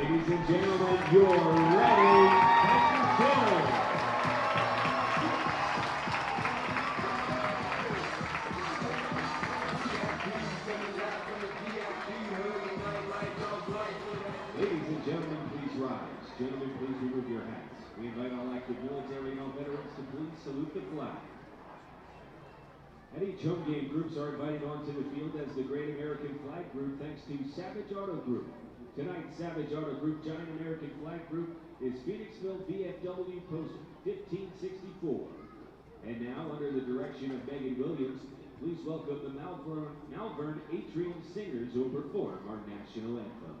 Ladies and gentlemen, you're ready. Ladies and gentlemen, please rise. Gentlemen, please remove your hats. We invite all active military and all veterans to please salute the flag. And each home game groups are invited onto the field as the Great American Flag Group, thanks to Savage Auto Group. Tonight, Savage Auto Group Giant American Flag Group is Phoenixville VFW Post 1564. And now, under the direction of Megan Williams, please welcome the Malvern Atrium Singers who will perform our national anthem.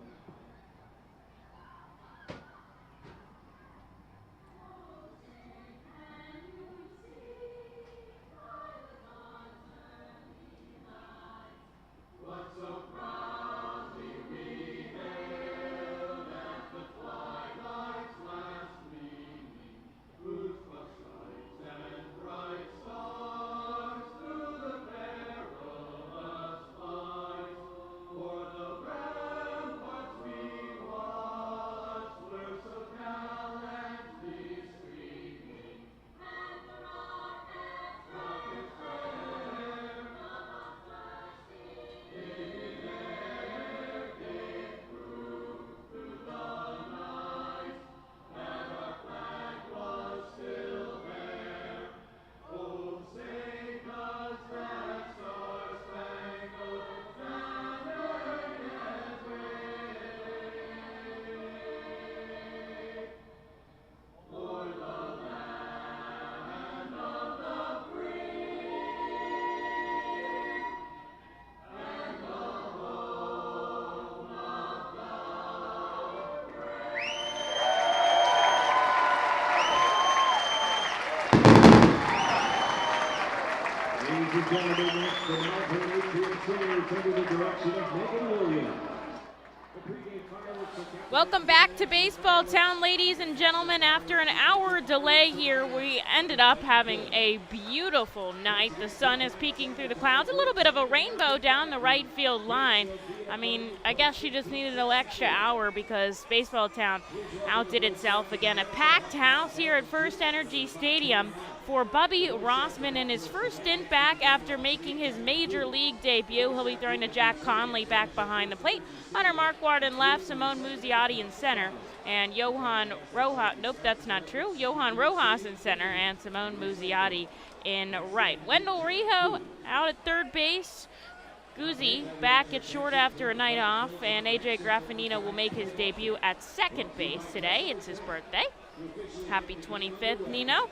Welcome back to Baseball Town, ladies and gentlemen. After an hour delay here, we ended up having a beautiful night. The sun is peeking through the clouds. A little bit of a rainbow down the right field line. I mean, I guess she just needed an extra hour because Baseball Town outdid itself again. A packed house here at FirstEnergy Stadium for Bubby Rossman in his first stint back after making his major league debut. He'll be throwing to Jack Conley back behind the plate. Hunter Marquardt in left, Simone Muzziotti in center, and Johan Rojas, nope, that's not true. Johan Rojas in center and Simone Muzziotti in right. Wendell Rijo out at third base. Guzzi back at short after a night off, and AJ Graffinino will make his debut at second base today. It's his birthday. Happy 25th, Nino.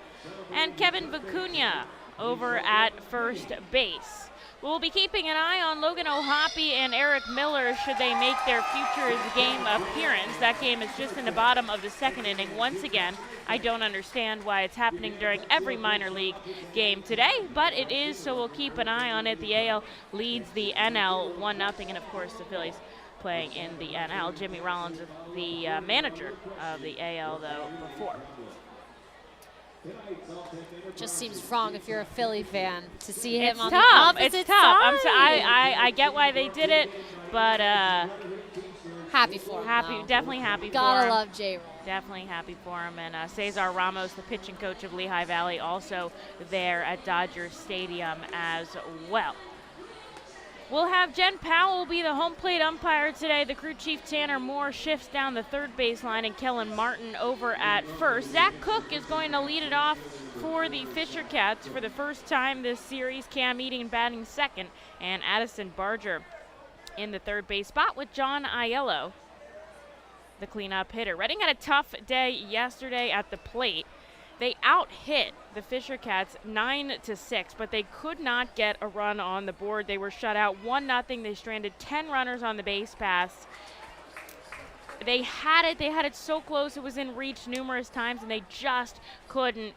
And Kevin Vicuña over at first base. We'll be keeping an eye on Logan O'Hoppe and Eric Miller should they make their Futures game appearance. That game is just in the bottom of the second inning. Once again, I don't understand why it's happening during every minor league game today, but it is, so we'll keep an eye on it. The AL leads the NL 1-0, and of course the Phillies playing in the NL. Jimmy Rollins, the manager of the AL, though, before. Just seems wrong if you're a Philly fan to see him it's on tough. the opposite It's tough. side. I get why they did it, but happy for him. Definitely happy for him. Gotta love J-Roll. Definitely happy for him. And Cesar Ramos, the pitching coach of Lehigh Valley, also there at Dodger Stadium as well. We'll have Jen Powell be the home plate umpire today. The crew chief Tanner Moore shifts down the third baseline, and Kellen Martin over at first. Zach Cook is going to lead it off for the Fisher Cats for the first time this series. Cam Eaton batting second, and Addison Barger in the third base spot with John Aiello, the cleanup hitter. Reading had a tough day yesterday at the plate. They out-hit the Fisher Cats 9-6, but they could not get a run on the board. They were shut out 1-0. They stranded 10 runners on the base pass. They had it so close. It was in reach numerous times, and they just couldn't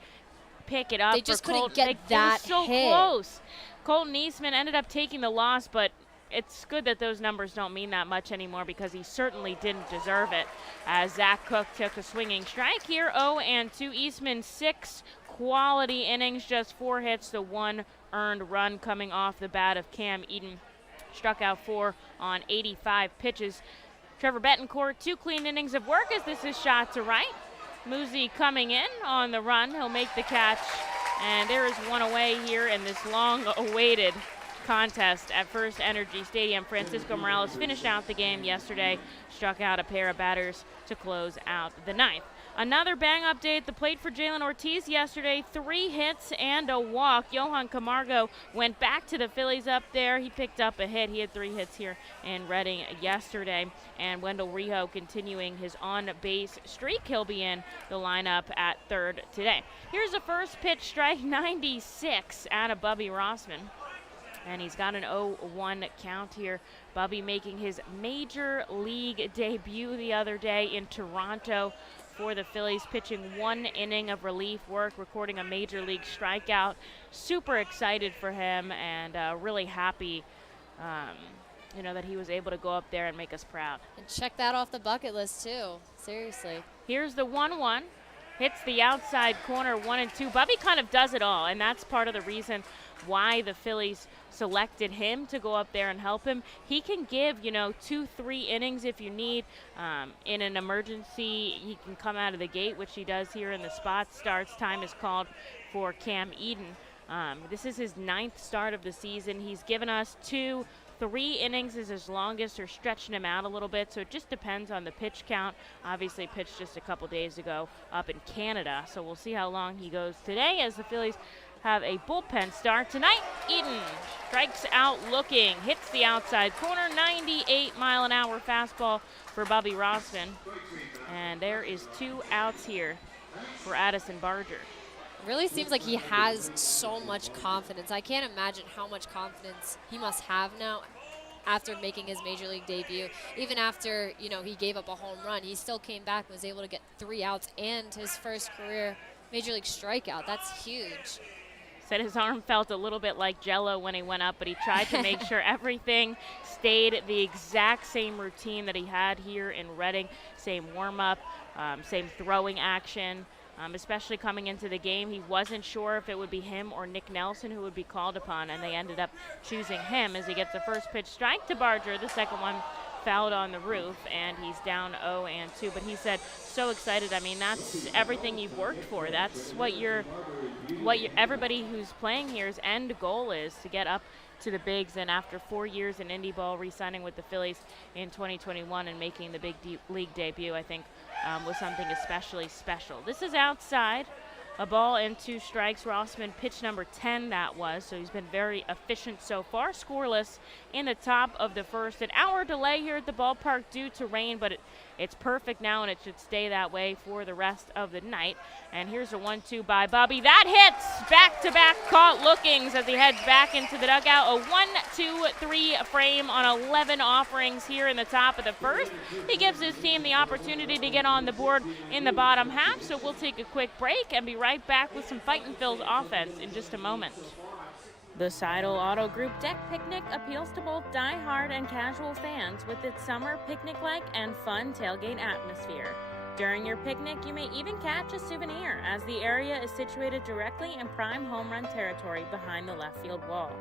pick it up. They just couldn't get that hit. It was so close. Colton Eastman ended up taking the loss, but it's good that those numbers don't mean that much anymore because he certainly didn't deserve it. As Zach Cook took a swinging strike here, 0-2. Eastman 6 quality innings, just 4 hits, the 1 earned run coming off the bat of Cam Eaton. Struck out 4 on 85 pitches. Trevor Betancourt, 2 clean innings of work as this is shot to right. Muzi coming in on the run. He'll make the catch, and there is one away here in this long-awaited contest at FirstEnergy Stadium. Francisco Morales finished out the game yesterday, struck out a pair of batters to close out the 9th. Another bang update at the plate for Jalen Ortiz yesterday. 3 hits and a walk. Johan Camargo went back to the Phillies up there. He picked up a hit. He had 3 hits here in Reading yesterday. And Wendell Rijo continuing his on-base streak. He'll be in the lineup at 3rd today. Here's the first pitch, strike 96 out of Bubby Rossman. And he's got an 0-1 count here. Bubby making his major league debut the other day in Toronto for the Phillies, pitching 1 inning of relief work, recording a major league strikeout. Super excited for him, and really happy that he was able to go up there and make us proud. And check that off the bucket list too, seriously. Here's the 1-1. Hits the outside corner, 1-2. Bubby kind of does it all, and that's part of the reason why the Phillies selected him to go up there and help him. He can give, 2-3 innings if you need. In an emergency, he can come out of the gate, which he does here in the spot starts. Time is called for Cam Eden. This is his 9th start of the season. He's given us 2-3 innings is his longest, or stretching him out a little bit, so it just depends on the pitch count. Obviously pitched just a couple days ago up in Canada, so we'll see how long he goes today as the Phillies have a bullpen start tonight. Eden strikes out looking, hits the outside corner, 98-mile-an-hour fastball for Bobby Rossman. And there is 2 outs here for Addison Barger. It really seems like he has so much confidence. I can't imagine how much confidence he must have now after making his major league debut. Even after, he gave up a home run, he still came back and was able to get 3 outs and his first career major league strikeout. That's huge. Said his arm felt a little bit like Jell-O when he went up, but he tried to make sure everything stayed the exact same routine that he had here in Reading. Same warm-up, same throwing action. Especially coming into the game, he wasn't sure if it would be him or Nick Nelson who would be called upon, and they ended up choosing him as he gets the first pitch strike to Barger. The second one fouled on the roof, and he's down 0-2. But he said, so excited. I mean, that's everything you've worked for. That's what everybody who's playing here's end goal is, to get up to the bigs. And after 4 years in indie ball, re-signing with the Phillies in 2021 and making the big league debut, I think was something especially special. This is outside. A ball and 2 strikes. Rossman, pitch number 10 that was, so he's been very efficient so far. Scoreless in the top of the first. An hour delay here at the ballpark due to rain, but it's perfect now, and it should stay that way for the rest of the night. And here's a 1-2 by Bobby. That hits back-to-back caught lookings as he heads back into the dugout. A 1-2-3 frame on 11 offerings here in the top of the first. He gives his team the opportunity to get on the board in the bottom half, so we'll take a quick break and be right back with some Fightin' Phil's offense in just a moment. The Seidel Auto Group Deck Picnic appeals to both die-hard and casual fans with its summer picnic-like and fun tailgate atmosphere. During your picnic, you may even catch a souvenir, as the area is situated directly in prime home run territory behind the left field wall.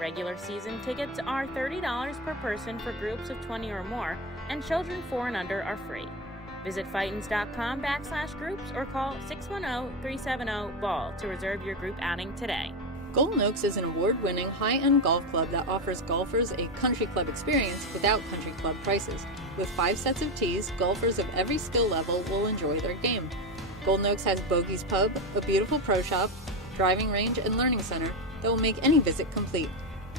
Regular season tickets are $30 per person for groups of 20 or more, and children 4 and under are free. Visit Fightins.com/groups or call 610-370-BALL to reserve your group outing today. Golden Oaks is an award-winning high-end golf club that offers golfers a country club experience without country club prices. With 5 sets of tees, golfers of every skill level will enjoy their game. Golden Oaks has Bogey's Pub, a beautiful pro shop, driving range, and learning center that will make any visit complete.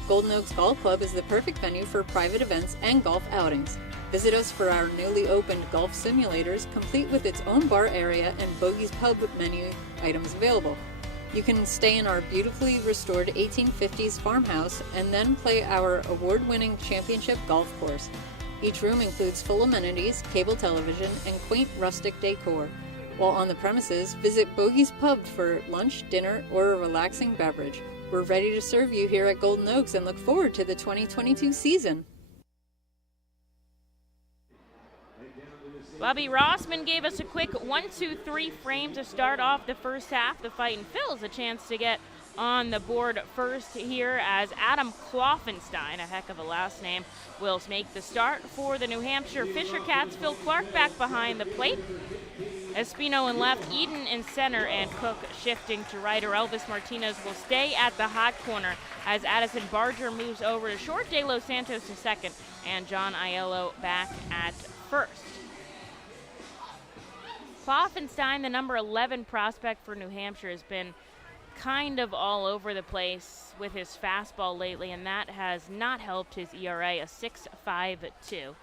Golden Oaks Golf Club is the perfect venue for private events and golf outings. Visit us for our newly opened golf simulators, complete with its own bar area and Bogey's Pub menu items available. You can stay in our beautifully restored 1850s farmhouse and then play our award-winning championship golf course. Each room includes full amenities, cable television, and quaint rustic decor. While on the premises, visit Bogey's Pub for lunch, dinner, or a relaxing beverage. We're ready to serve you here at Golden Oaks and look forward to the 2022 season. Bobby Rossman gave us a quick 1-2-3 frame to start off the first half. The Fightin' Phil's a chance to get on the board first here as Adam Kloffenstein, a heck of a last name, will make the start for the New Hampshire Fisher Cats. Phil Clark back behind the plate. Espino in left, Eden in center, and Cook shifting to right, or Elvis Martinez will stay at the hot corner as Addison Barger moves over to short, De Los Santos to second, and John Aiello back at first. Kloffenstein, the number 11 prospect for New Hampshire, has been kind of all over the place with his fastball lately, and that has not helped his ERA, a 6.52.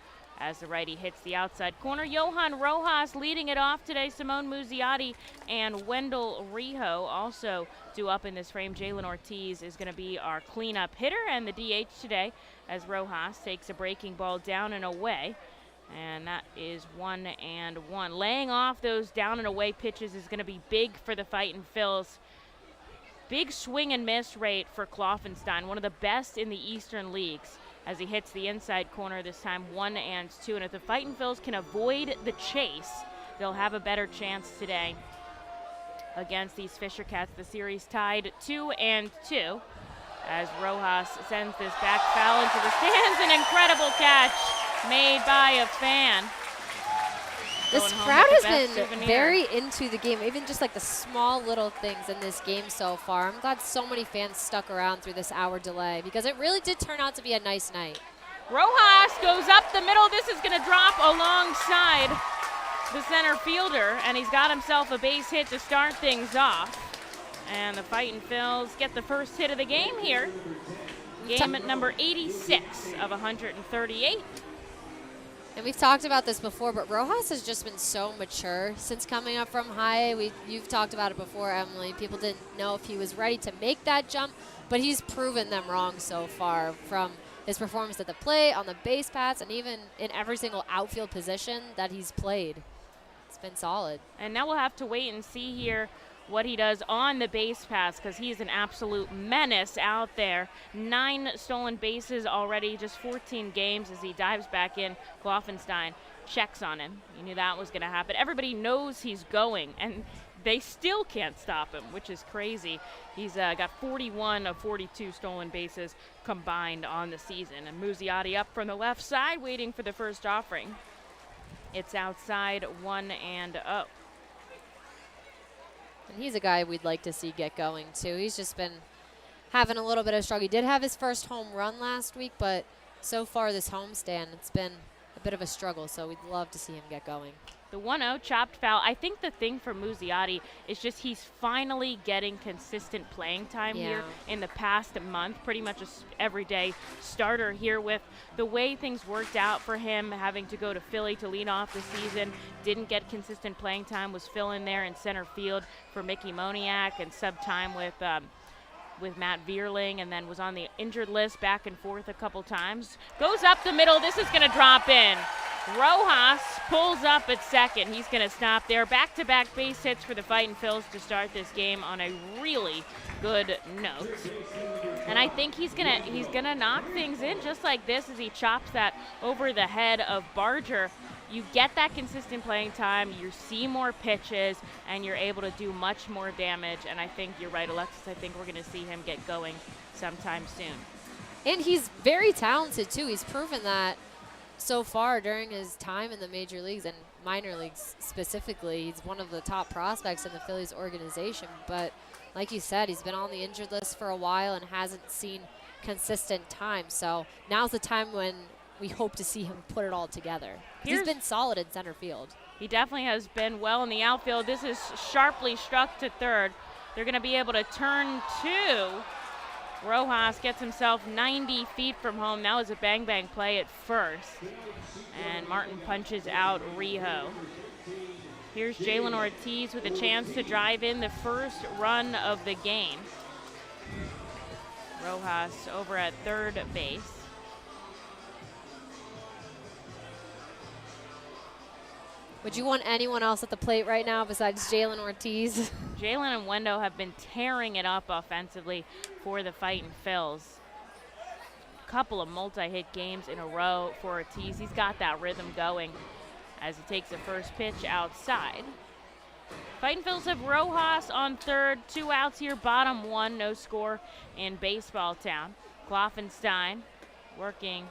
As the righty hits the outside corner. Johan Rojas leading it off today. Simone Muzziotti and Wendell Rijo also due up in this frame. Jalen Ortiz is going to be our cleanup hitter and the DH today as Rojas takes a breaking ball down and away. And that is 1-1. Laying off those down and away pitches is going to be big for the Fightin' Phils. Big swing and miss rate for Kloffenstein, one of the best in the Eastern Leagues, as he hits the inside corner this time, 1-2. And if the Fightin' Phils can avoid the chase, they'll have a better chance today against these Fisher Cats. The series tied 2-2 as Rojas sends this back foul into the stands. An incredible catch made by a fan. This crowd has been very into the game, even just like the small little things in this game so far. I'm glad so many fans stuck around through this hour delay because it really did turn out to be a nice night. Rojas goes up the middle. This is going to drop alongside the center fielder, and he's got himself a base hit to start things off. And the Fightin' Phils get the first hit of the game here. Game at number 86 of 138. And we've talked about this before, but Rojas has just been so mature since coming up from high A. You've talked about it before, Emily. People didn't know if he was ready to make that jump, but he's proven them wrong so far from his performance at the plate, on the base paths, and even in every single outfield position that he's played. It's been solid. And now we'll have to wait and see here what he does on the base pass, because he's an absolute menace out there. 9 stolen bases already, just 14 games as he dives back in. Kloffenstein checks on him. You knew that was going to happen. Everybody knows he's going, and they still can't stop him, which is crazy. He's got 41 of 42 stolen bases combined on the season. And Muzziotti up from the left side, waiting for the first offering. It's outside, 1-0. And he's a guy we'd like to see get going, too. He's just been having a little bit of struggle. He did have his first home run last week, but so far this homestand, it's been a bit of a struggle, so we'd love to see him get going. The 1-0 chopped foul. I think the thing for Muzziotti is just he's finally getting consistent playing time here in the past month. Pretty much a everyday starter here with the way things worked out for him, having to go to Philly to lead off the season. Didn't get consistent playing time, was filling there in center field for Mickey Moniak and sub time with Matt Vierling, and then was on the injured list back and forth a couple times. Goes up the middle. This is going to drop in. Rojas pulls up at second. He's going to stop there. Back-to-back base hits for the Fightin' Phils to start this game on a really good note. And I think he's gonna knock things in just like this as he chops that over the head of Barger. You get that consistent playing time, you see more pitches, and you're able to do much more damage. And I think you're right, Alexis. I think we're going to see him get going sometime soon. And he's very talented, too. He's proven that so far during his time in the major leagues and minor leagues specifically. He's one of the top prospects in the Phillies organization. But like you said, he's been on the injured list for a while and hasn't seen consistent time. So now's the time when we hope to see him put it all together. He's been solid in center field. He definitely has been well in the outfield. This is sharply struck to third. They're going to be able to turn two. Rojas gets himself 90 feet from home. That was a bang-bang play at first. And Martin punches out Rijo. Here's Jalen Ortiz with a chance to drive in the first run of the game. Rojas over at third base. Would you want anyone else at the plate right now besides Jalen Ortiz? Jalen and Wendo have been tearing it up offensively for the Fightin' Phils. Couple of multi-hit games in a row for Ortiz. He's got that rhythm going as he takes the first pitch outside. Fightin Phils have Rojas on third, 2 outs here, bottom 1, no score in Baseball Town. Kloffenstein working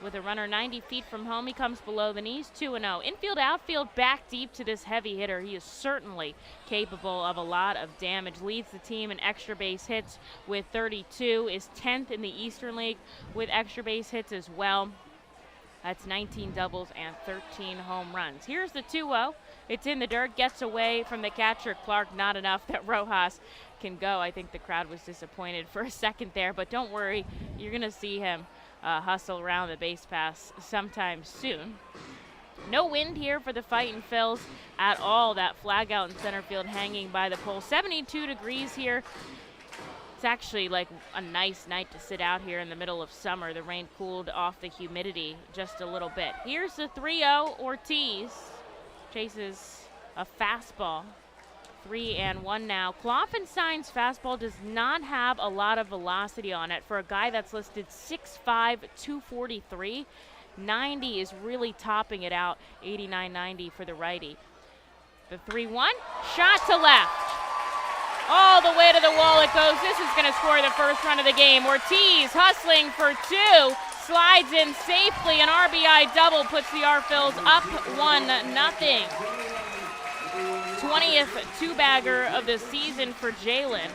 with a runner 90 feet from home. He comes below the knees, 2-0. Infield, outfield, back deep to this heavy hitter. He is certainly capable of a lot of damage. Leads the team in extra base hits with 32, is 10th in the Eastern League with extra base hits as well. That's 19 doubles and 13 home runs. Here's the 2-0. It's in the dirt, gets away from the catcher, Clark. Not enough that Rojas can go. I think the crowd was disappointed for a second there, but don't worry, you're going to see him hustle around the base pass sometime soon. No wind here for the Fightin Phils at all. That flag out in center field hanging by the pole. 72 degrees here. It's actually like a nice night to sit out here in the middle of summer. The rain cooled off the humidity just a little bit. Here's the 3-0. Ortiz chases a fastball. 3-1 now. Kloffenstein's fastball does not have a lot of velocity on it for a guy that's listed 6'5", 243. 90 is really topping it out. 89-90 for the righty. The 3-1, shot to left. All the way to the wall it goes. This is going to score the first run of the game. Ortiz hustling for 2, slides in safely. An RBI double puts the R-Phils up 1-0. 20th two-bagger of the season for Jalen,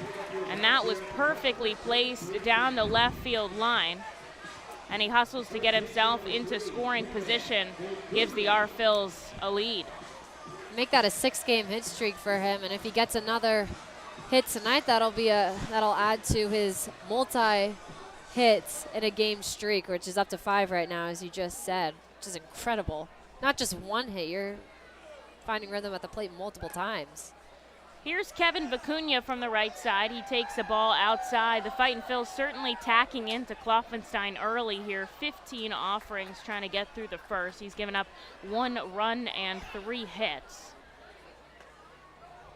and that was perfectly placed down the left field line. And he hustles to get himself into scoring position, gives the R-Phils a lead. Make that a 6-game hit streak for him, and if he gets another hit tonight, that'll add to his multi-hits in a game streak, which is up to 5 right now, as you just said, which is incredible. Not just one hit, you're finding rhythm at the plate multiple times. Here's Kevin Vicuña from the right side. He takes a ball outside. The Fightin Phils certainly tacking into Kloffenstein early here. 15 offerings trying to get through the first. He's given up 1 run and 3 hits.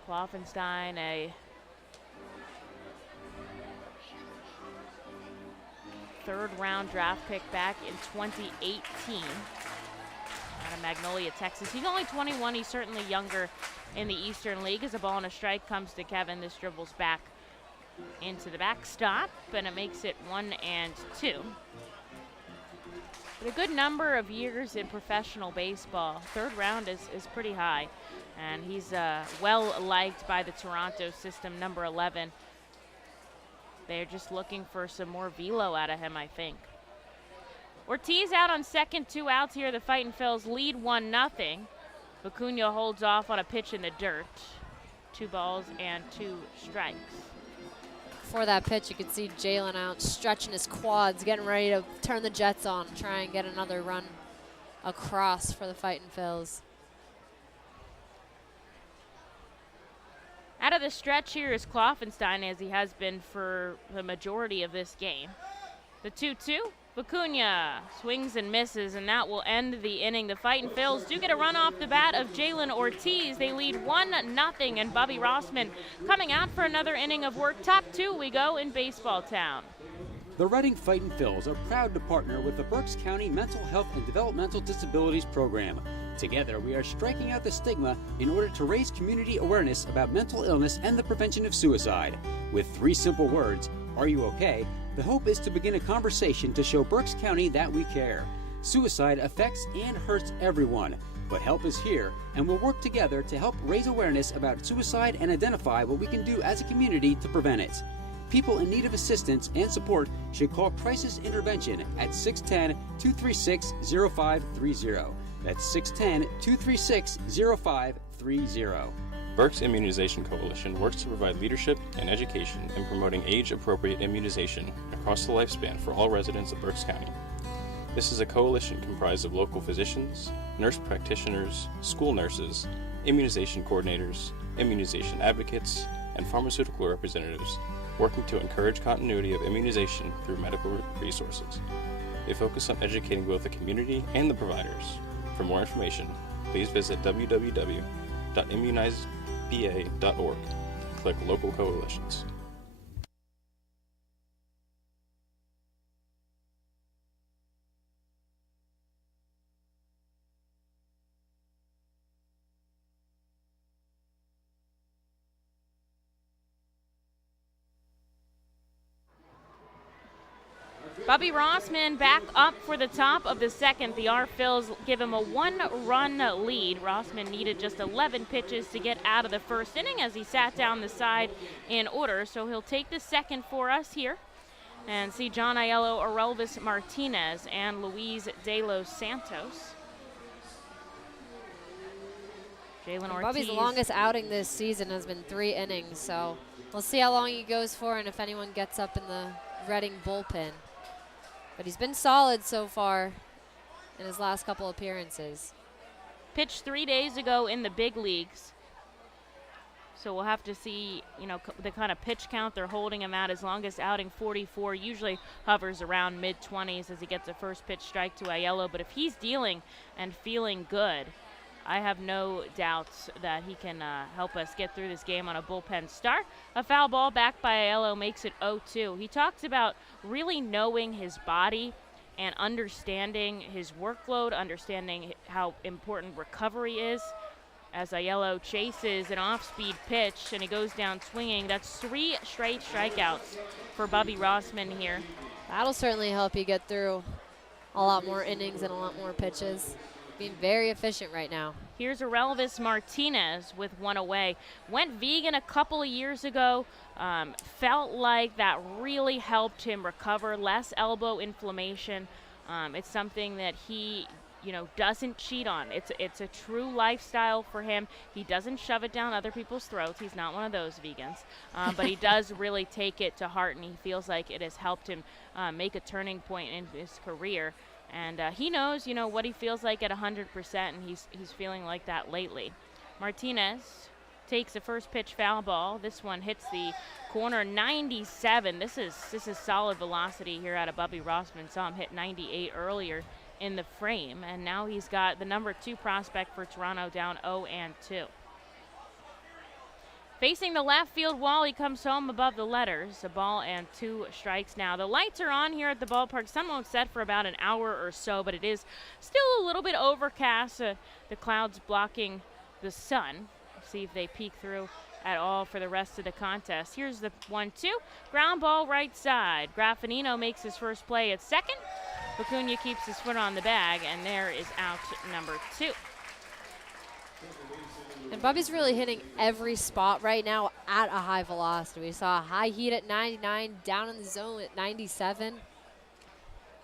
Kloffenstein, a third-round draft pick back in 2018. Out of Magnolia, Texas. He's only 21. He's certainly younger in the Eastern League. As a ball and a strike comes to Kevin, this dribbles back into the backstop, and it makes it 1-2. But a good number of years in professional baseball. Third round is pretty high, and he's well liked by the Toronto system, number 11. They're just looking for some more velo out of him, I think. Ortiz out on second, 2 outs here. The Fightin Phils lead 1-0. Vicuña holds off on a pitch in the dirt. 2 balls and 2 strikes. Before that pitch, you could see Jalen out stretching his quads, getting ready to turn the jets on, try and get another run across for the Fightin Phils. Out of the stretch here is Kloffenstein, as he has been for the majority of this game. The 2-2. Vicuña swings and misses, and that will end the inning. The Fightin Phils do get a run off the bat of Jalen Ortiz. They lead 1-0, and Bubby Rossman coming out for another inning of work. Top 2 we go in Baseball Town. The Reading Fightin Phils are proud to partner with the Berks County Mental Health and Developmental Disabilities Program. Together, we are striking out the stigma in order to raise community awareness about mental illness and the prevention of suicide. With 3 simple words, "Are you okay?" the hope is to begin a conversation to show Berks County that we care. Suicide affects and hurts everyone, but help is here, and we'll work together to help raise awareness about suicide and identify what we can do as a community to prevent it. People in need of assistance and support should call Crisis Intervention at 610-236-0530. That's 610-236-0530. Berks Immunization Coalition works to provide leadership and education in promoting age-appropriate immunization across the lifespan for all residents of Berks County. This is a coalition comprised of local physicians, nurse practitioners, school nurses, immunization coordinators, immunization advocates, and pharmaceutical representatives working to encourage continuity of immunization through medical resources. They focus on educating both the community and the providers. For more information, please visit www.immunizeba.org and click Local Coalitions. Bubby Rossman back up for the top of the second. The R-Phils give him a 1-run lead. Rossman needed just 11 pitches to get out of the first inning as he sat down the side in order. So he'll take the second for us here and see John Aiello, Orelvis Martinez, and Luis De Los Santos. Jalen Ortiz. Bubby's longest outing this season has been 3 innings, so we'll see how long he goes for and if anyone gets up in the Reading bullpen. But he's been solid so far in his last couple appearances. Pitched 3 days ago in the big leagues. So we'll have to see, the kind of pitch count they're holding him at. His longest outing, 44, usually hovers around mid-20s as he gets a first pitch strike to Aiello. But if he's dealing and feeling good, I have no doubts that he can help us get through this game on a bullpen start. A foul ball back by Aiello makes it 0-2. He talks about really knowing his body and understanding his workload, understanding how important recovery is. As Aiello chases an off-speed pitch and he goes down swinging. That's 3 straight strikeouts for Bubby Rossman here. That'll certainly help you get through a lot more innings and a lot more pitches. Being very efficient right now. Here's Orelvis Martinez with 1 away. Went vegan a couple of years ago. Felt like that really helped him recover. Less elbow inflammation. It's something that he doesn't cheat on. It's a true lifestyle for him. He doesn't shove it down other people's throats. He's not one of those vegans. But he does really take it to heart, and he feels like it has helped him make a turning point in his career. And he knows, what he feels like at 100%, and he's feeling like that lately. Martinez takes a first pitch foul ball. This one hits the corner, 97. This is solid velocity here out of Bubby Rossman. Saw him hit 98 earlier in the frame, and now he's got the number 2 prospect for Toronto down 0-2. Facing the left field wall, he comes home above the letters. A ball and 2 strikes now. The lights are on here at the ballpark. Sun won't set for about an hour or so, but it is still a little bit overcast. The clouds blocking the sun. See if they peek through at all for the rest of the contest. Here's the 1-2. Ground ball right side. Graffinino makes his first play at second. Acuna keeps his foot on the bag, and there is out number 2. And Bubby's really hitting every spot right now at a high velocity. We saw a high heat at 99, down in the zone at 97.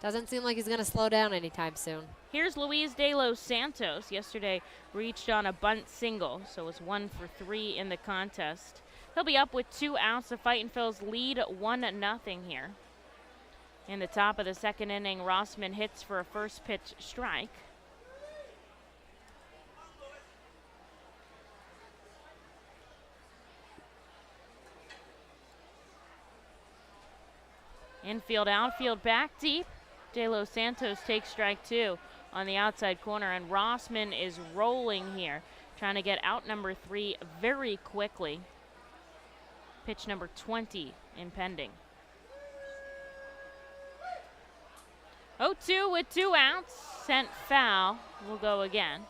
Doesn't seem like he's going to slow down anytime soon. Here's Luis De Los Santos. Yesterday reached on a bunt single, so was 1 for 3 in the contest. He'll be up with 2 outs. The Fightin Phils lead 1-0 here. In the top of the second inning, Rossman hits for a first pitch strike. Infield, outfield, back deep. De Los Santos takes strike 2 on the outside corner, and Rossman is rolling here, trying to get out number 3 very quickly. Pitch number 20 impending. 0-2 with 2 outs, sent foul. We'll go again.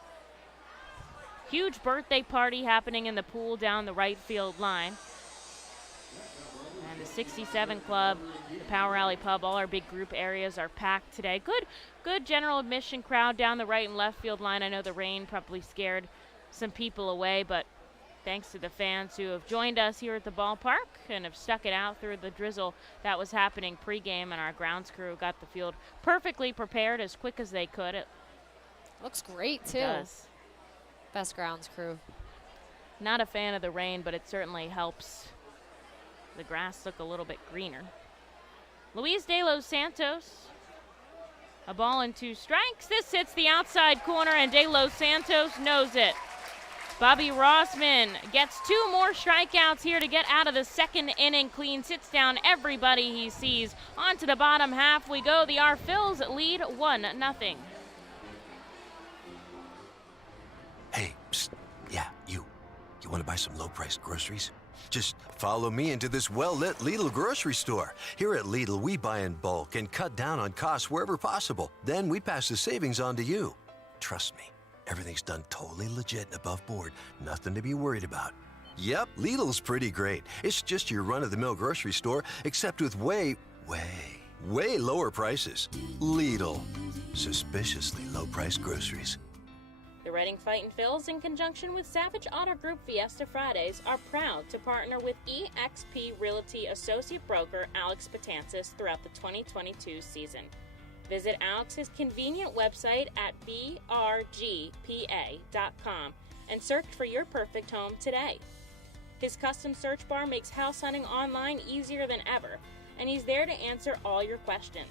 Huge birthday party happening in the pool down the right field line. And the 67 Club, the Power Alley Pub, all our big group areas are packed today. Good general admission crowd down the right and left field line. I know the rain probably scared some people away, but thanks to the fans who have joined us here at the ballpark and have stuck it out through the drizzle that was happening pregame, and our grounds crew got the field perfectly prepared as quick as they could. It looks great, too. Does. Best grounds crew. Not a fan of the rain, but it certainly helps the grass look a little bit greener. Luis De Los Santos, a ball and 2 strikes. This hits the outside corner, and De Los Santos knows it. Bubby Rossman gets 2 more strikeouts here to get out of the second inning clean. Sits down everybody he sees. On to the bottom half we go. The R-Phils lead 1-0. Hey, psst. Yeah, you want to buy some low-priced groceries? Just follow me into this well-lit Lidl grocery store. Here at Lidl, we buy in bulk and cut down on costs wherever possible. Then we pass the savings on to you. Trust me, everything's done totally legit and above board. Nothing to be worried about. Yep, Lidl's pretty great. It's just your run-of-the-mill grocery store, except with way way lower prices. Lidl, suspiciously low-priced groceries. The Reading Fightin Phils, in conjunction with Savage Auto Group Fiesta Fridays, are proud to partner with eXp Realty Associate Broker Alex Patansis throughout the 2022 season. Visit Alex's convenient website at brgpa.com and search for your perfect home today. His custom search bar makes house hunting online easier than ever, and he's there to answer all your questions.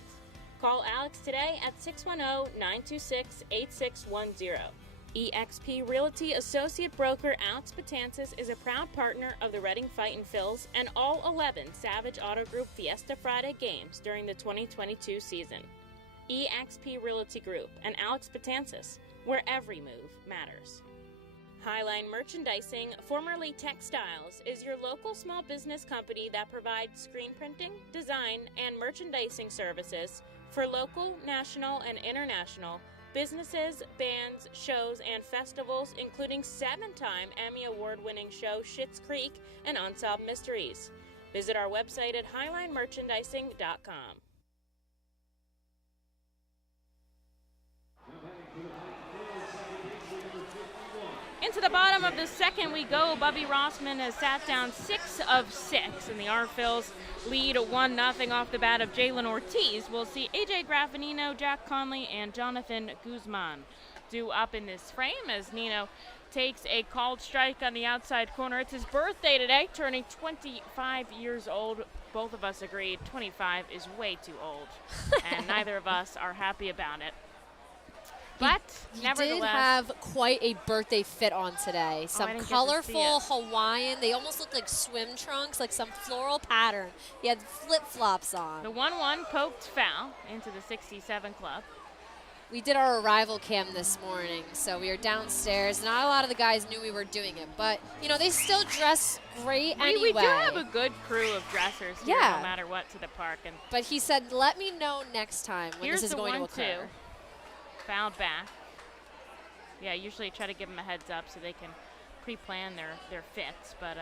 Call Alex today at 610-926-8610. eXp Realty Associate Broker Alex Patansis is a proud partner of the Reading Fightin Phils and all 11 Savage Auto Group Fiesta Friday games during the 2022 season. eXp Realty Group and Alex Patansis, where every move matters. Highline Merchandising, formerly Textiles, is your local small business company that provides screen printing, design, and merchandising services for local, national, and international businesses, bands, shows, and festivals, including 7-time Emmy Award-winning show Schitt's Creek and Unsolved Mysteries. Visit our website at highlinemerchandising.com. Into the bottom of the second we go. Bubby Rossman has sat down 6 of 6, and the R Phils lead 1-0 off the bat of Jalen Ortiz. We'll see AJ Graffinino, Jack Conley, and Jonathan Guzman due up in this frame as Nino takes a called strike on the outside corner. It's his birthday today, turning 25 years old. Both of us agreed 25 is way too old, and neither of us are happy about it. But he nevertheless, did have quite a birthday fit on today. Some colorful Hawaiian. They almost looked like swim trunks, like some floral pattern. He had flip-flops on. The 1-1 poked foul into the 67 club. We did our arrival cam this morning, so we were downstairs. Not a lot of the guys knew we were doing it, but, you know, they still dress great anyway. We do have a good crew of dressers here, no matter what, to the park. But he said, let me know next time when this is going to occur. Fouled back. Yeah, usually try to give them a heads up so they can pre-plan their fits. But,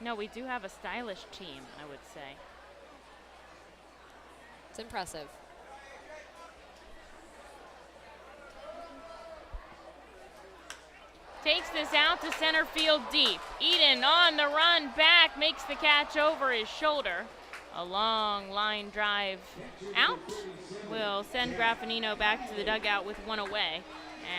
no, we do have a stylish team, I would say. It's impressive. Takes this out to center field deep. Eden on the run back, makes the catch over his shoulder. A long line drive out will send Graffinino back to the dugout with one away.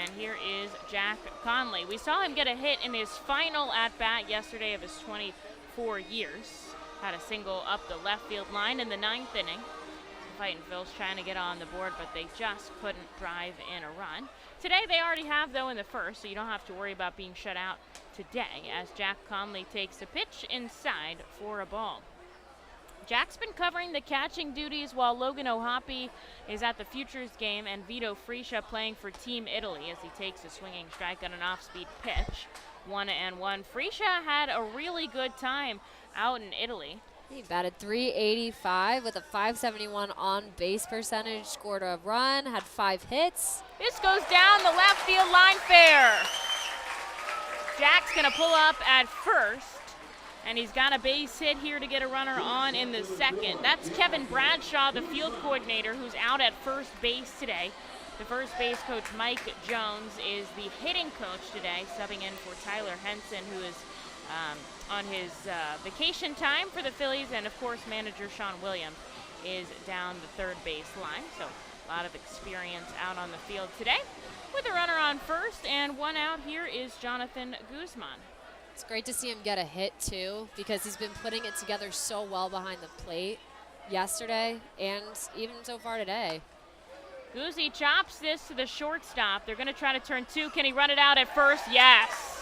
And here is Jack Conley. We saw him get a hit in his final at-bat yesterday of his 24 years. Had a single up the left field line in the 9th inning. The Fightin Phils trying to get on the board, but they just couldn't drive in a run. Today they already have, though, in the first, so you don't have to worry about being shut out today as Jack Conley takes a pitch inside for a ball. Jack's been covering the catching duties while Logan Ohapi is at the Futures game and Vito Friscia playing for Team Italy as he takes a swinging strike on an off-speed pitch. 1-1. Friscia had a really good time out in Italy. He batted .385 with a .571 on-base percentage, scored a run, had 5 hits. This goes down the left field line fair. Jack's going to pull up at first. And he's got a base hit here to get a runner on in the second. That's Kevin Bradshaw, the field coordinator, who's out at first base today. The first base coach, Mike Jones, is the hitting coach today, subbing in for Tyler Henson, who is on his vacation time for the Phillies. And, of course, manager Sean Williams is down the third base line. So a lot of experience out on the field today. With a runner on first and one out, here is Jonathan Guzman. It's great to see him get a hit, too, because he's been putting it together so well behind the plate yesterday and even so far today. Guzzi chops this to the shortstop. They're going to try to turn 2. Can he run it out at first? Yes.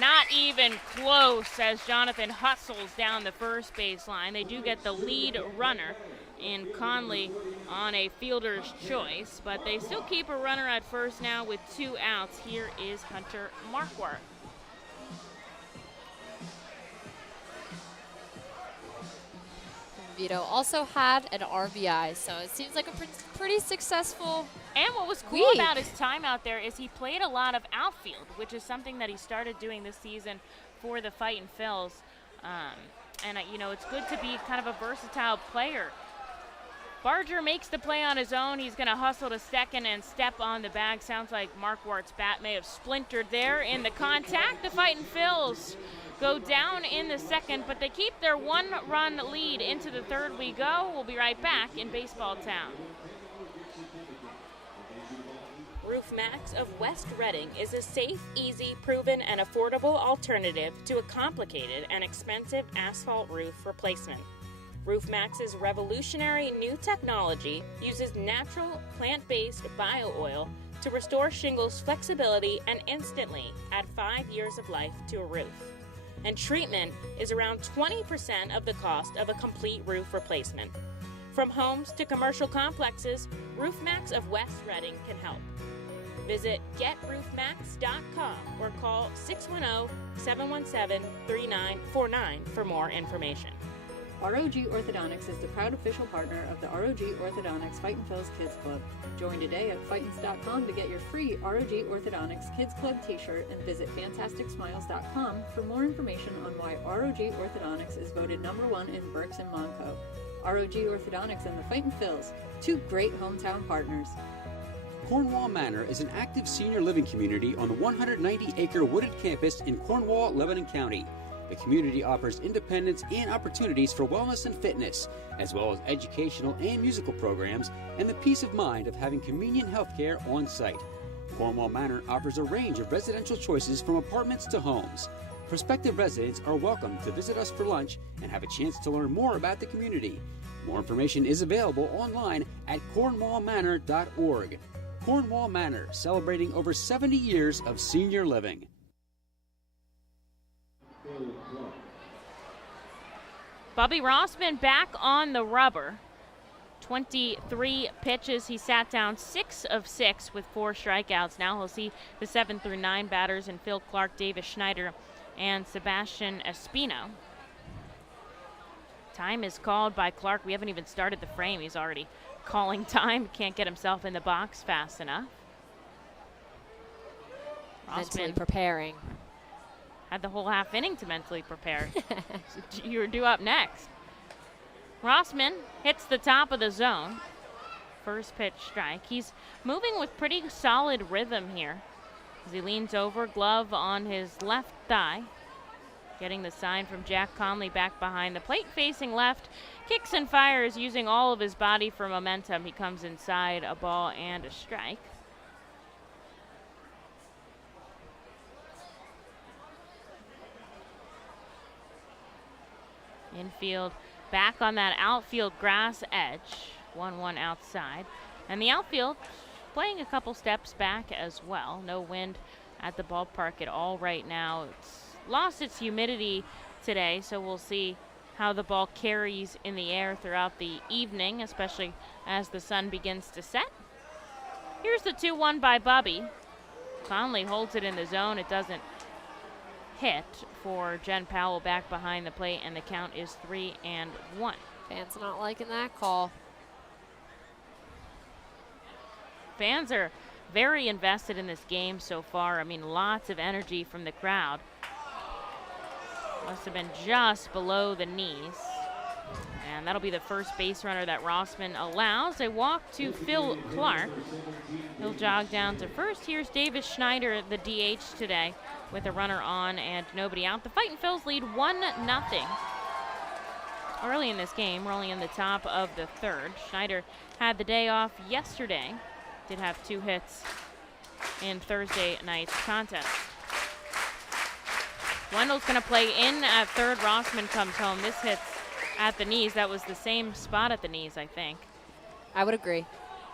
Not even close as Jonathan hustles down the first baseline. They do get the lead runner in Conley on a fielder's choice, but they still keep a runner at first now with 2 outs. Here is Hunter Marquardt. Vito also had an RBI, so it seems like a pretty successful And what was cool week about his time out there is he played a lot of outfield, which is something that he started doing this season for the Fightin Phils. You know, it's good to be kind of a versatile player. Barger makes the play on his own. He's going to hustle to second and step on the bag. Sounds like Mark Wart's bat may have splintered there in the contact. The Fightin' Phils go down in the second, but they keep their one-run lead into the third. We go. We'll be right back in Baseball Town. Roof Max of West Reading is a safe, easy, proven, and affordable alternative to a complicated and expensive asphalt roof replacement. Roof Max's revolutionary new technology uses natural, plant-based bio-oil to restore shingles' flexibility and instantly add 5 years of life to a roof. And treatment is around 20% of the cost of a complete roof replacement. From homes to commercial complexes, Roof Max of West Reading can help. Visit GetRoofMax.com or call 610-717-3949 for more information. ROG Orthodontics is the proud official partner of the ROG Orthodontics Fightin' Phils Kids Club. Join today at Fightins.com to get your free ROG Orthodontics Kids Club t-shirt and visit FantasticSmiles.com for more information on why ROG Orthodontics is voted #1 in Berks and Monco. ROG Orthodontics and the Fightin' Phils, two great hometown partners. Cornwall Manor is an active senior living community on the 190-acre wooded campus in Cornwall, Lebanon County. The community offers independence and opportunities for wellness and fitness, as well as educational and musical programs, and the peace of mind of having convenient health care on site. Cornwall Manor offers a range of residential choices from apartments to homes. Prospective residents are welcome to visit us for lunch and have a chance to learn more about the community. More information is available online at cornwallmanor.org. Cornwall Manor, celebrating over 70 years of senior living. Bobby Rossman back on the rubber. 23 pitches. He sat down 6 of 6 with 4 strikeouts. Now he'll see the 7 through 9 batters in Phil Clark, Davis Schneider, and Sebastian Espino. Time is called by Clark. We haven't even started the frame. He's already calling time. Can't get himself in the box fast enough. Mentally preparing. Had the whole half inning to mentally prepare. You're due up next. Rossman hits the top of the zone. First pitch strike. He's moving with pretty solid rhythm here as he leans over, glove on his left thigh. Getting the sign from Jack Conley back behind the plate, facing left. Kicks and fires, using all of his body for momentum. He comes inside, a ball and a strike. Infield back on that outfield grass edge. 1-1 outside. And the outfield playing a couple steps back as well. No wind at the ballpark at all right now. It's lost its humidity today, so we'll see how the ball carries in the air throughout the evening, especially as the sun begins to set. Here's the 2-1 by Bubby. Conley holds it in the zone. It doesn't hit for Jen Powell back behind the plate, and the count is 3-1. Fans not liking that call. Fans are very invested in this game so far. I mean, lots of energy from the crowd. Must have been just below the knees. And that'll be the first base runner that Rossman allows. A walk to Phil Clark. He'll jog down to first. Here's Davis Schneider, the DH today, with a runner on and nobody out. The Fightin' Phils lead 1-0. Early in this game, we're only in the top of the third. Schneider had the day off yesterday. Did have 2 hits in Thursday night's contest. Wendell's going to play in at third. Rossman comes home. This hits at the knees. That was the same spot at the knees, I think. I would agree.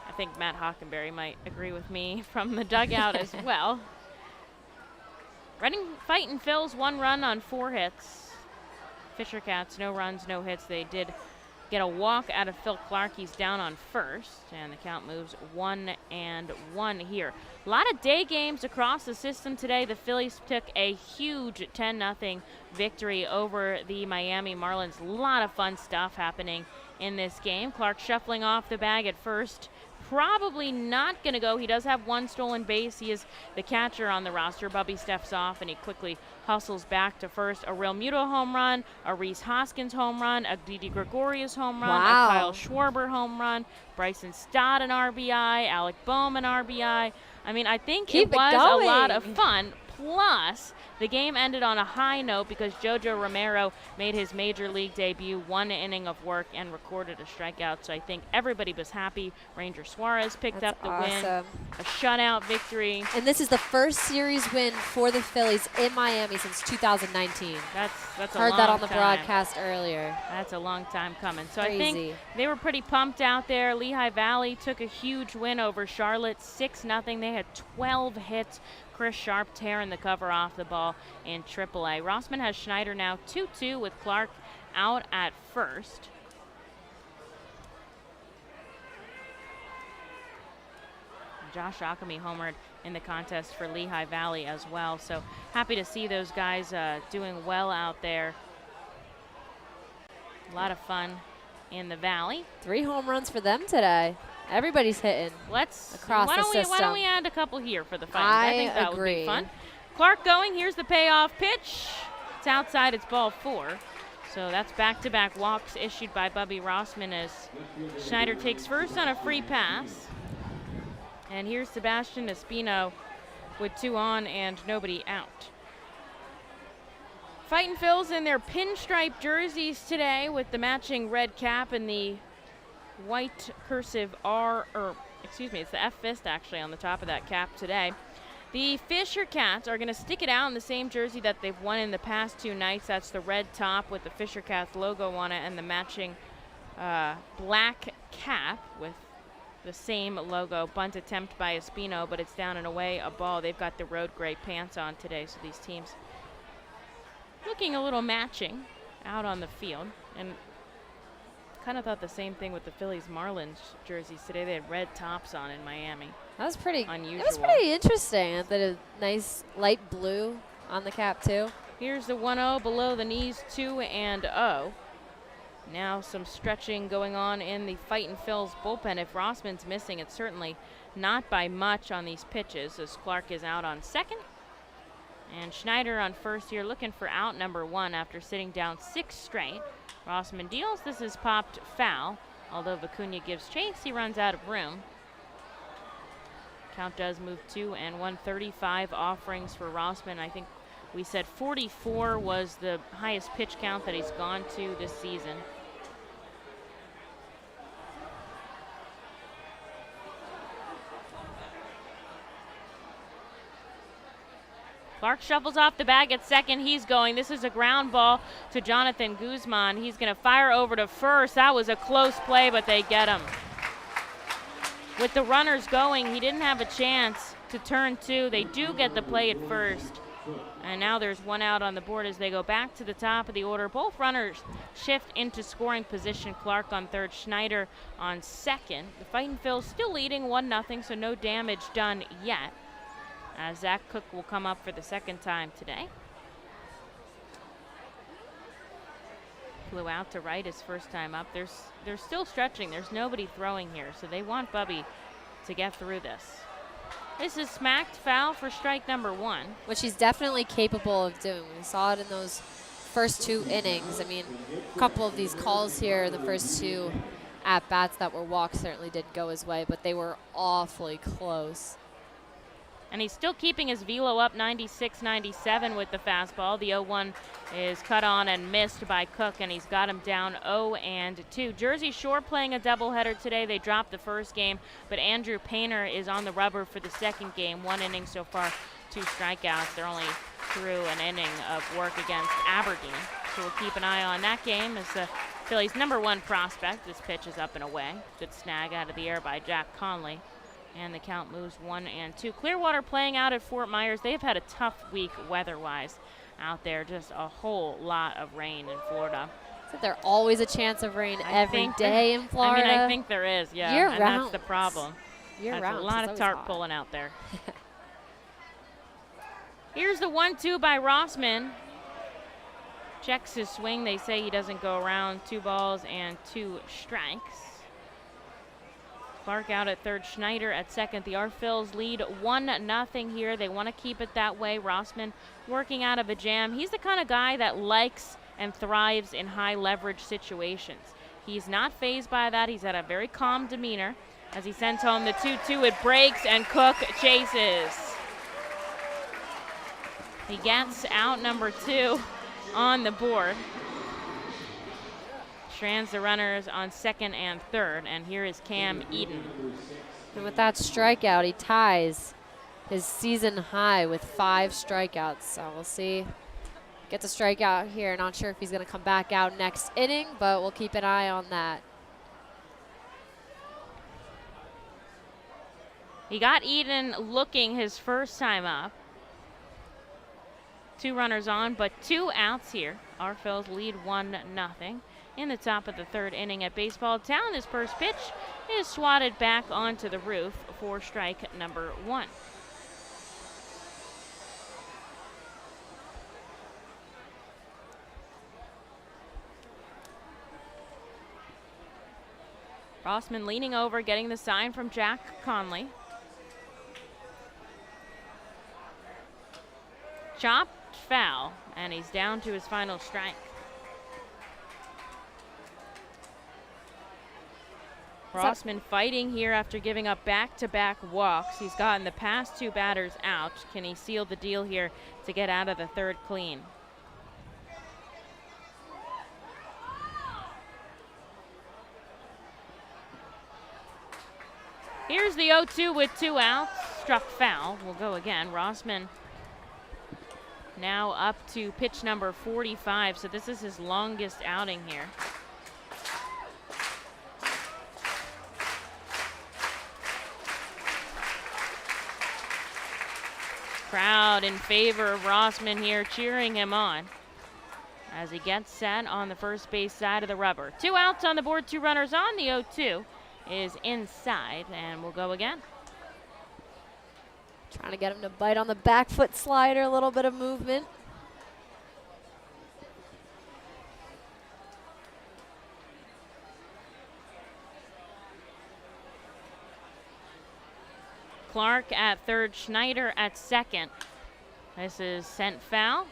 I think Matt Hockenberry might agree with me from the dugout as well. Reading Fightin' Phils 1 run on 4 hits. Fisher Cats, no runs, no hits. They did get a walk out of Phil Clark. He's down on first, and the count moves 1-1 here. A lot of day games across the system today. The Phillies took a huge 10-0 victory over the Miami Marlins. A lot of fun stuff happening in this game. Clark shuffling off the bag at first, probably not going to go. He does have one stolen base. He is the catcher on the roster. Bubby steps off, and he quickly hustles back to first. A Real Muto home run, a Reese Hoskins home run, a Didi Gregorius home run, Wow. a Kyle Schwarber home run, Bryson Stott an RBI, Alec Boehm an RBI. I mean, I think it was a lot of fun. Plus, the game ended on a high note because Jojo Romero made his major league debut, 1 inning of work, and recorded a strikeout. So I think everybody was happy. Ranger Suarez picked up the win, a shutout victory. And this is the first series win for the Phillies in Miami since 2019. That's a Heard long that on the time. broadcast earlier. That's a long time coming. So Crazy. I think they were pretty pumped out there. Lehigh Valley took a huge win over Charlotte, 6-0. They had 12 hits. Chris Sharp tearing the cover off the ball in AAA. Rossman has Schneider now 2-2 with Clark out at first. Josh Akami homered in the contest for Lehigh Valley as well. So happy to see those guys doing well out there. A lot of fun in the Valley. 3 home runs for them today. Everybody's hitting across the system. Why don't we add a couple here for the fight? I think that would be agree. fun. Clark going. Here's the payoff pitch. It's outside. It's ball 4. So that's back-to-back walks issued by Bubby Rossman as Schneider takes first on a free pass. And here's Sebastian Espino with 2 on and nobody out. Fightin' Phil's in their pinstripe jerseys today with the matching red cap and the white cursive R, or excuse me, it's the F fist actually on the top of that cap today. The Fisher Cats are going to stick it out in the same jersey that they've won in the past 2 nights. That's the red top with the Fisher Cats logo on it and the matching black cap with the same logo. Bunt attempt by Espino, but it's down and away, a ball. They've got the road gray pants on today, so these teams looking a little matching out on the field. And kind of thought the same thing with the Phillies Marlins jerseys today. They had red tops on in Miami. That was pretty unusual. It was pretty interesting. The nice light blue on the cap too. Here's the 1-0 below the knees, 2-0. Now some stretching going on in the Fightin' Phil's bullpen. If Rossman's missing, it's certainly not by much on these pitches as Clark is out on second. And Schneider on first here looking for out number 1 after sitting down 6 straight. Rossman deals. This is popped foul. Although Vicuña gives chase, he runs out of room. Count does move 2 and 135 offerings for Rossman. I think we said 44 was the highest pitch count that he's gone to this season. Clark shuffles off the bag at second. He's going. This is a ground ball to Jonathan Guzman. He's going to fire over to first. That was a close play, but they get him. With the runners going, he didn't have a chance to turn 2. They do get the play at first. And now there's 1 out on the board as they go back to the top of the order. Both runners shift into scoring position. Clark on third, Schneider on second. The Fightin' Phil's still leading 1-0, so no damage done yet. As Zach Cook will come up for the second time today. Flew out to right his first time up. They're still stretching. There's nobody throwing here, so they want Bubby to get through this. This is smacked foul for strike number 1. Which he's definitely capable of doing. We saw it in those first 2 innings. I mean, a couple of these calls here, the first 2 at-bats that were walks certainly didn't go his way, but they were awfully close. And he's still keeping his velo up 96-97 with the fastball. The 0-1 is cut on and missed by Cook, and he's got him down 0-2. Jersey Shore playing a doubleheader today. They dropped the first game, but Andrew Painter is on the rubber for the second game. 1 inning so far, 2 strikeouts. They're only through an inning of work against Aberdeen. So we'll keep an eye on that game as the Phillies' number 1 prospect. This pitch is up and away. Good snag out of the air by Jack Conley. And the count moves 1-2. Clearwater playing out at Fort Myers. They've had a tough week weather-wise out there. Just a whole lot of rain in Florida. So there's always a chance of rain every day in Florida. I mean, I think there is, yeah. Year and round. That's the problem. Year That's round. a lot of tarp pulling out there. Here's the 1-2 by Rossman. Checks his swing. They say he doesn't go around. 2 balls and 2 strikes. Clark out at third, Schneider at second. The Arphils lead 1-0 here. They want to keep it that way. Rossman working out of a jam. He's the kind of guy that likes and thrives in high leverage situations. He's not fazed by that. He's had a very calm demeanor as he sends home the 2-2. It breaks and Cook chases. He gets out number 2 on the board. Strands the runners on second and third, and here is Cam Eden. And with that strikeout, he ties his season high with 5 strikeouts. So we'll see. Gets a strikeout here. Not sure if he's going to come back out next inning, but we'll keep an eye on that. He got Eden looking his first time up. 2 runners on, but 2 outs here. Arphils lead 1-0. In the top of the third inning at Baseball Town, his first pitch is swatted back onto the roof for strike number 1. Rossman leaning over, getting the sign from Jack Conley. Chopped foul, and he's down to his final strike. Rossman fighting here after giving up back-to-back walks. He's gotten the past 2 batters out. Can he seal the deal here to get out of the third clean? Here's the 0-2 with 2 outs. Struck foul. We'll go again. Rossman now up to pitch number 45, so this is his longest outing here. Crowd in favor of Rossman here, cheering him on as he gets set on the first base side of the rubber. 2 outs on the board, 2 runners on. The 0-2 is inside, and we'll go again. Trying to get him to bite on the back foot slider, a little bit of movement. Clark at third, Schneider at second. This is sent foul.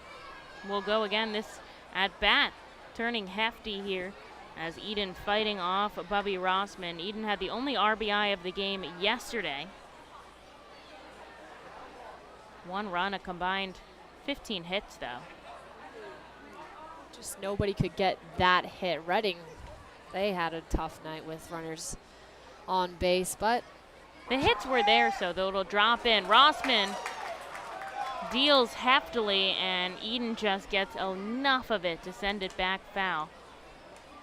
We'll go again. This at bat turning hefty here as Eden fighting off Bubby Rossman. Eden had the only RBI of the game yesterday. 1 run, a combined 15 hits though. Just nobody could get that hit. Reading, they had a tough night with runners on base, but the hits were there, so it'll drop in. Rossman deals heftily, and Eden just gets enough of it to send it back foul.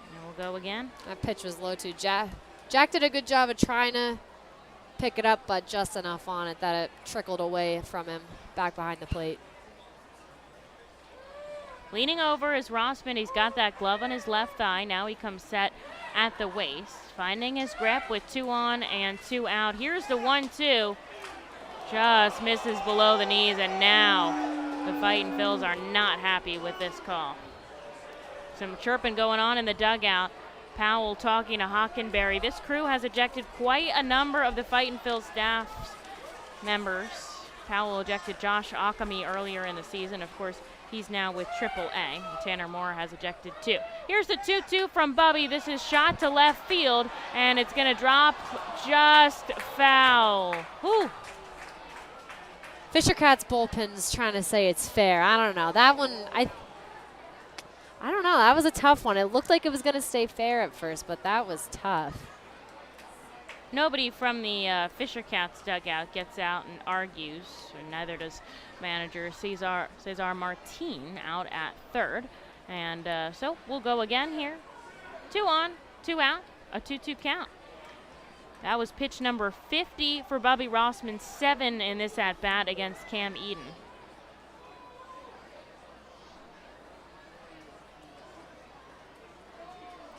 And we'll go again. That pitch was low too. Jack did a good job of trying to pick it up, but just enough on it that it trickled away from him back behind the plate. Leaning over is Rossman. He's got that glove on his left thigh. Now he comes set at the waist, finding his grip with 2 on and 2 out. Here's the 1-2. Just misses below the knees, and now the Fightin' Phils are not happy with this call. Some chirping going on in the dugout. Powell talking to Hockenberry. This crew has ejected quite a number of the Fightin' Phils staff members. Powell ejected Josh Ockamy earlier in the season. Of course, he's now with AAA. Tanner Moore has ejected 2. Here's the 2-2 from Bubby. This is shot to left field, and it's going to drop just foul. Whew. Fisher Cat's bullpen's trying to say it's fair. I don't know. That one, I don't know. That was a tough one. It looked like it was going to stay fair at first, but that was tough. Nobody from the Fisher Cats dugout gets out and argues, and neither does manager Cesar Martin out at third. And so we'll go again here. 2 on, 2 out, a 2-2 count. That was pitch number 50 for Bubby Rossman, 7 in this at-bat against Cam Eden.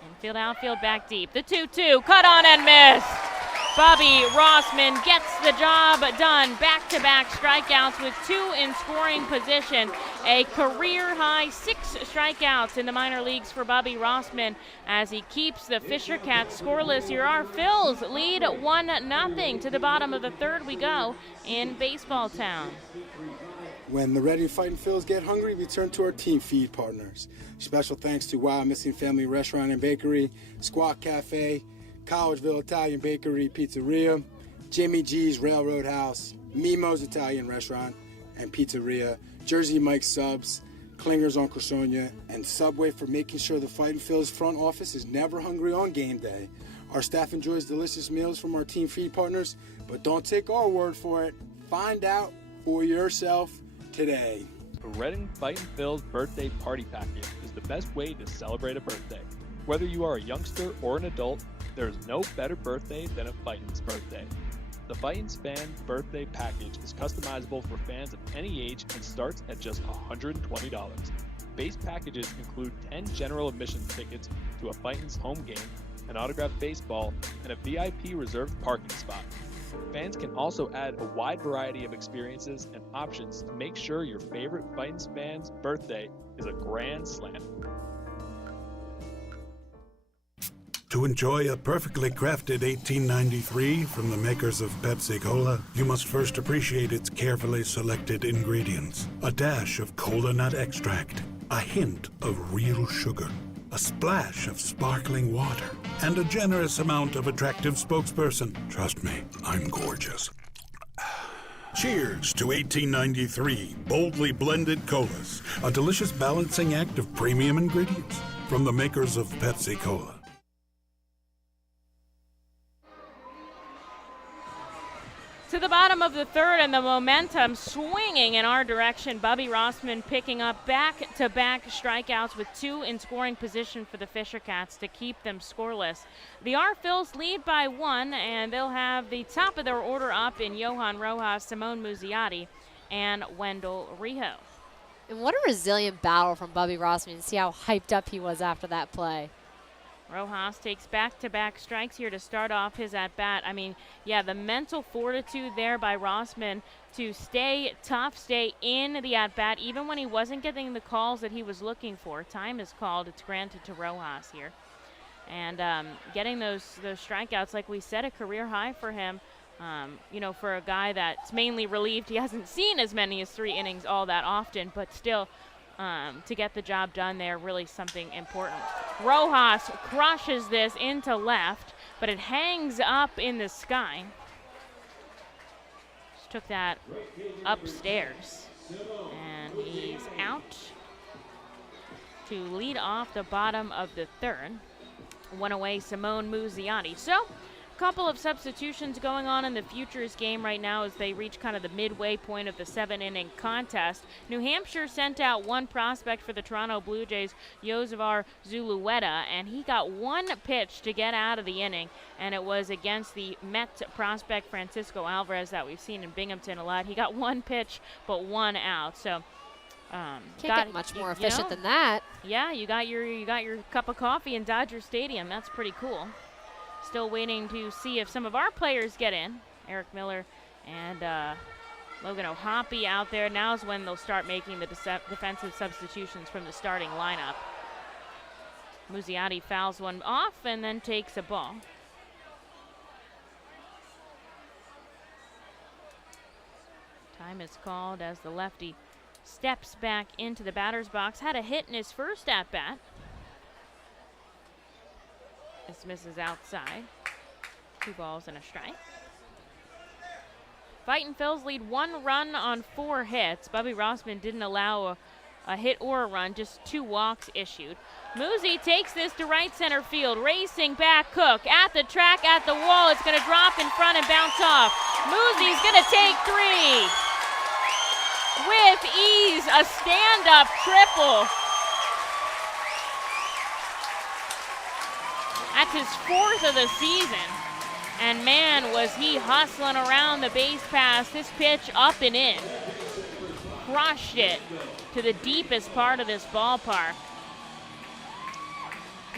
Infield, outfield, back deep. The 2-2, cut on and missed. Bubby Rossman gets the job done. Back-to-back strikeouts with 2 in scoring position. A career-high 6 strikeouts in the minor leagues for Bobby Rossman as he keeps the Fisher Cats scoreless. Here our Phils lead 1-0. To the bottom of the third we go in Baseball Town. When the Ready Fightin' Phils get hungry, we turn to our team feed partners. Special thanks to Wild Missing Family Restaurant and Bakery, Squawk Cafe, Collegeville Italian Bakery Pizzeria, Jimmy G's Railroad House, Mimo's Italian Restaurant and Pizzeria, Jersey Mike's Subs, Klinger's on Cressonia, and Subway for making sure the Fightin' Phils front office is never hungry on game day. Our staff enjoys delicious meals from our team feed partners, but don't take our word for it. Find out for yourself today. The Reading Fightin' Phils birthday party package is the best way to celebrate a birthday. Whether you are a youngster or an adult, there is no better birthday than a Fightin's birthday. The Fightin's Fan Birthday Package is customizable for fans of any age and starts at just $120. Base packages include 10 general admission tickets to a Fightin's home game, an autographed baseball, and a VIP reserved parking spot. Fans can also add a wide variety of experiences and options to make sure your favorite Fightin's fan's birthday is a grand slam. To enjoy a perfectly crafted 1893 from the makers of Pepsi Cola, you must first appreciate its carefully selected ingredients. A dash of cola nut extract, a hint of real sugar, a splash of sparkling water, and a generous amount of attractive spokesperson. Trust me, I'm gorgeous. Cheers to 1893 boldly blended colas, a delicious balancing act of premium ingredients from the makers of Pepsi Cola. To the bottom of the third, and the momentum swinging in our direction. Bobby Rossman picking up back-to-back strikeouts with 2 in scoring position for the Fisher Cats to keep them scoreless. The R Phils lead by 1, and they'll have the top of their order up in Johan Rojas, Simone Muzziotti, and Wendell Rijo. And what a resilient battle from Bobby Rossman. See how hyped up he was after that play. Rojas takes back-to-back strikes here to start off his at-bat. I mean, yeah, the mental fortitude there by Rossman to stay tough, stay in the at-bat, even when he wasn't getting the calls that he was looking for. Time is called. It's granted to Rojas here. And getting those strikeouts, like we said, a career high for him. You know, for a guy that's mainly relieved, he hasn't seen as many as 3 innings all that often, but still, to get the job done there, really something important. Rojas crushes this into left, but it hangs up in the sky. Just took that upstairs, and he's out to lead off the bottom of the third. One away, Simone Muzziotti. So, couple of substitutions going on in the Futures game right now as they reach kind of the midway point of the 7-inning contest. New Hampshire sent out 1 prospect for the Toronto Blue Jays, Yosevar Zulueta, and he got 1 pitch to get out of the inning, and it was against the Met prospect Francisco Alvarez that we've seen in Binghamton a lot. He got 1 pitch, but 1 out. So can't get much more efficient than that. Yeah, you got your cup of coffee in Dodger Stadium. That's pretty cool. Still waiting to see if some of our players get in. Eric Miller and Logan O'Hoppe out there. Now is when they'll start making the defensive substitutions from the starting lineup. Muzziotti fouls one off and then takes a ball. Time is called as the lefty steps back into the batter's box. Had a hit in his first at-bat. This misses outside. 2 balls and a strike. Fightin' Phils lead 1 run on 4 hits. Bobby Rossman didn't allow a hit or a run, just 2 walks issued. Muzzy takes this to right center field. Racing back, Cook at the track, at the wall. It's going to drop in front and bounce off. Muzzy's going to take 3. With ease, a stand-up triple. That's his 4th of the season. And man, was he hustling around the base pass. This pitch up and in. Crushed it to the deepest part of this ballpark.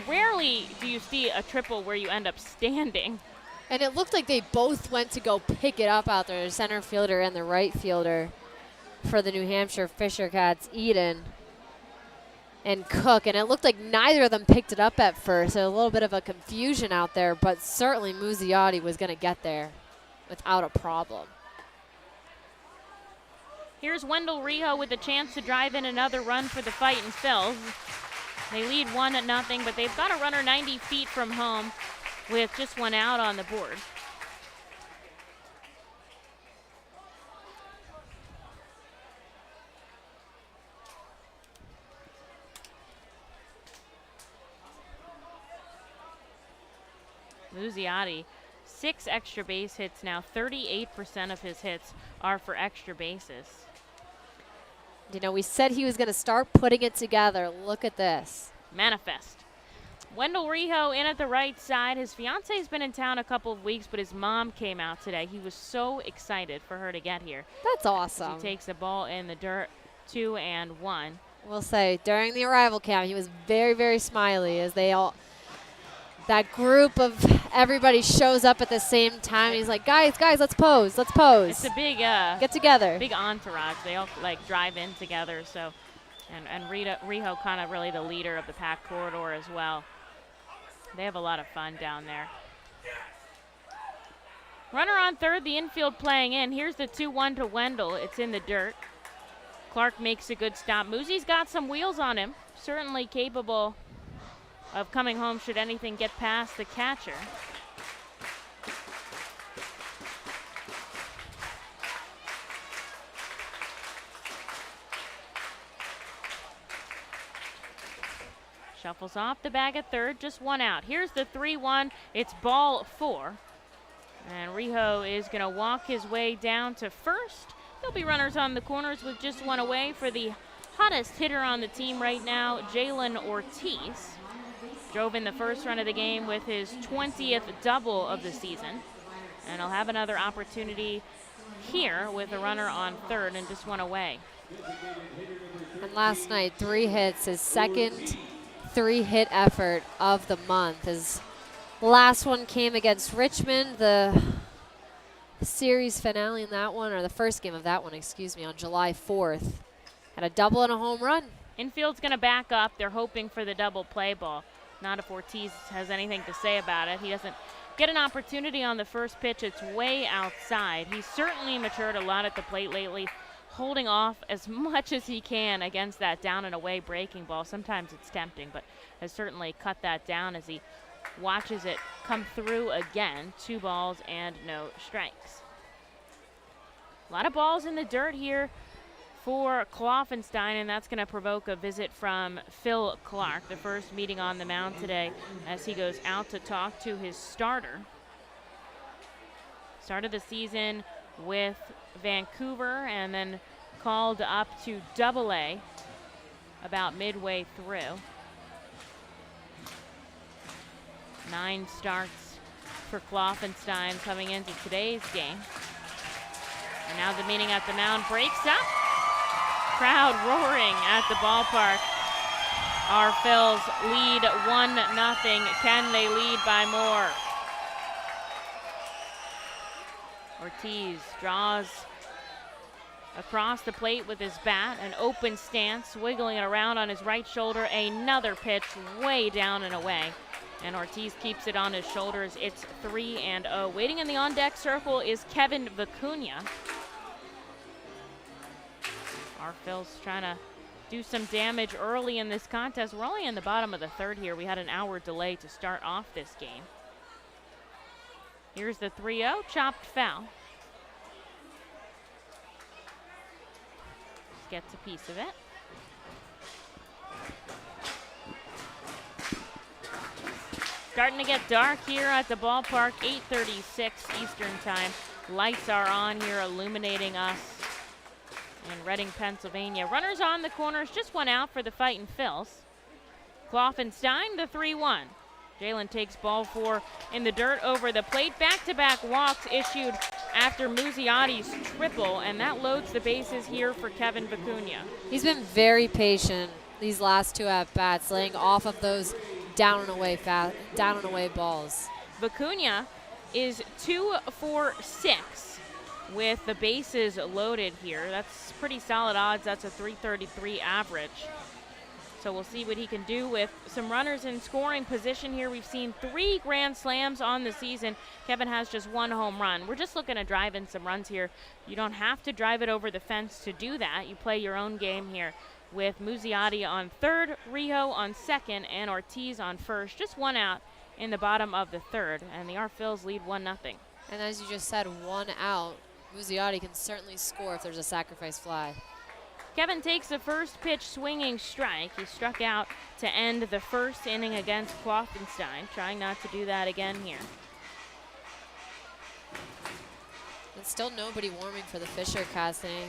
Rarely do you see a triple where you end up standing. And it looked like they both went to go pick it up out there, the center fielder and the right fielder. for the New Hampshire Fisher Cats, Eden and Cook, and it looked like neither of them picked it up at first. So a little bit of a confusion out there, but certainly Muzziotti was going to get there without a problem. Here's Wendell Rijo with a chance to drive in another run for the Fightin' Phils. They lead 1-0, but they've got a runner 90 feet from home with just one out on the board. Muzziotti, 6 extra base hits now. 38% of his hits are for extra bases. You know, we said he was going to start putting it together. Look at this. Manifest. Wendell Rijo in at the right side. His fiance's been in town a couple of weeks, but his mom came out today. He was so excited for her to get here. That's awesome. He takes a ball in the dirt, 2-1. We'll say during the arrival cam, he was very, very smiley as they all, that group of everybody shows up at the same time. He's like, guys, let's pose, let's pose. It's a big get together. Big entourage. They all like drive in together. So, and Rijo kind of really the leader of the pack corridor as well. They have a lot of fun down there. Runner on third, the infield playing in. Here's the 2-1 to Wendell. It's in the dirt. Clark makes a good stop. Muzzi's got some wheels on him. Certainly capable of coming home should anything get past the catcher. Shuffles off the bag at third, just one out. Here's the 3-1, it's ball 4. And Rijo is gonna walk his way down to first. There'll be runners on the corners with just one away for the hottest hitter on the team right now, Jalen Ortiz. Drove in the first run of the game with his 20th double of the season. And he'll have another opportunity here with a runner on third and just one away. And last night, 3 hits, his second 3-hit effort of the month. His last one came against Richmond, the series finale in that one, or the first game of that one, excuse me, on July 4th. Had a double and a home run. Infield's gonna back up. They're hoping for the double play ball. Not if Ortiz has anything to say about it. He doesn't get an opportunity on the first pitch. It's way outside. He's certainly matured a lot at the plate lately, holding off as much as he can against that down and away breaking ball. Sometimes it's tempting, but has certainly cut that down as he watches it come through again. 2 balls and no strikes. A lot of balls in the dirt here for Kloffenstein, and that's going to provoke a visit from Phil Clark, the first meeting on the mound today as he goes out to talk to his starter. Started the season with Vancouver and then called up to Double-A about midway through. 9 starts for Kloffenstein coming into today's game. And now the meeting at the mound breaks up. Crowd roaring at the ballpark. Our Phils lead 1-0. Can they lead by more? Ortiz draws across the plate with his bat, an open stance, wiggling it around on his right shoulder. Another pitch way down and away. And Ortiz keeps it on his shoulders. It's 3-0. Waiting in the on-deck circle is Kevin Vicuña. Our Phils trying to do some damage early in this contest. We're only in the bottom of the third here. We had an hour delay to start off this game. Here's the 3-0, chopped foul. Gets a piece of it. Starting to get dark here at the ballpark, 8:36 Eastern time. Lights are on here illuminating us in Reading, Pennsylvania. Runners on the corners, just one out for the Fightin' Phils. Kloffenstein, the 3-1. Jalen takes ball 4 in the dirt over the plate. Back-to-back walks issued after Muzziotti's triple, and that loads the bases here for Kevin Vicuña. He's been very patient these last 2 at-bats, laying off of those down and away balls. Vicuña is 2 for 6 with the bases loaded here. That's pretty solid odds. That's a 333 average. So we'll see what he can do with some runners in scoring position here. We've seen 3 grand slams on the season. Kevin has just 1 home run. We're just looking to drive in some runs here. You don't have to drive it over the fence to do that. You play your own game here with Muzziotti on third, Rijo on second, and Ortiz on first. Just 1 out in the bottom of the third, and the Phils lead 1-0. And as you just said, 1 out. Muzziotti can certainly score if there's a sacrifice fly. Kevin takes the first pitch swinging strike. He struck out to end the first inning against Klopfenstein, trying not to do that again here. And still nobody warming for the Fisher Cats. They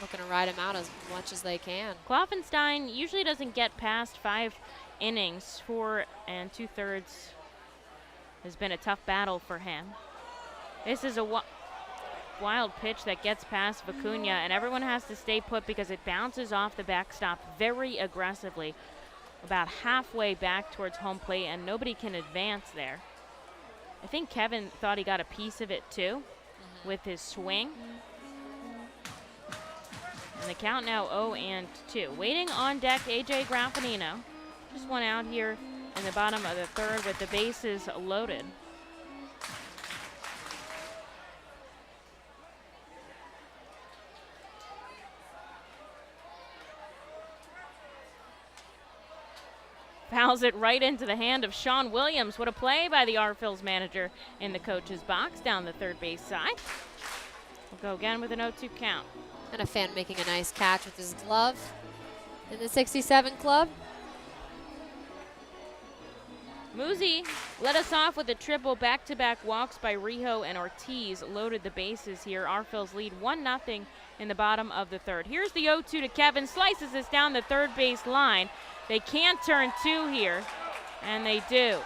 looking to ride him out as much as they can. Klopfenstein usually doesn't get past 5 innings. 4 2/3 has been a tough battle for him. This is a wild pitch that gets past Vicuña, and everyone has to stay put because it bounces off the backstop very aggressively, about halfway back towards home plate, and nobody can advance there. I think Kevin thought he got a piece of it too with his swing. And the count now 0-2. Waiting on deck, AJ Graffinino. Just 1 out here in the bottom of the third with the bases loaded. Fouls it right into the hand of Sean Williams. What a play by the Phils manager in the coach's box down the third base side. We'll go again with an 0-2 count. And a fan making a nice catch with his glove in the 67 club. Muzi led us off with a triple. Back-to-back walks by Rijo and Ortiz loaded the bases here. Phils lead 1-0 in the bottom of the third. Here's the 0-2 to Kevin. Slices this down the third base line. They can't turn 2 here, and they do.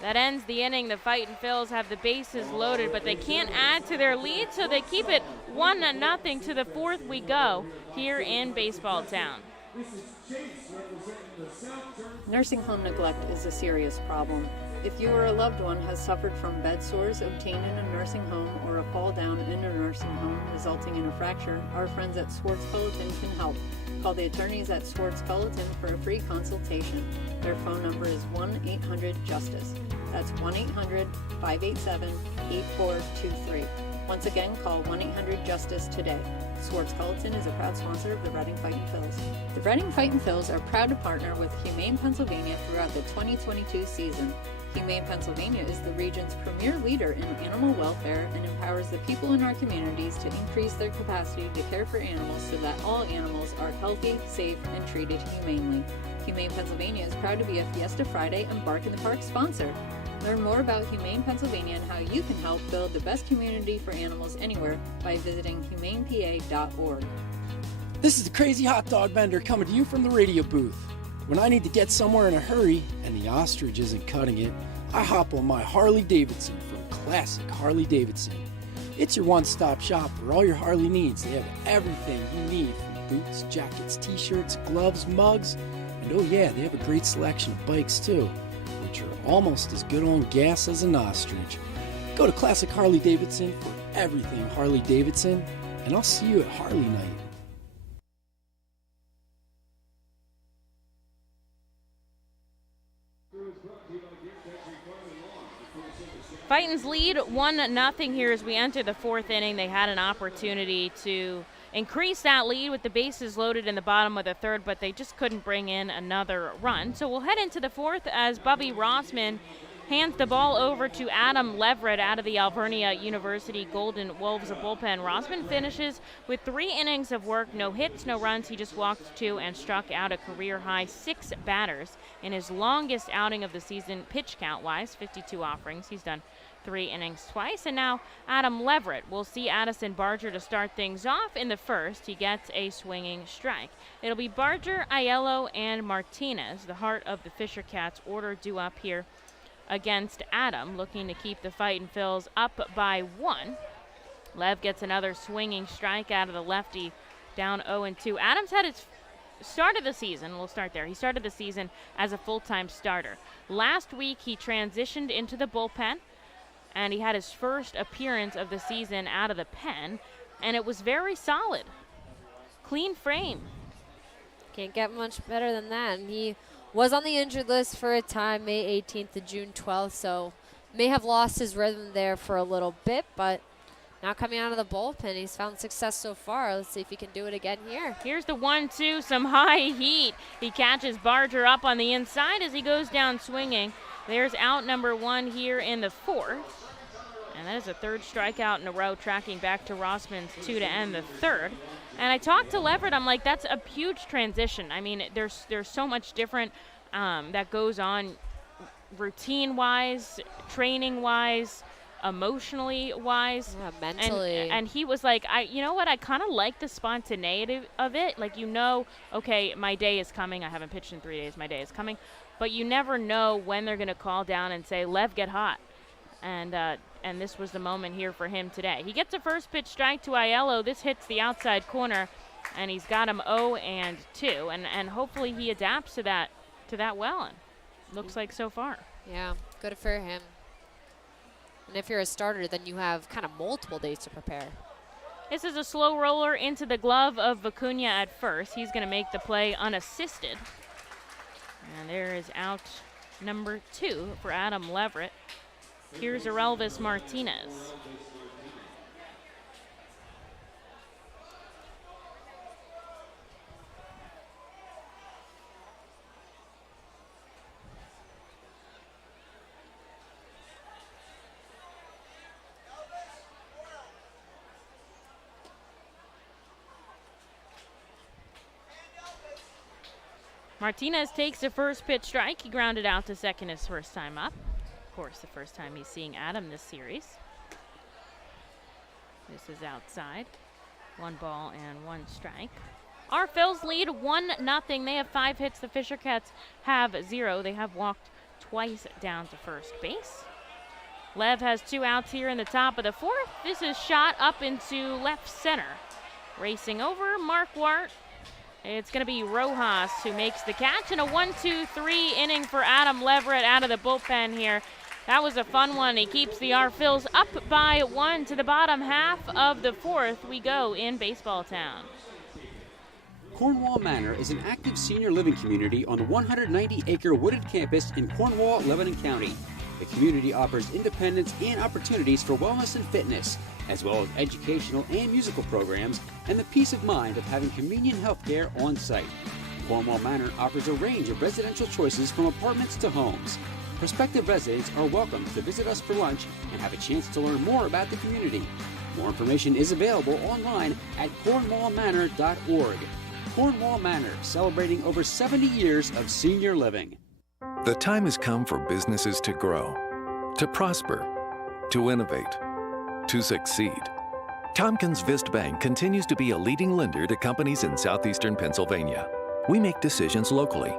That ends the inning. The Fightin' Phils have the bases loaded, but they can't add to their lead, so they keep it 1-0 to the fourth we go here in Baseball Town. Nursing home neglect is a serious problem. If you or a loved one has suffered from bed sores obtained in a nursing home or a fall down in a nursing home resulting in a fracture, our friends at Swartz Culleton can help. Call the attorneys at Swartz Culleton for a free consultation. Their phone number is 1-800-JUSTICE. That's 1-800-587-8423. Once again, call 1-800-JUSTICE today. Swartz Culleton is a proud sponsor of the Reading Fightin' Phils. The Reading Fightin' Phils are proud to partner with Humane Pennsylvania throughout the 2022 season. Humane Pennsylvania is the region's premier leader in animal welfare and empowers the people in our communities to increase their capacity to care for animals so that all animals are healthy, safe, and treated humanely. Humane Pennsylvania is proud to be a Fiesta Friday and Bark in the Park sponsor. Learn more about Humane Pennsylvania and how you can help build the best community for animals anywhere by visiting humanepa.org. This is the Crazy Hot Dog Vendor coming to you from the radio booth. When I need to get somewhere in a hurry and the ostrich isn't cutting it, I hop on my Harley Davidson from Classic Harley Davidson. It's your one-stop shop for all your Harley needs. They have everything you need from boots, jackets, t-shirts, gloves, mugs, and oh yeah, they have a great selection of bikes too, which are almost as good on gas as an ostrich. Go to Classic Harley Davidson for everything Harley Davidson, and I'll see you at Harley Night. Fightin's lead 1-0 here as we enter the fourth inning. They had an opportunity to increase that lead with the bases loaded in the bottom of the third, but they just couldn't bring in another run. So we'll head into the fourth as Bubby Rossman hands the ball over to Adam Leverett out of the Alvernia University Golden Wolves bullpen. Rossman finishes with 3 innings of work, no hits, no runs. He just walked 2 and struck out a career-high 6 batters in his longest outing of the season, pitch count-wise, 52 offerings. He's done 3 innings twice. And now Adam Leverett will see Addison Barger to start things off in the first. He gets a swinging strike. It'll be Barger, Aiello, and Martinez, the heart of the Fisher Cats order due up here against Adam, looking to keep the Fightin' Phils up by 1. Lev gets another swinging strike out of the lefty, down 0-2. Adams had his start of the season, we'll start there. He started the season as a full-time starter. Last week, he transitioned into the bullpen. and he had his first appearance of the season out of the pen, and it was very solid. Clean frame. Can't get much better than that. And he was on the injured list for a time, May 18th to June 12th, so may have lost his rhythm there for a little bit, but now coming out of the bullpen, he's found success so far. Let's see if he can do it again here. Here's the 1-2, some high heat. He catches Barger up on the inside as he goes down swinging. There's out number 1 here in the 4th. And that is a 3rd strikeout in a row, tracking back to Rossman's 2 to end the 3rd. And I talked to Leverett. I'm like, that's a huge transition. I mean, there's so much different that goes on routine-wise, training-wise, emotionally-wise. Yeah, mentally. And he was like, you know what, I kind of like the spontaneity of it. Like, okay, my day is coming. I haven't pitched in 3 days. My day is coming. But you never know when they're going to call down and say, Lev, get hot. And this was the moment here for him today. He gets a first pitch strike to Aiello. This hits the outside corner, and he's got him 0-2. And hopefully he adapts to that well. And looks like so far. Yeah, good for him. And if you're a starter, then you have kind of multiple days to prepare. This is a slow roller into the glove of Vicuña at first. He's going to make the play unassisted. And there is out number 2 for Adam Leverett. Here's Orelvis Martinez. Martinez takes the first pitch strike. He grounded out to second his first time up. Of course, the first time he's seeing Adam this series. This is outside. 1 ball and 1 strike. Our Phils lead 1-0. They have 5 hits. The Fisher Cats have 0. They have walked twice down to first base. Lev has 2 outs here in the top of the 4th. This is shot up into left center. Racing over, Mark Wart. It's going to be Rojas who makes the catch, and a 1-2-3 inning for Adam Leverett out of the bullpen here. That was a fun one. He keeps the R Phils up by 1 to the bottom half of the 4th. We go in Baseball Town. Cornwall Manor is an active senior living community on the 190-acre wooded campus in Cornwall, Lebanon County. The community offers independence and opportunities for wellness and fitness, as well as educational and musical programs, and the peace of mind of having convenient health care on site. Cornwall Manor offers a range of residential choices from apartments to homes. Prospective residents are welcome to visit us for lunch and have a chance to learn more about the community. More information is available online at cornwallmanor.org. Cornwall Manor, celebrating over 70 years of senior living. The time has come for businesses to grow, to prosper, to innovate, to succeed. Tompkins Vist Bank continues to be a leading lender to companies in southeastern Pennsylvania. We make decisions locally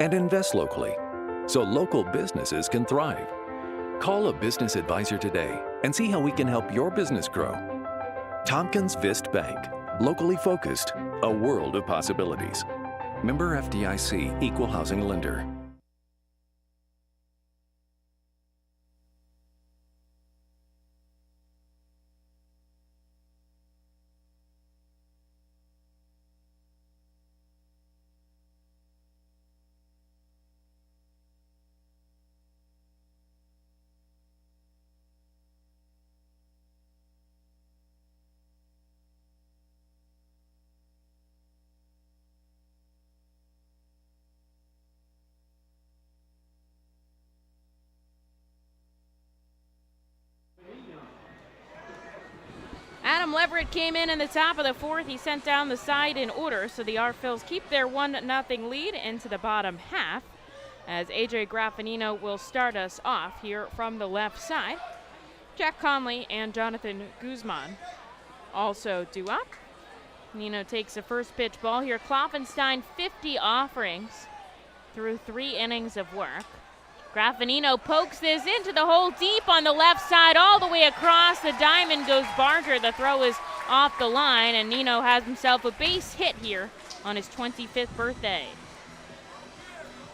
and invest locally so local businesses can thrive. Call a business advisor today and see how we can help your business grow. Tompkins Vist Bank, locally focused, a world of possibilities. Member FDIC, Equal Housing Lender. Adam Leverett came in the top of the 4th. He sent down the side in order, so the R Phils keep their 1-0 lead into the bottom half, as A.J. Graffinino will start us off here from the left side. Jack Conley and Jonathan Guzman also due up. Nino takes a first pitch ball here. Kloffenstein, 50 offerings through 3 innings of work. Graffinino pokes this into the hole deep on the left side, all the way across. The diamond goes Barger. The throw is off the line, and Nino has himself a base hit here on his 25th birthday.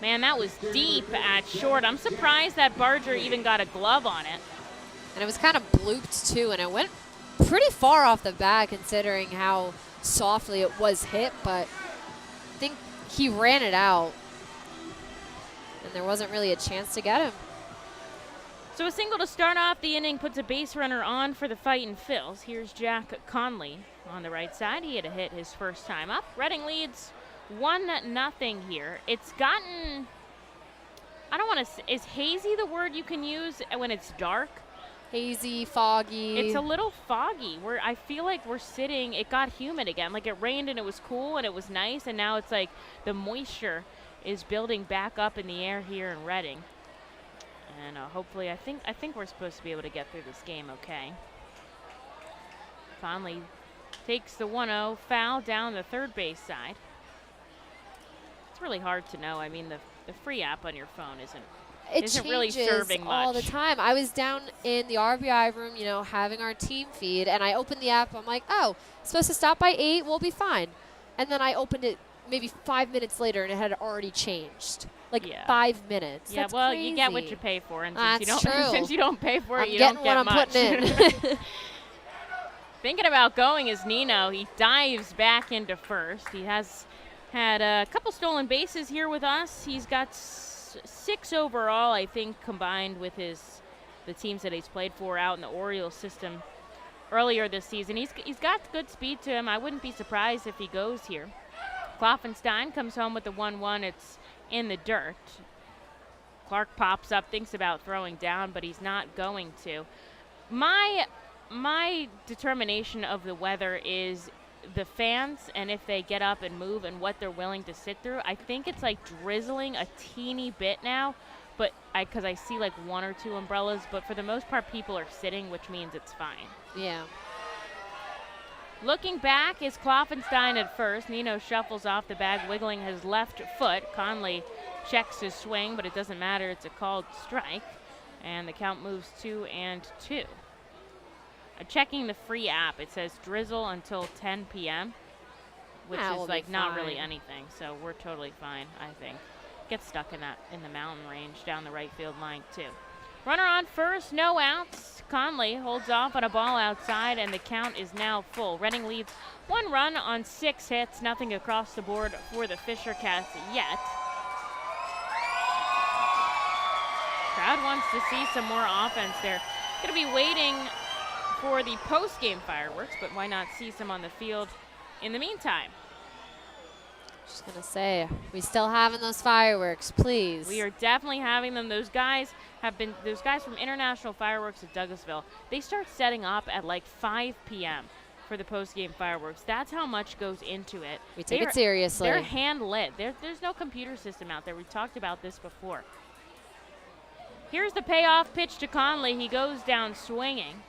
Man, that was deep at short. I'm surprised that Barger even got a glove on it. And it was kind of blooped too, and it went pretty far off the bat considering how softly it was hit, but I think he ran it out, and there wasn't really a chance to get him. So a single to start off the inning puts a base runner on for the Fightin' Phils. Here's Jack Conley on the right side. He had a hit his first time up. Reading leads 1-0 here. It's gotten, I don't want to, is hazy the word you can use when it's dark? Hazy, foggy. It's a little foggy. I feel like we're sitting, it got humid again. Like it rained and it was cool and it was nice, and now it's like the moisture is building back up in the air here in Reading. And hopefully, I think we're supposed to be able to get through this game okay. Conley takes the 1-0 foul down the third base side. It's really hard to know. I mean, the free app on your phone isn't really serving much. All the time. I was down in the RBI room, you know, having our team feed, and I opened the app. I'm like, oh, supposed to stop by 8, we'll be fine. And then I opened it maybe 5 minutes later, and it had already changed. Like 5 minutes. Yeah, That's well, crazy. you get what you pay for, and That's true. Since you don't pay for it, you I'm don't get getting what much. I'm putting in. Thinking about going is Nino. He dives back into first. He has had a couple stolen bases here with us. He's got 6 overall, I think, combined with the teams that he's played for out in the Orioles system earlier this season. He's got good speed to him. I wouldn't be surprised if he goes here. Kloffenstein comes home with the 1-1. It's in the dirt. Clark pops up, thinks about throwing down, but he's not going to. My determination of the weather is the fans, and if they get up and move and what they're willing to sit through. I think it's like drizzling a teeny bit now, but because I see like 1 or 2 umbrellas, but for the most part people are sitting, which means it's fine. Yeah. Looking back is Kloffenstein at first. Nino shuffles off the bag, wiggling his left foot. Conley checks his swing, but it doesn't matter. It's a called strike, and the count moves 2-2. Checking the free app, it says drizzle until 10 p.m., which is like not really anything, so we're totally fine, I think. Get stuck in the mountain range down the right field line, too. Runner on first, no outs. Conley holds off on a ball outside, and the count is now full. Reading leads 1 run on 6 hits, nothing across the board for the Fisher Cats yet. Crowd wants to see some more offense there. Going to be waiting for the post-game fireworks, but why not see some on the field in the meantime? Just gonna say, we still having those fireworks, please. We are definitely having them. Those guys from International Fireworks at Douglasville, they start setting up at like 5 p.m. for the post-game fireworks. That's how much goes into it. We take it seriously. They're hand-lit. There's no computer system out there. We've talked about this before. Here's the payoff pitch to Conley. He goes down swinging.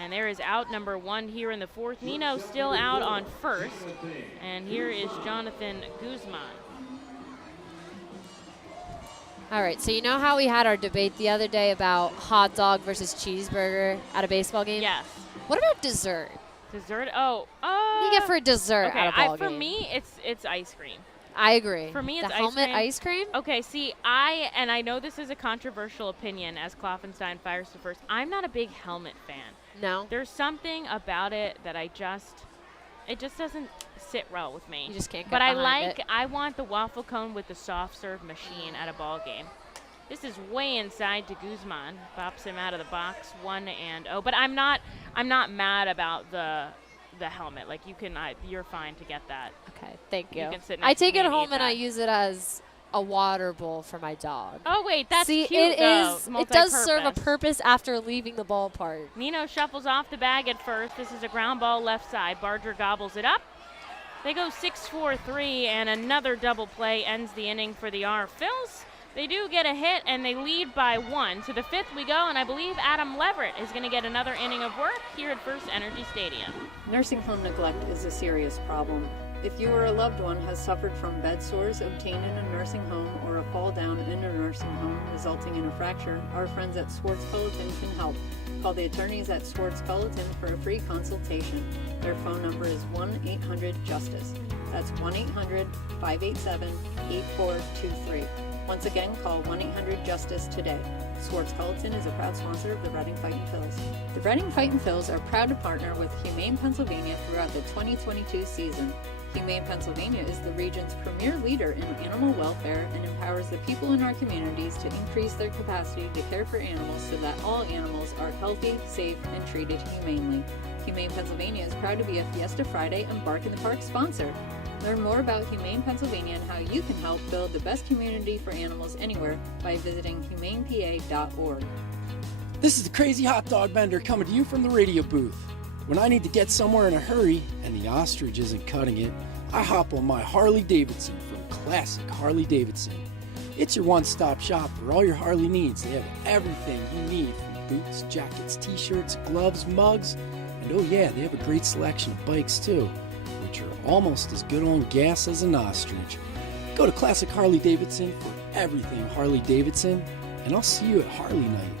And there is out number 1 here in the 4th. Nino still out on first. And here is Jonathan Guzman. All right, so you know how we had our debate the other day about hot dog versus cheeseburger at a baseball game? Yes. What about dessert? Dessert? Oh. What do you get for dessert at a ball game? For me, it's ice cream. I agree. For me, it's the helmet ice cream. Okay, see, I know this is a controversial opinion as Kloffenstein fires to first. I'm not a big helmet fan. No. There's something about it that it just doesn't sit well with me. You just can't get But I want the waffle cone with the soft serve machine at a ball game. This is way inside to Guzman. Bops him out of the box, 1-0. But I'm not mad about the helmet. Like you're fine to get that. Okay, thank you. You can sit I take it and home eat and that. I use it as a water bowl for my dog. Oh wait, that's See, cute though. it does serve a purpose after leaving the ballpark. Nino shuffles off the bag at first. This is a ground ball left side. Barger gobbles it up. They go 6-4-3, and another double play ends the inning for the R. Phils. They do get a hit, and they lead by 1. To the 5th we go, and I believe Adam Leverett is going to get another inning of work here at FirstEnergy Stadium. Nursing home neglect is a serious problem. If you or a loved one has suffered from bed sores obtained in a nursing home or a fall down in a nursing home resulting in a fracture, our friends at Swartz Culleton can help. Call the attorneys at Swartz Culleton for a free consultation. Their phone number is 1-800-JUSTICE. That's 1-800-587-8423. Once again, call 1-800-JUSTICE today. Schwartz Culleton is a proud sponsor of the Reading Fightin' Phils. The Reading Fightin' Phils are proud to partner with Humane Pennsylvania throughout the 2022 season. Humane Pennsylvania is the region's premier leader in animal welfare and empowers the people in our communities to increase their capacity to care for animals so that all animals are healthy, safe, and treated humanely. Humane Pennsylvania is proud to be a Fiesta Friday and Bark in the Park sponsor. Learn more about Humane Pennsylvania and how you can help build the best community for animals anywhere by visiting humanepa.org. This is the Crazy Hot Dog Bender coming to you from the radio booth. When I need to get somewhere in a hurry and the ostrich isn't cutting it, I hop on my Harley Davidson from Classic Harley Davidson. It's your one-stop shop for all your Harley needs. They have everything you need from boots, jackets, t-shirts, gloves, mugs, and oh yeah, they have a great selection of bikes too, which are almost as good on gas as an ostrich. Go to Classic Harley Davidson for everything Harley Davidson, and I'll see you at Harley Night.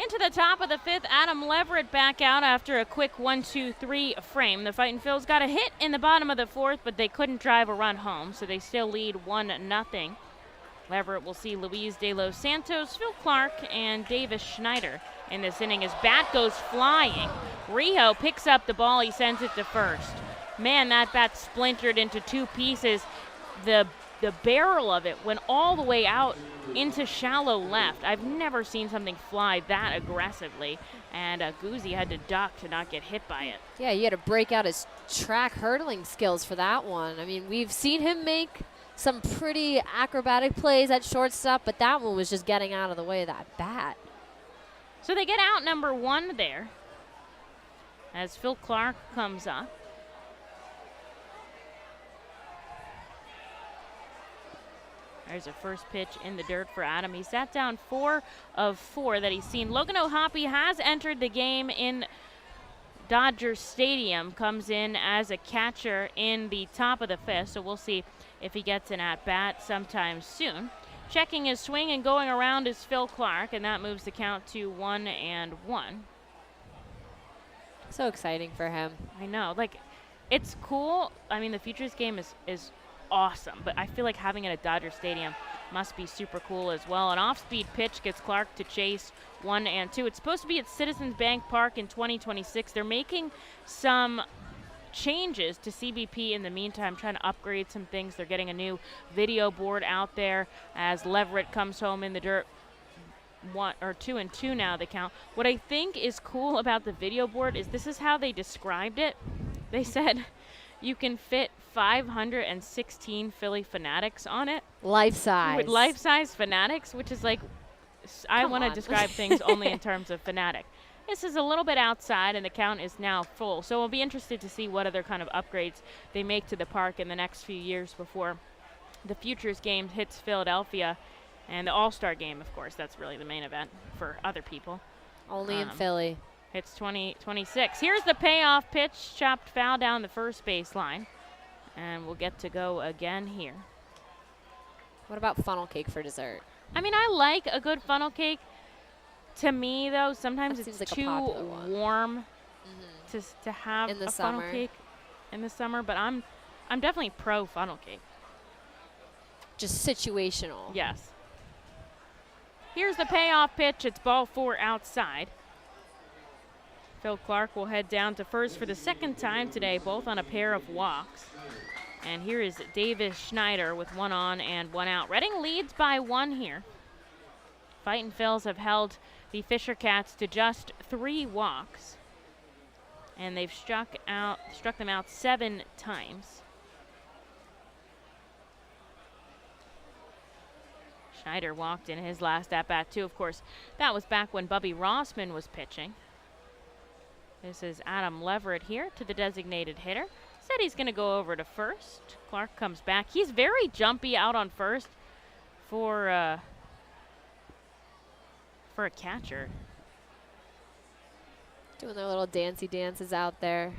Into the top of the fifth, Adam Leverett back out after a quick 1-2-3 frame. The Fightin' Phils got a hit in the bottom of the fourth, but they couldn't drive a run home, so they still lead 1-0. Leverett will see Luis De Los Santos, Phil Clark, and Davis Schneider in this inning. His bat goes flying. Rijo picks up the ball. He sends it to first. Man, that bat splintered into two pieces. The barrel of it went all the way out into shallow left. I've never seen something fly that aggressively, and Guzzi had to duck to not get hit by it. Yeah, he had to break out his track hurdling skills for that one. I mean, we've seen him make some pretty acrobatic plays at shortstop, but that one was just getting out of the way of that bat. So they get out number one there as Phil Clark comes up. There's a first pitch in the dirt for Adam. He sat down 4 of 4 that he's seen. Logan O'Hoppe has entered the game in Dodger Stadium, comes in as a catcher in the top of the fifth, so we'll see if he gets an at-bat sometime soon. Checking his swing and going around is Phil Clark, and that moves the count to 1-1. So exciting for him. I know. Like, it's cool. I mean, the Futures game is awesome, but I feel like having it at Dodger Stadium must be super cool as well. An off-speed pitch gets Clark to chase 1-2. It's supposed to be at Citizens Bank Park in 2026. They're making some changes to CBP in the meantime, trying to upgrade some things. They're getting a new video board out there as Leverett comes home in the dirt. 2-2 now the count. What I think is cool about the video board is this is how they described it. They said you can fit 516 Philly Fanatics on it. Life size. With life-size Fanatics, which is like, I want to describe things only in terms of Fanatic. This is a little bit outside, and the count is now full. So we'll be interested to see what other kind of upgrades they make to the park in the next few years before the Futures game hits Philadelphia. And the All-Star game, of course, that's really the main event for other people. Only in Philly. It's 2026. Here's the payoff pitch, chopped foul down the first baseline. And we'll get to go again here. What about funnel cake for dessert? I mean, I like a good funnel cake. To me, though, sometimes it's like too warm to have in the a summer. funnel cake in the summer. But I'm definitely pro funnel cake. Just situational. Yes. Here's the payoff pitch. It's ball 4 outside. Phil Clark will head down to first for the second time today, both on a pair of walks. And here is Davis Schneider with 1 on and 1 out. Reading leads by 1 here. Fightin' Phils have held the Fisher Cats to just 3 walks. And they've struck them out 7 times. Schneider walked in his last at-bat, too. Of course, that was back when Bubby Rossman was pitching. This is Adam Leverett here to the designated hitter. Said he's going to go over to first. Clark comes back. He's very jumpy out on first for a catcher. Doing their little dancey dances out there.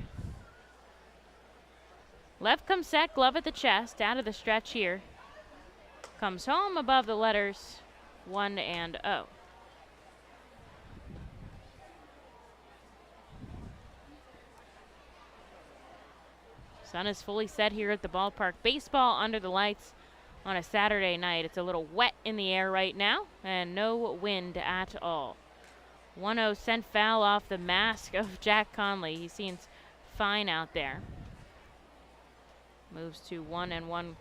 Lev comes set, glove at the chest, out of the stretch here. Comes home above the letters 1 and 0. Sun is fully set here at the ballpark. Baseball under the lights on a Saturday night. It's a little wet in the air right now and no wind at all. 1-0 sent foul off the mask of Jack Conley. He seems fine out there. Moves to 1-1.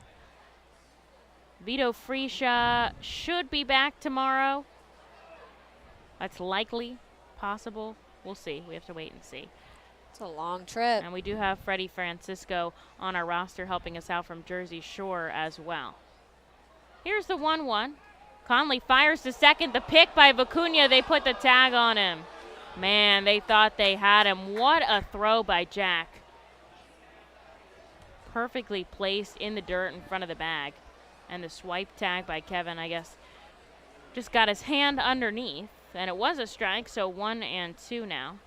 Vito Freesia should be back tomorrow. That's likely, possible. We'll see. We have to wait and see. It's a long trip. And we do have Freddie Francisco on our roster helping us out from Jersey Shore as well. Here's the 1-1. Conley fires to second. The pick by Vicuña. They put the tag on him. Man, they thought they had him. What a throw by Jack. Perfectly placed in the dirt in front of the bag. And the swipe tag by Kevin, I guess, just got his hand underneath. And it was a strike, so 1-2 now.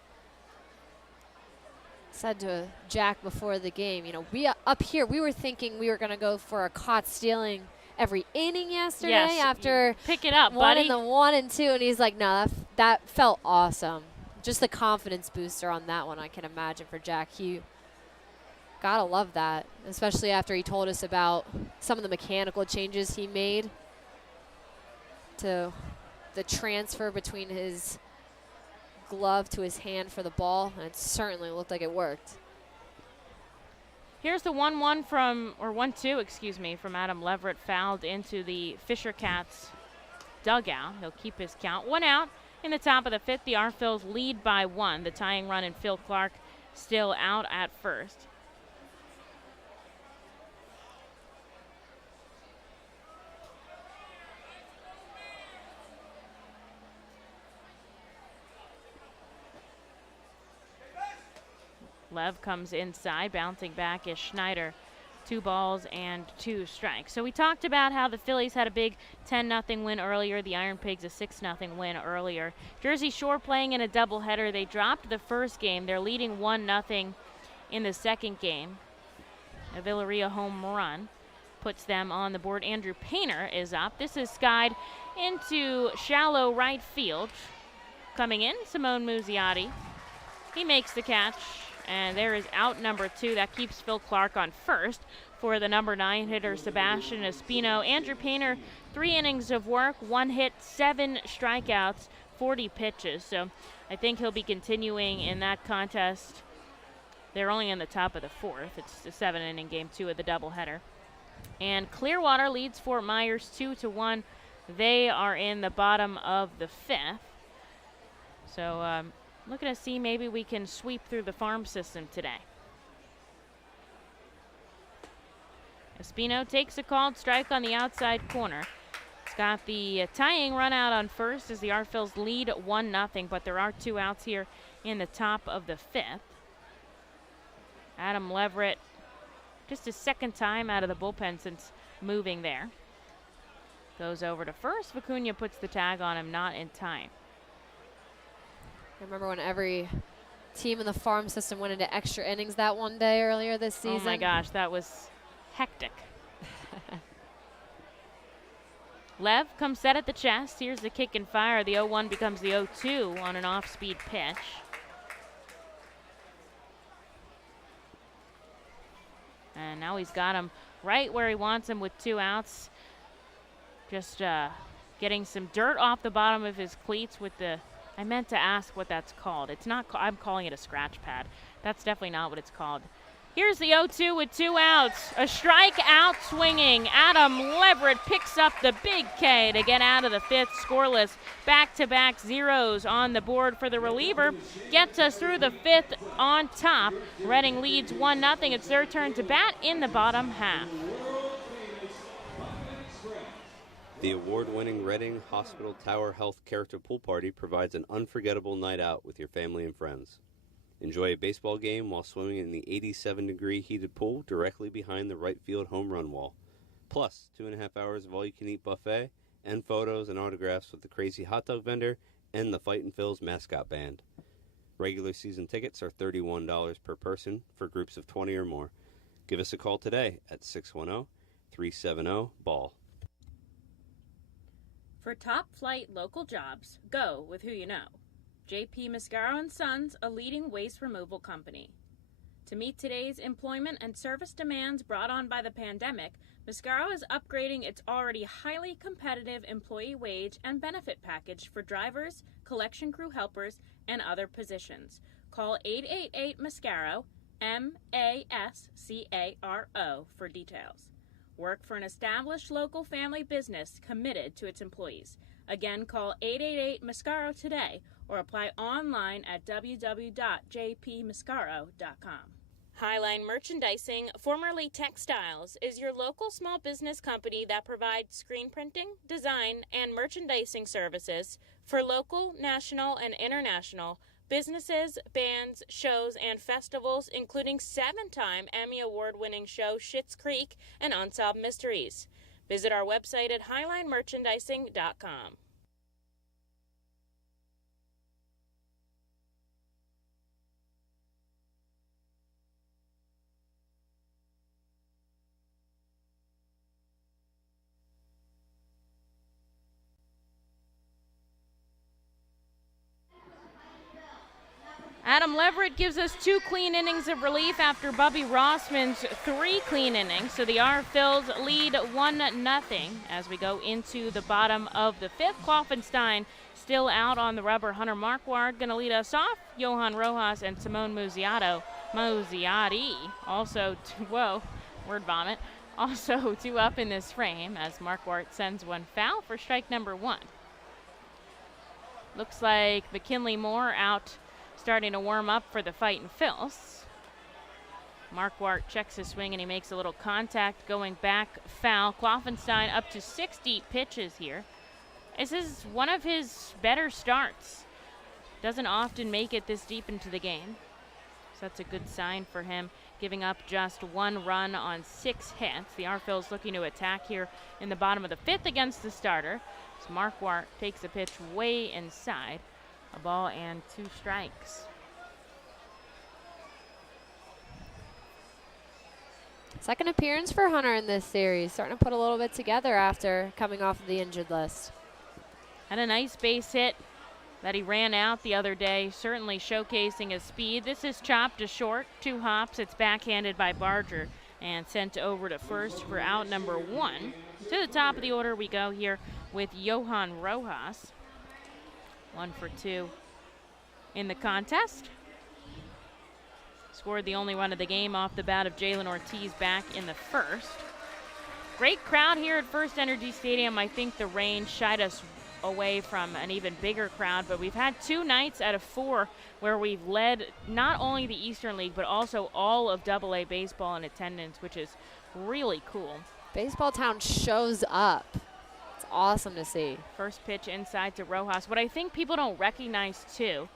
Said to Jack before the game, you know, we up here, we were thinking we were going to go for a caught stealing every inning yesterday after pick it up, one buddy. in the 1 and 2, and he's like, no, that felt awesome. Just the confidence booster on that one, I can imagine for Jack. He gotta love that, especially after he told us about some of the mechanical changes he made to the transfer between his glove to his hand for the ball, and it certainly looked like it worked. Here's the 1-1 from, or 1-2, excuse me, from Adam Leverett, fouled into the Fisher Cats dugout. He'll keep his count. 1 out in the top of the 5th. The Arphils lead by 1. The tying run and Phil Clark still out at first. Lev comes inside, bouncing back is Schneider. 2 balls and 2 strikes. So we talked about how the Phillies had a big 10-0 win earlier. The Iron Pigs a 6-0 win earlier. Jersey Shore playing in a doubleheader. They dropped the first game. They're leading 1-0 in the second game. A Villarreal home run puts them on the board. Andrew Painter is up. This is skied into shallow right field. Coming in, Simone Muzziotti. He makes the catch. And there is out number 2. That keeps Phil Clark on first for the number 9 hitter, Sebastian Espino. Andrew Painter, 3 innings of work, 1 hit, 7 strikeouts, 40 pitches. So I think he'll be continuing in that contest. They're only in the top of the 4th. It's the 7-inning game 2 of the doubleheader. And Clearwater leads Fort Myers 2-1. They are in the bottom of the 5th. So, looking to see maybe we can sweep through the farm system today. Espino takes a called strike on the outside corner. It's got the tying run out on first as the Arphils lead 1-0, but there are 2 outs here in the top of the 5th. Adam Leverett, just his second time out of the bullpen since moving there. Goes over to first. Vicuña puts the tag on him, not in time. I remember when every team in the farm system went into extra innings that one day earlier this season. Oh my gosh, that was hectic. Lev comes set at the chest. Here's the kick and fire. The 0-1 becomes the 0-2 on an off-speed pitch. And now he's got him right where he wants him with 2 outs. Just getting some dirt off the bottom of his cleats with the... I meant to ask what that's called. It's not. I'm calling it a scratch pad. That's definitely not what it's called. Here's the 0-2 with 2 outs. A strikeout swinging. Adam Leverett picks up the big K to get out of the 5th scoreless. Back-to-back zeros on the board for the reliever. Gets us through the 5th on top. Reading leads 1-0. It's their turn to bat in the bottom half. The award-winning Reading Hospital Tower Health Character Pool Party provides an unforgettable night out with your family and friends. Enjoy a baseball game while swimming in the 87-degree heated pool directly behind the right field home run wall. Plus, 2.5 hours of all-you-can-eat buffet and photos and autographs with the crazy hot dog vendor and the Fightin' Phil's mascot band. Regular season tickets are $31 per person for groups of 20 or more. Give us a call today at 610-370-BALL. For top-flight local jobs, go with who you know. J.P. Mascaro & Sons, a leading waste removal company. To meet today's employment and service demands brought on by the pandemic, Mascaro is upgrading its already highly competitive employee wage and benefit package for drivers, collection crew helpers, and other positions. Call 888-MASCARO, MASCARO, for details. Work for an established local family business committed to its employees. Again, call 888-MASCARO today or apply online at www.jpmascaro.com. Highline Merchandising, formerly Textiles, is your local small business company that provides screen printing, design, and merchandising services for local, national, and international businesses, bands, shows, and festivals, including 7-time Emmy Award-winning show Schitt's Creek and Unsolved Mysteries. Visit our website at highlinemerchandising.com. Adam Leverett gives us 2 clean innings of relief after Bubby Rossman's 3 clean innings. So the R-Phils lead 1-0 as we go into the bottom of the 5th. Kloffenstein still out on the rubber. Hunter Marquardt going to lead us off. Johan Rojas and Simone Muziati also, word vomit, also 2 up in this frame as Marquardt sends one foul for strike number 1. Looks like McKinley Moore out, starting to warm up for the Fightin' Phils. Marquardt checks his swing and he makes a little contact going back, foul. Kloffenstein up to 60 pitches here. This is one of his better starts. Doesn't often make it this deep into the game. So that's a good sign for him, giving up just 1 run on 6 hits. The R-Phils looking to attack here in the bottom of the 5th against the starter. So Marquardt takes a pitch way inside. A ball and 2 strikes. Second appearance for Hunter in this series. Starting to put a little bit together after coming off of the injured list. Had a nice base hit that he ran out the other day, certainly showcasing his speed. This is chopped to short, 2 hops. It's backhanded by Barger and sent over to first for out number 1. To the top of the order we go here with Johan Rojas. 1 for 2 in the contest. Scored the only run of the game off the bat of Jalen Ortiz back in the 1st. Great crowd here at FirstEnergy Stadium. I think the rain shied us away from an even bigger crowd, but we've had 2 nights out of 4 where we've led not only the Eastern League, but also all of AA baseball in attendance, which is really cool. Baseball Town shows up. Awesome to see. First pitch inside to Rojas. What I think people don't recognize too,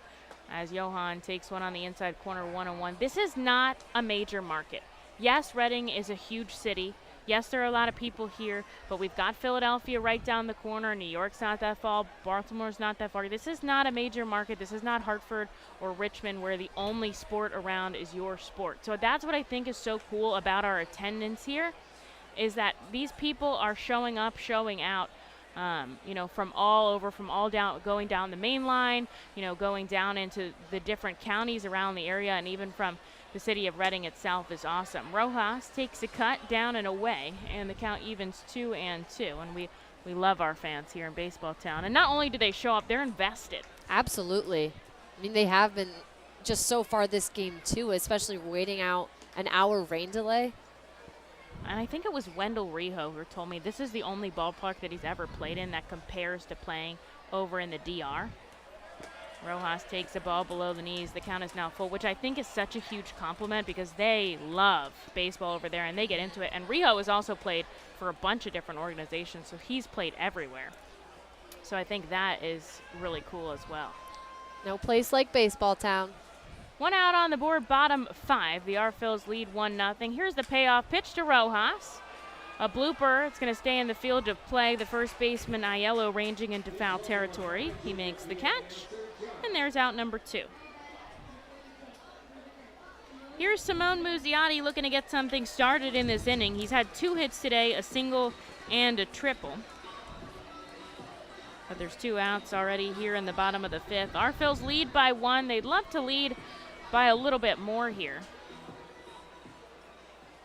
as Johan takes one on the inside corner, 1-1. This is not a major market. Yes, Reading is a huge city. Yes, there are a lot of people here, but we've got Philadelphia right down the corner. New York's not that far. Baltimore's not that far. This is not a major market. This is not Hartford or Richmond where the only sport around is your sport. So that's what I think is so cool about our attendance here, is that these people are showing up, showing out. From all over, going down the main line, going down into the different counties around the area, and even from the city of Reading itself is awesome. Rojas takes a cut down and away, and the count evens 2-2. And we love our fans here in Baseball Town. And not only do they show up, they're invested. Absolutely. I mean, they have been just so far this game too, especially waiting out an hour rain delay. And I think it was Wendell Reho who told me this is the only ballpark that he's ever played in that compares to playing over in the DR. Rojas takes a ball below the knees. The count is now full, which I think is such a huge compliment because they love baseball over there and they get into it. And Reho has also played for a bunch of different organizations, so he's played everywhere. So I think that is really cool as well. No place like Baseball Town. One out on the board, bottom 5. The R-Phils lead 1-0. Here's the payoff pitch to Rojas. A blooper. It's going to stay in the field of play. The first baseman, Aiello, ranging into foul territory. He makes the catch, and there's out number 2. Here's Simone Muzziotti looking to get something started in this inning. He's had 2 hits today, a single and a triple. But there's 2 outs already here in the bottom of the 5th. R-Phils lead by 1. They'd love to lead by a little bit more here.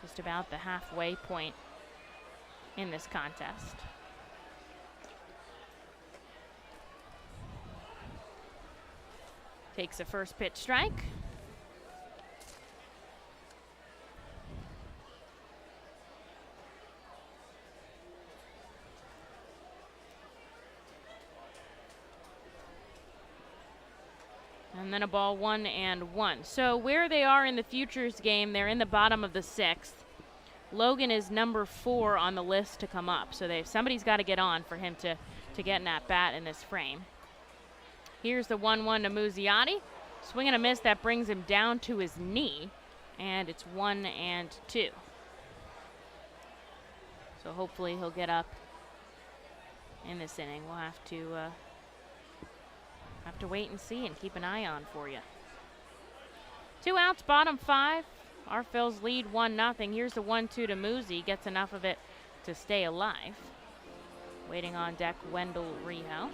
Just about the halfway point in this contest. Takes a first pitch strike. And then a ball 1-1. So where they are in the futures game, they're in the bottom of the 6th. Logan is number 4 on the list to come up. So somebody's got to get on for him to get an at-bat in this frame. Here's the 1-1 to Muzziotti. Swing and a miss that brings him down to his knee. And it's 1-2. So hopefully he'll get up in this inning. We'll have to wait and see and keep an eye on for you. 2 outs, bottom 5. R-Phils lead 1-0. Here's the 1-2 to Muzzy. Gets enough of it to stay alive. Waiting on deck, Wendell Riho.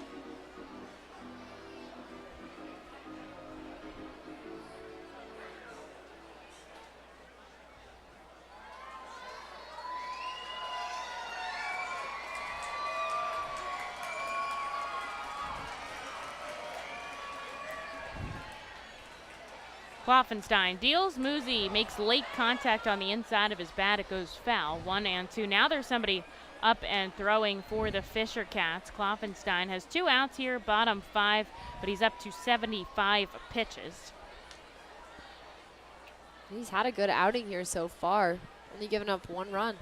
Kloffenstein deals. Muzzy makes late contact on the inside of his bat. It goes foul. 1-2. Now there's somebody up and throwing for the Fisher Cats. Kloffenstein has 2 outs here, bottom 5, but he's up to 75 pitches. He's had a good outing here so far. Only given up 1 run.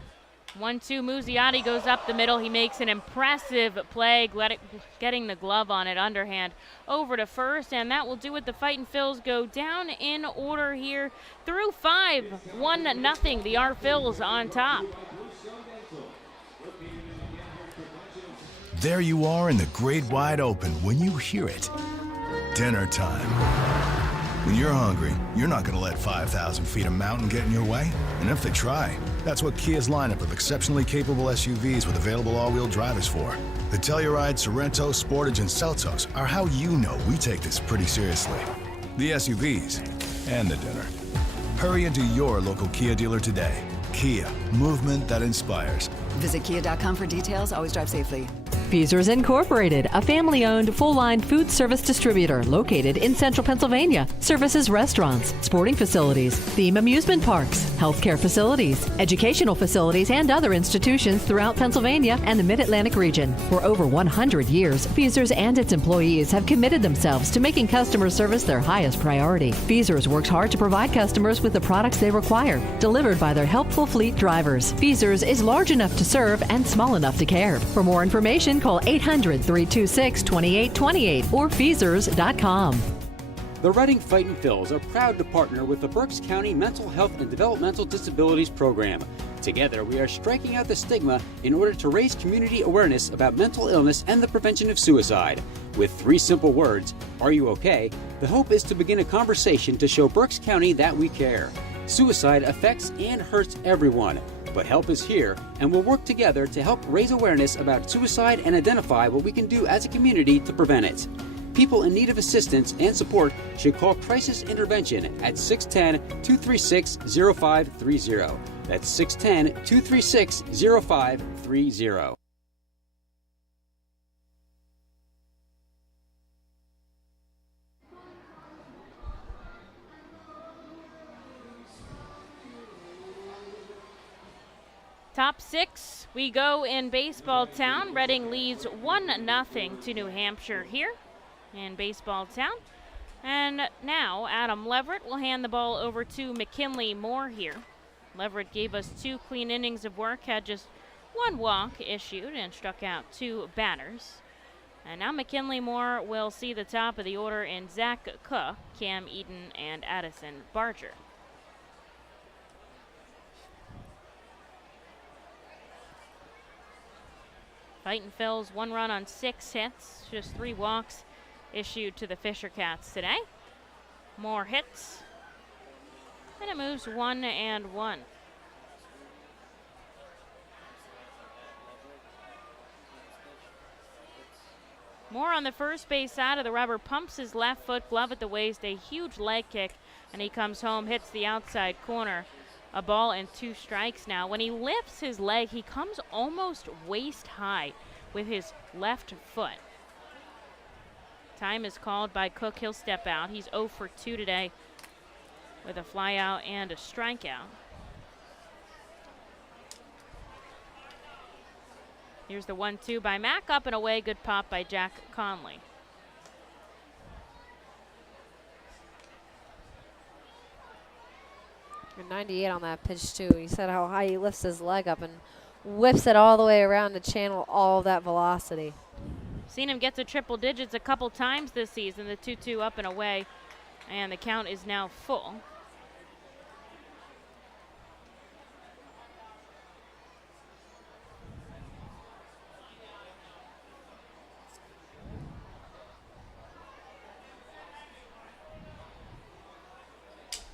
1-2, Muzziotti goes up the middle. He makes an impressive play, getting the glove on it, underhand over to first, and that will do it. The Fightin' Phils go down in order here through 5, 1-0. The R-Phils on top. There you are in the great wide open when you hear it. Dinner time. When you're hungry, you're not going to let 5,000 feet of mountain get in your way. And if they try, that's what Kia's lineup of exceptionally capable SUVs with available all-wheel drive is for. The Telluride, Sorento, Sportage, and Seltos are how you know we take this pretty seriously. The SUVs and the dinner. Hurry into your local Kia dealer today. Kia, movement that inspires. Visit kia.com for details. Always drive safely. Feasers Incorporated, a family-owned, full-line food service distributor located in central Pennsylvania. Services restaurants, sporting facilities, theme amusement parks, healthcare facilities, educational facilities, and other institutions throughout Pennsylvania and the Mid-Atlantic region. For over 100 years, Feasers and its employees have committed themselves to making customer service their highest priority. Feasers works hard to provide customers with the products they require, delivered by their helpful fleet drivers. Feasers is large enough to serve and small enough to care. For more information, call 800-326-2828 or Feasers.com. The Reading Fightin' Phils are proud to partner with the Berks County Mental Health and Developmental Disabilities Program. Together, we are striking out the stigma in order to raise community awareness about mental illness and the prevention of suicide. With 3 simple words, are you okay? The hope is to begin a conversation to show Berks County that we care. Suicide affects and hurts everyone, but help is here, and we'll work together to help raise awareness about suicide and identify what we can do as a community to prevent it. People in need of assistance and support should call Crisis Intervention at 610-236-0530. That's 610-236-0530. Top 6, we go in Baseball Town. Reading leads 1-0 to New Hampshire here in Baseball Town. And now Adam Leverett will hand the ball over to McKinley Moore here. Leverett gave us 2 clean innings of work, had just 1 walk issued and struck out 2 batters. And now McKinley Moore will see the top of the order in Zach Cook, Cam Eden, and Addison Barger. Fightin Phil's 1 run on 6 hits, just 3 walks issued to the Fisher Cats today. More hits, and it moves 1-1. Moore on the first base side of the rubber pumps his left foot glove at the waist, a huge leg kick, and he comes home, hits the outside corner. A ball and 2 strikes now. When he lifts his leg, he comes almost waist high with his left foot. Time is called by Cook. He'll step out. He's 0 for 2 today with a fly out and a strikeout. Here's the 1-2 by Mack, up and away. Good pop by Jack Conley. You're 98 on that pitch, too. He said how high he lifts his leg up and whips it all the way around to channel all of that velocity. Seen him get to triple digits a couple times this season. The 2-2 up and away, and the count is now full.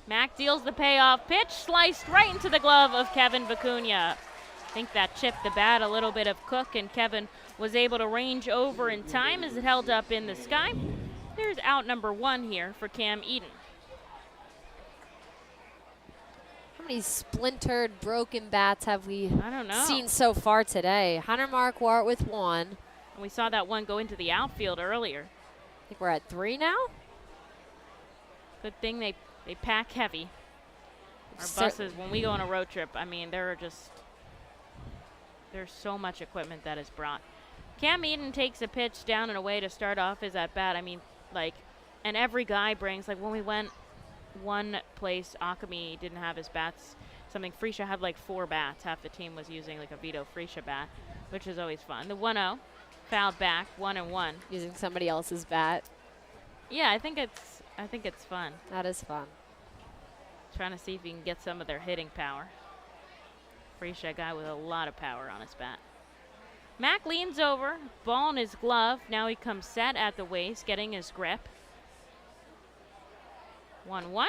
Mack deals the payoff pitch, sliced right into the glove of Kevin Vicuña. I think that chipped the bat a little bit of Cook, and Kevin was able to range over in time as it held up in the sky. There's out number 1 here for Cam Eden. How many splintered, broken bats have we know. seen so far today? Hunter Marquardt with 1. And we saw that one go into the outfield earlier. I think we're at 3 now. Good thing they pack heavy. Our buses, when we go on a road trip, I mean, there's so much equipment that is brought. Cam Eden takes a pitch down and away to start off his at bat. I mean, and every guy brings, when we went one place, Akami didn't have his bats. Freesia had 4 bats. Half the team was using a Vito Freesia bat, which is always fun. The 1-0, fouled back, 1-1. Using somebody else's bat. Yeah, I think it's fun. That is fun. Trying to see if you can get some of their hitting power. Freesia, a guy with a lot of power on his bat. Mack leans over, ball in his glove. Now he comes set at the waist, getting his grip. 1-1.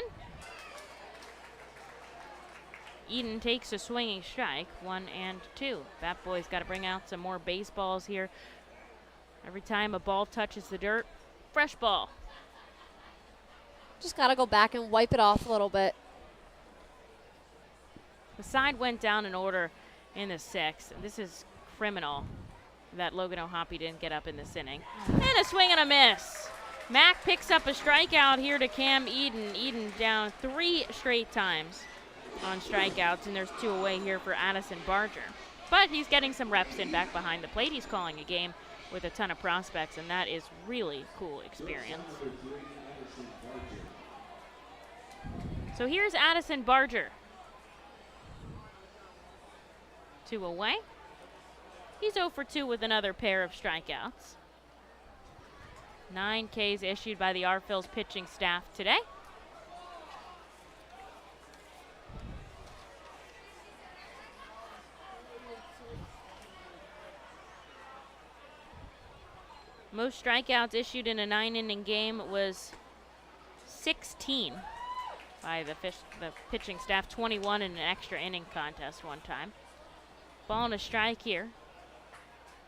Eden takes a swinging strike, 1-2. Bat Boy's got to bring out some more baseballs here. Every time a ball touches the dirt, fresh ball. Just got to go back and wipe it off a little bit. The side went down in order in the 6th. This is criminal that Logan O'Hoppe didn't get up in this inning. And a swing and a miss. Mack picks up a strikeout here to Cam Eden. Eden down 3 straight times on strikeouts, and there's 2 away here for Addison Barger. But he's getting some reps in back behind the plate. He's calling a game with a ton of prospects, and that is really cool experience. So here's Addison Barger. 2 away. He's 0 for 2 with another pair of strikeouts. 9 Ks issued by the R-Phil's pitching staff today. Most strikeouts issued in a 9-inning game was 16 by the pitching staff, 21 in an extra inning contest one time. Ball and a strike here.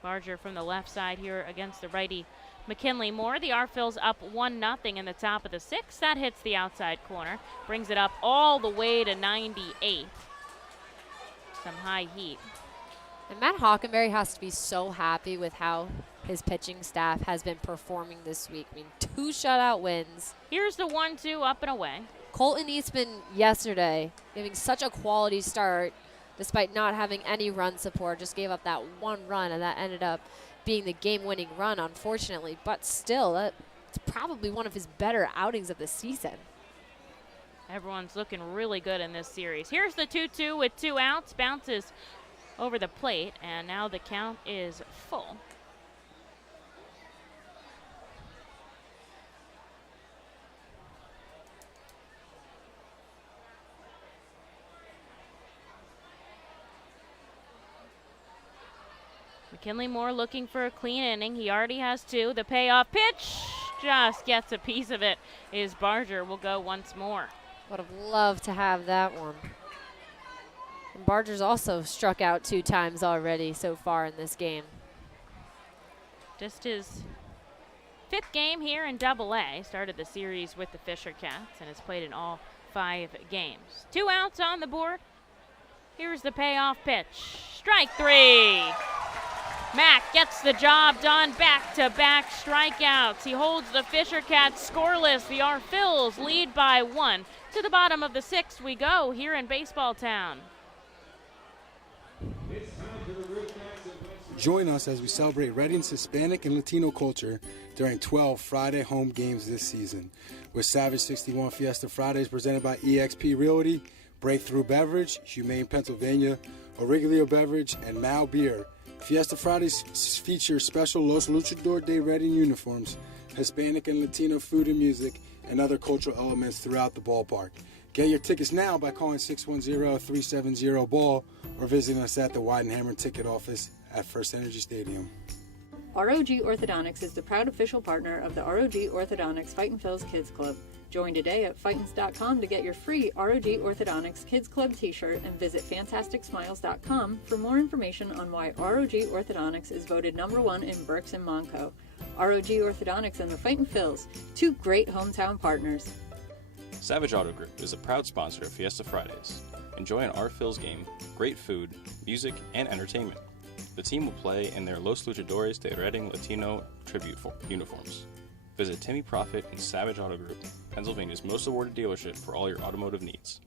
Barger from the left side here against the righty McKinley Moore. The R-Phil's up 1-0 in the top of the 6th. That hits the outside corner, brings it up all the way to 98. Some high heat. And Matt Hockenberry has to be so happy with how his pitching staff has been performing this week. I mean, 2 shutout wins. Here's the 1-2 up and away. Colton Eastman yesterday giving such a quality start despite not having any run support. Just gave up that 1 run, and that ended up being the game-winning run, unfortunately. But still, that's probably one of his better outings of the season. Everyone's looking really good in this series. Here's the 2-2 with 2 outs. Bounces over the plate, and now the count is full. McKinley Moore looking for a clean inning. He already has 2. The payoff pitch just gets a piece of it. Is Barger will go once more. Would have loved to have that one. And Barger's also struck out 2 times already so far in this game. Just his 5th game here in Double-A. Started the series with the Fisher Cats and has played in all 5 games. 2 outs on the board. Here's the payoff pitch. Strike 3. Mack gets the job done. Back-to-back strikeouts. He holds the Fisher Cats scoreless. The R Phils lead by 1. To the bottom of the 6th we go here in Baseball Town. Join us as we celebrate Reading's Hispanic and Latino culture during 12 Friday home games this season. With Savage 61 Fiesta Fridays presented by eXp Realty, Breakthrough Beverage, Humane Pennsylvania, Origlio Beverage, and Mal Beer. Fiesta Fridays feature special Los Luchador de Reading uniforms, Hispanic and Latino food and music, and other cultural elements throughout the ballpark. Get your tickets now by calling 610-370-BALL or visiting us at the Weidenhammer ticket office at FirstEnergy Stadium. ROG Orthodontics is the proud official partner of the ROG Orthodontics Fightin' Phil's Kids Club. Join today at Fightins.com to get your free ROG Orthodontics Kids Club t-shirt and visit FantasticSmiles.com for more information on why ROG Orthodontics is voted #1 in Berks and Monco. ROG Orthodontics and the Fightin' Phils, 2 great hometown partners. Savage Auto Group is a proud sponsor of Fiesta Fridays. Enjoy an R Phils game, great food, music, and entertainment. The team will play in their Los Luchadores de Reading Latino tribute uniforms. Visit Timmy Profit and Savage Auto Group, Pennsylvania's most awarded dealership for all your automotive needs.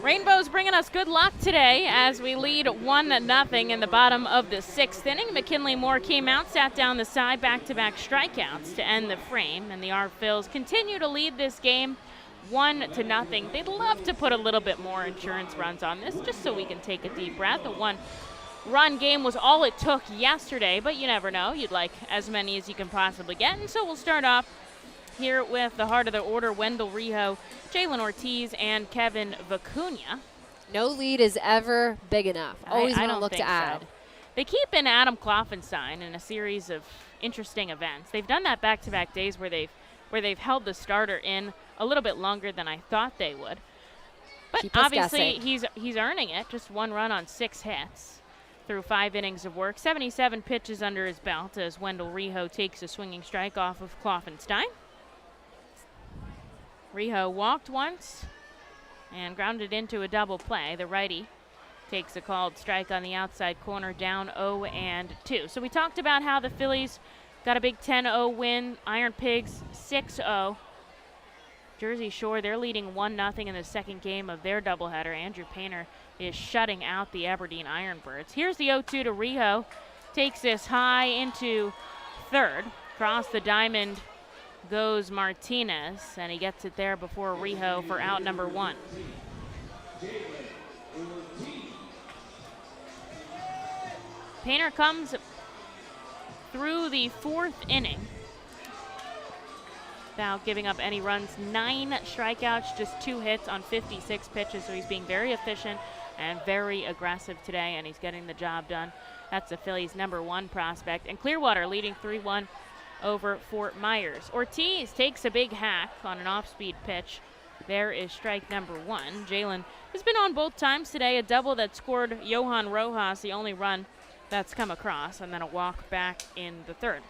Rainbow's bringing us good luck today as we lead 1-0 in the bottom of the 6th inning. McKinley Moore came out, sat down the side, back-to-back strikeouts to end the frame, and the R Phils continue to lead this game 1-0. They'd love to put a little bit more insurance runs on this just so we can take a deep breath. A 1-run game was all it took yesterday, but you never know. You'd like as many as you can possibly get, and so we'll start off here with the heart of the order, Wendell Rijo, Jalen Ortiz, and Kevin Vicuña. No lead is ever big enough. Always want to look to add. So. They keep in Adam Kloffenstein in a series of interesting events. They've done that back-to-back days where they've held the starter in a little bit longer than I thought they would. But obviously he's earning it. Just 1 run on 6 hits through 5 innings of work. 77 pitches under his belt as Wendell Rijo takes a swinging strike off of Kloffenstein. Rijo walked once and grounded into a double play. The righty takes a called strike on the outside corner, down 0-2. So we talked about how the Phillies got a big 10-0 win. Iron Pigs 6-0. Jersey Shore, they're leading 1-0 in the 2nd game of their doubleheader. Andrew Painter is shutting out the Aberdeen Ironbirds. Here's the 0-2 to Rijo. Takes this high into 3rd. Across the diamond goes Martinez, and he gets it there before Rijo for out number 1. Painter comes through the 4th inning without giving up any runs. 9 strikeouts, just 2 hits on 56 pitches, so he's being very efficient and very aggressive today, and he's getting the job done. That's the Phillies' number 1 prospect. And Clearwater leading 3-1 over Fort Myers. Ortiz takes a big hack on an off-speed pitch. There is strike number 1. Jalen has been on both times today. A double that scored Johan Rojas, the only run that's come across, and then a walk back in the 3rd.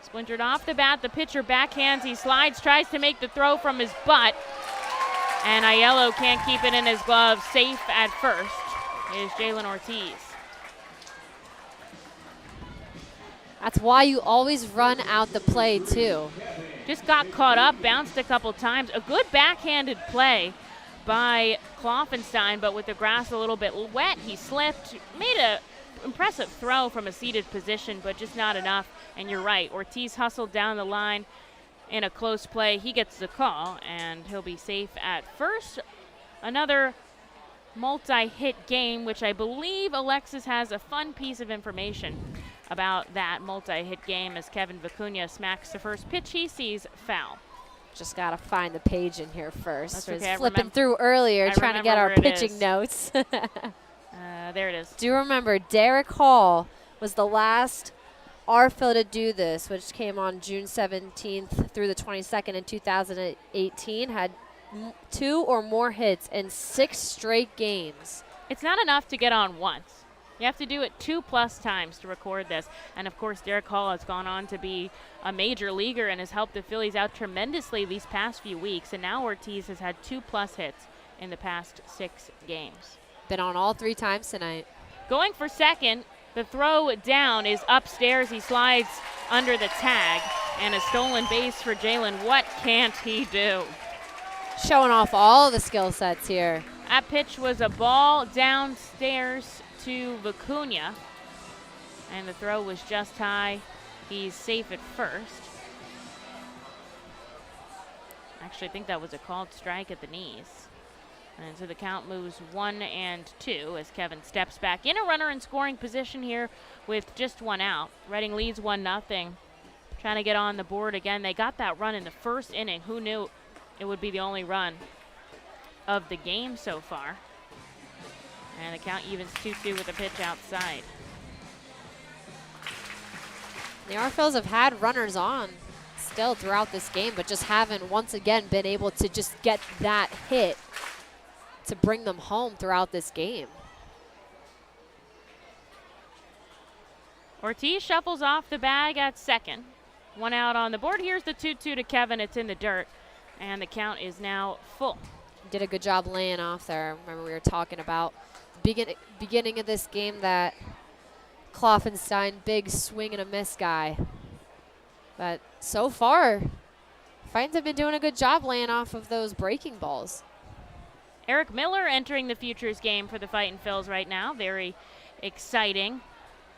Splintered off the bat, the pitcher backhands, he slides, tries to make the throw from his butt, and Aiello can't keep it in his glove. Safe at first is Jalen Ortiz. That's why you always run out the play, too. Just got caught up, bounced a couple times. A good backhanded play by Kloffenstein, but with the grass a little bit wet, he slipped, made an impressive throw from a seated position, but just not enough. And you're right, Ortiz hustled down the line, in a close play, he gets the call, and he'll be safe at first. Another multi-hit game, which I believe Alexis has a fun piece of information about that multi-hit game as Kevin Vicuña smacks the first pitch he sees foul. Just got to find the page in here first. That's I was okay. flipping through earlier trying to get our pitching notes. There it is. Do you remember Derek Hall was the last RFIL to do this, which came on June 17th through the 22nd in 2018, had 2 or more hits in 6 straight games. It's not enough to get on once. You have to do it 2+ times to record this. And, of course, Derek Hall has gone on to be a major leaguer and has helped the Phillies out tremendously these past few weeks. And now Ortiz has had 2+ hits in the past 6 games. Been on all 3 times tonight. Going for second, the throw down is upstairs. He slides under the tag, and a stolen base for Jalen. What can't he do? Showing off all the skill sets here. That pitch was a ball downstairs to Vicuña, and the throw was just high. He's safe at first. Actually, I think that was a called strike at the knees. And so the count moves 1-2 as Kevin steps back in a runner in scoring position here with just 1 out. Reading leads 1-0. Trying to get on the board again. They got that run in the first inning. Who knew it would be the only run of the game so far? And the count evens 2-2 with a pitch outside. The RFILs have had runners on still throughout this game, but just haven't once again been able to just get that hit to bring them home throughout this game. Ortiz shuffles off the bag at second. 1 out on the board. Here's the 2-2 to Kevin. It's in the dirt, and the count is now full. Did a good job laying off there. Remember we were talking about beginning of this game that Kloffenstein, big swing and a miss guy. But so far, Fightin's have been doing a good job laying off of those breaking balls. Eric Miller entering the Futures game for the Fightin' Phils right now. Very exciting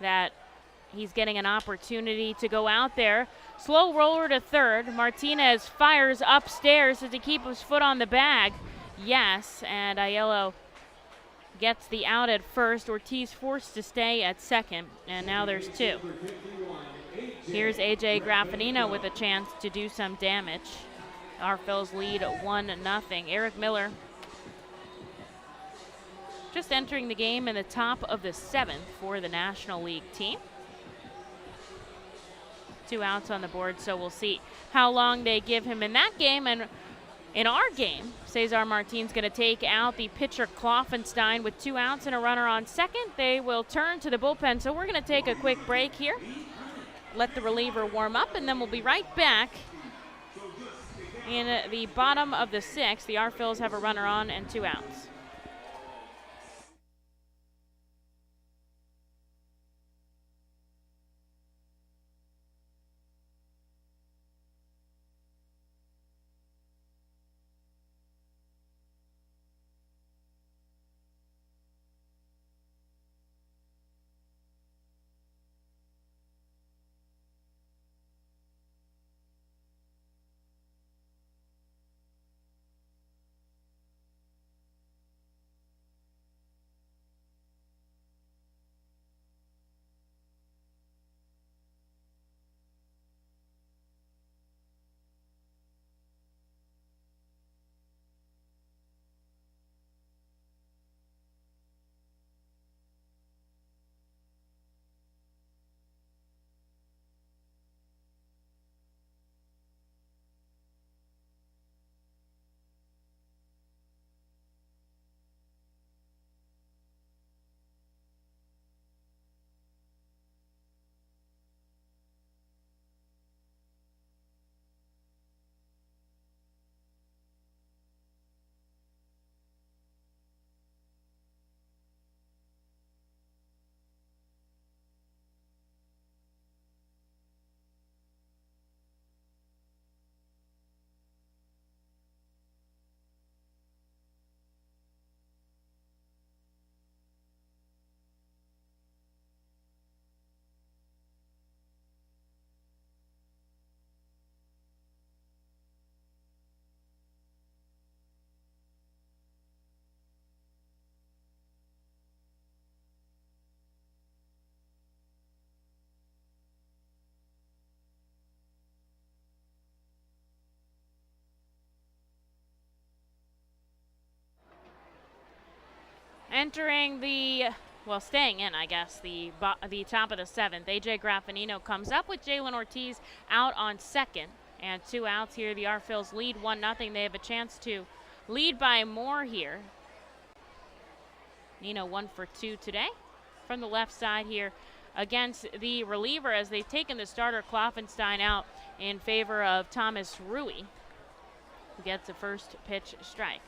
that he's getting an opportunity to go out there. Slow roller to third. Martinez fires upstairs. Does he keep his foot on the bag? Yes, and Aiello gets the out at first. Ortiz forced to stay at second, and now there's 2. Here's AJ Graffinino with a chance to do some damage. Our Phils lead 1-0. Eric Miller just entering the game in the top of the 7th for the National League team. 2 outs on the board, so we'll see how long they give him in that game. And in our game, Cesar Martin's going to take out the pitcher Kloffenstein with 2 outs and a runner on second. They will turn to the bullpen, so we're going to take a quick break here. Let the reliever warm up, and then we'll be right back. In the bottom of the 6th, the RFILs have a runner on and 2 outs. Entering staying in, I guess, the top of the 7th. AJ Graffinino comes up with Jalen Ortiz out on second. And 2 outs here. The R-Phils lead 1-0. They have a chance to lead by more here. Nino 1 for 2 today from the left side here against the reliever as they've taken the starter Kloffenstein out in favor of Thomas Rui, who gets a first pitch strike.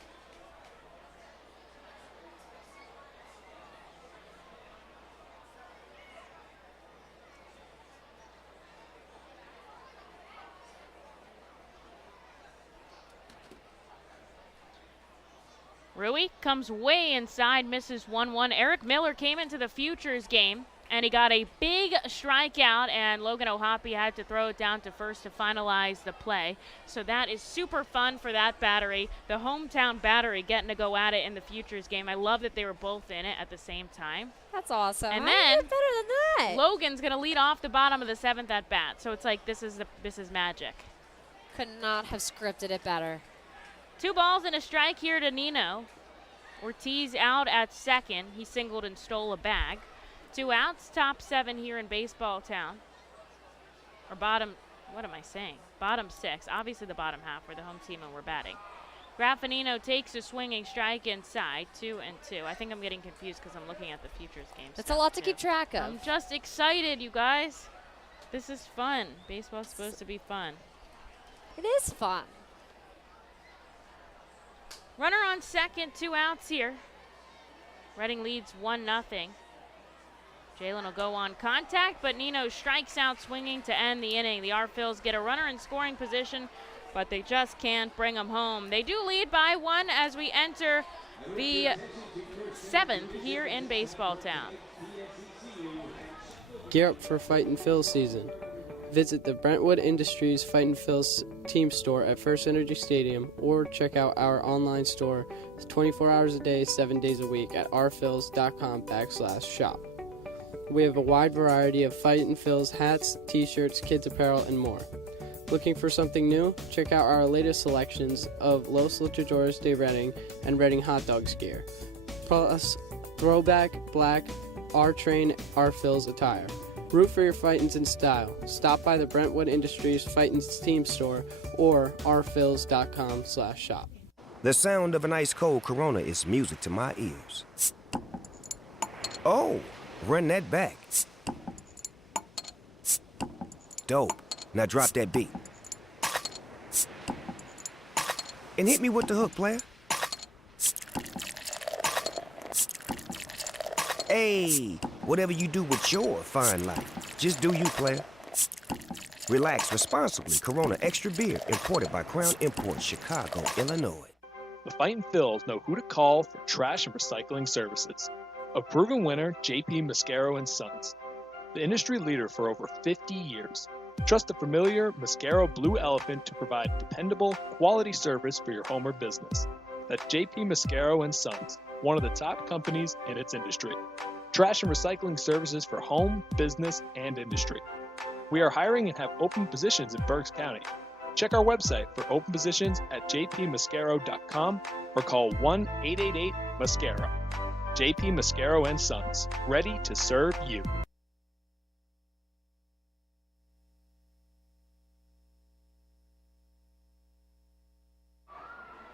Rui comes way inside, misses 1-1. Eric Miller came into the Futures game, and he got a big strikeout, and Logan O'Hoppe had to throw it down to first to finalize the play. So that is super fun for that battery. The hometown battery getting to go at it in the Futures game. I love that they were both in it at the same time. That's awesome. And How then do you get better than that? Logan's going to lead off the bottom of the 7th at bat. So it's like this is magic. Could not have scripted it better. 2 balls and a strike here to Nino. Ortiz out at second. He singled and stole a bag. 2 outs, top 7 here in Baseball Town. Or bottom 6. Obviously the bottom half where the home team and we're batting. Graffinino takes a swinging strike inside, 2-2. I think I'm getting confused because I'm looking at the Futures game. That's a lot to keep track of. I'm just excited, you guys. This is fun. Baseball's supposed to be fun. It is fun. Runner on second, 2 outs here. Reading leads 1-0. Jalen will go on contact, but Nino strikes out swinging to end the inning. The R-Phils get a runner in scoring position, but they just can't bring them home. They do lead by 1 as we enter the 7th here in Baseball Town. Gear up for Fightin' Phils season. Visit the Brentwood Industries Fightin' Phils team store at FirstEnergy Stadium or check out our online store 24 hours a day, 7 days a week at rphils.com/shop. We have a wide variety of Fightin' Phils hats, t-shirts, kids apparel, and more. Looking for something new? Check out our latest selections of Los Luchadores de Reading and Reading Hot Dogs gear, plus throwback black R-Train R-Phils attire. Root for your Fightins in style. Stop by the Brentwood Industries Fightins team store or rphils.com/shop. The sound of an ice-cold Corona is music to my ears. Oh, run that back. Dope. Now drop that beat. And hit me with the hook, player. Hey, whatever you do with your fine life, just do you, player. Relax responsibly. Corona Extra Beer, imported by Crown Imports, Chicago, Illinois. The Fightin' Phils know who to call for trash and recycling services. A proven winner, JP Mascaro & Sons. The industry leader for over 50 years. Trust the familiar Mascaro Blue Elephant to provide dependable, quality service for your home or business. That's JP Mascaro & Sons, one of the top companies in its industry. Trash and recycling services for home, business, and industry. We are hiring and have open positions in Berks County. Check our website for open positions at jpmascaro.com or call 1-888-MASCARO. JP Mascaro & Sons, ready to serve you.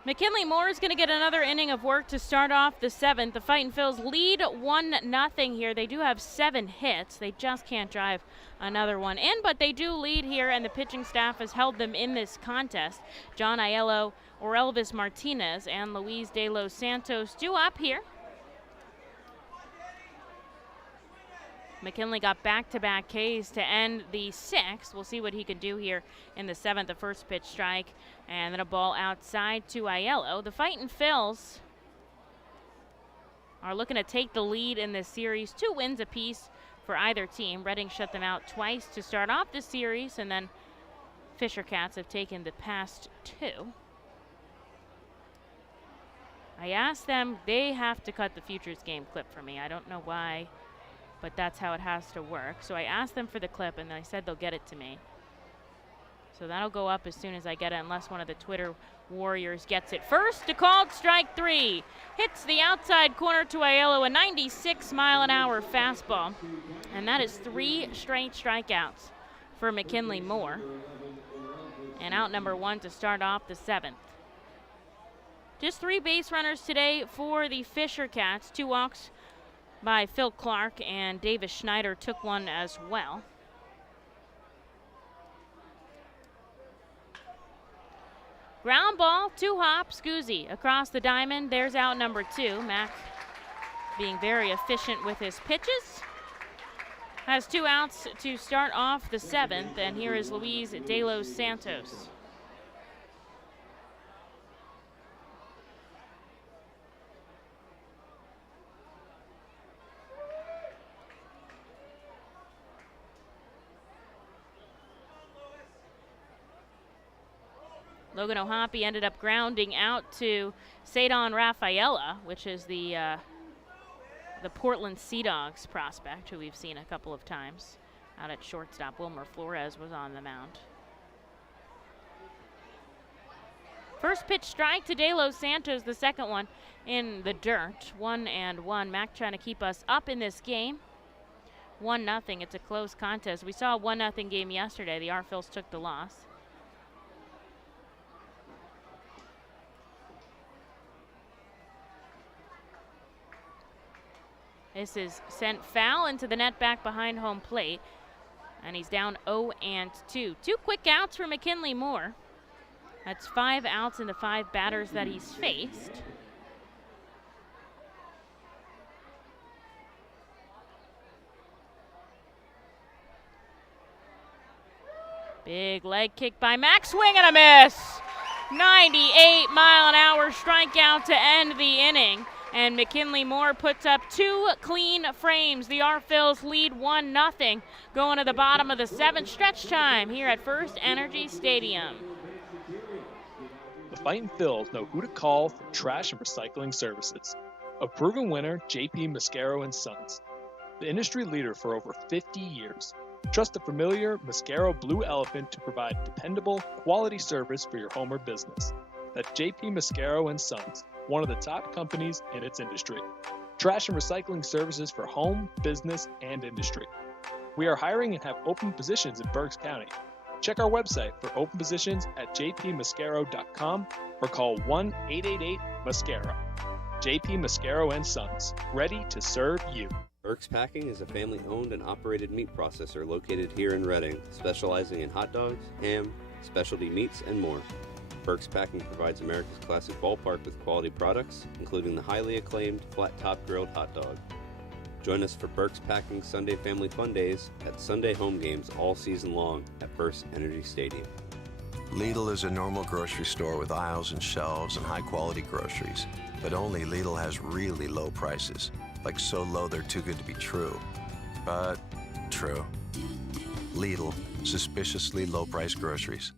McKinley Moore is going to get another inning of work to start off the 7th. The Fightin' Phils lead 1-0 here. They do have 7 hits. They just can't drive another one in, but they do lead here, and the pitching staff has held them in this contest. John Aiello, Orelvis Martinez, and Luis De Los Santos due up here. McKinley got back-to-back Ks to end the 6th. We'll see what he can do here in the 7th. The first pitch strike, and then a ball outside to Aiello. The Fightin' Phils are looking to take the lead in this series. 2 wins apiece for either team. Reading shut them out twice to start off the series, and then Fisher Cats have taken the past 2. I asked them, they have to cut the Futures game clip for me. I don't know why, but that's how it has to work. So I asked them for the clip, and they said they'll get it to me. So that'll go up as soon as I get it, unless one of the Twitter warriors gets it. First, a called strike 3. hits the outside corner to Aiello, a 96-mile-an-hour fastball. And that is 3 straight strikeouts for McKinley Moore. And out number 1 to start off the 7th. Just 3 base runners today for the Fisher Cats. 2 walks by Phil Clark, and Davis Schneider took one as well. Ground ball, 2 hops, Guzzi across the diamond. There's out number 2. Mac being very efficient with his pitches. Has 2 outs to start off the 7th, and here is Luis De Los Santos. Logan O'Hoppe ended up grounding out to Cedon Rafaela, which is the Portland Sea Dogs prospect, who we've seen a couple of times out at shortstop. Wilmer Flores was on the mound. First pitch strike to De Los Santos, the second one in the dirt. 1-1. Mac trying to keep us up in this game. 1-0. It's a close contest. We saw a 1-0 game yesterday. The Arphils took the loss. This is sent foul into the net back behind home plate, and he's down 0-2. 2 quick outs for McKinley Moore. That's 5 outs in the 5 batters that he's faced. Big leg kick by Mac, swing and a miss. 98-mile-an-hour strikeout to end the inning. And McKinley Moore puts up 2 clean frames. The Arphils lead 1-0 going to the bottom of the 7th. Stretch time here at FirstEnergy Stadium. The Fightin' Phils know who to call for trash and recycling services. A proven winner, JP Mascaro & Sons. The industry leader for over 50 years. Trust the familiar Mascaro Blue Elephant to provide dependable, quality service for your home or business. That's JP Mascaro & Sons, one of the top companies in its industry. Trash and recycling services for home, business, and industry. We are hiring and have open positions in Berks County. Check our website for open positions at jpmascaro.com or call 1-888-MASCARO. JP Mascaro & Sons, ready to serve you. Berks Packing is a family-owned and operated meat processor located here in Reading, specializing in hot dogs, ham, specialty meats, and more. Berks Packing provides America's classic ballpark with quality products, including the highly acclaimed flat-top grilled hot dog. Join us for Berks Packing Sunday Family Fun Days at Sunday home games all season long at FirstEnergy Stadium. Lidl is a normal grocery store with aisles and shelves and high-quality groceries, but only Lidl has really low prices, like so low they're too good to be true. But true. Lidl, suspiciously low-priced groceries.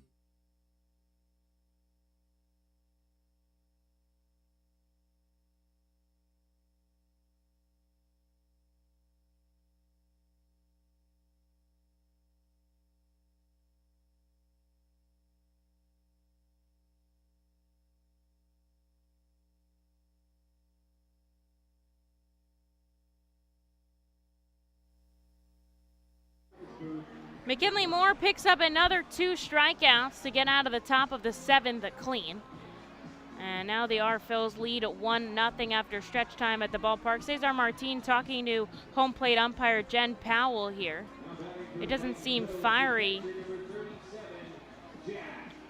McKinley Moore picks up another 2 strikeouts to get out of the top of the 7th clean. And now the Arphils lead at 1-0 after stretch time at the ballpark. Cesar Martin talking to home plate umpire Jen Powell here. It doesn't seem fiery.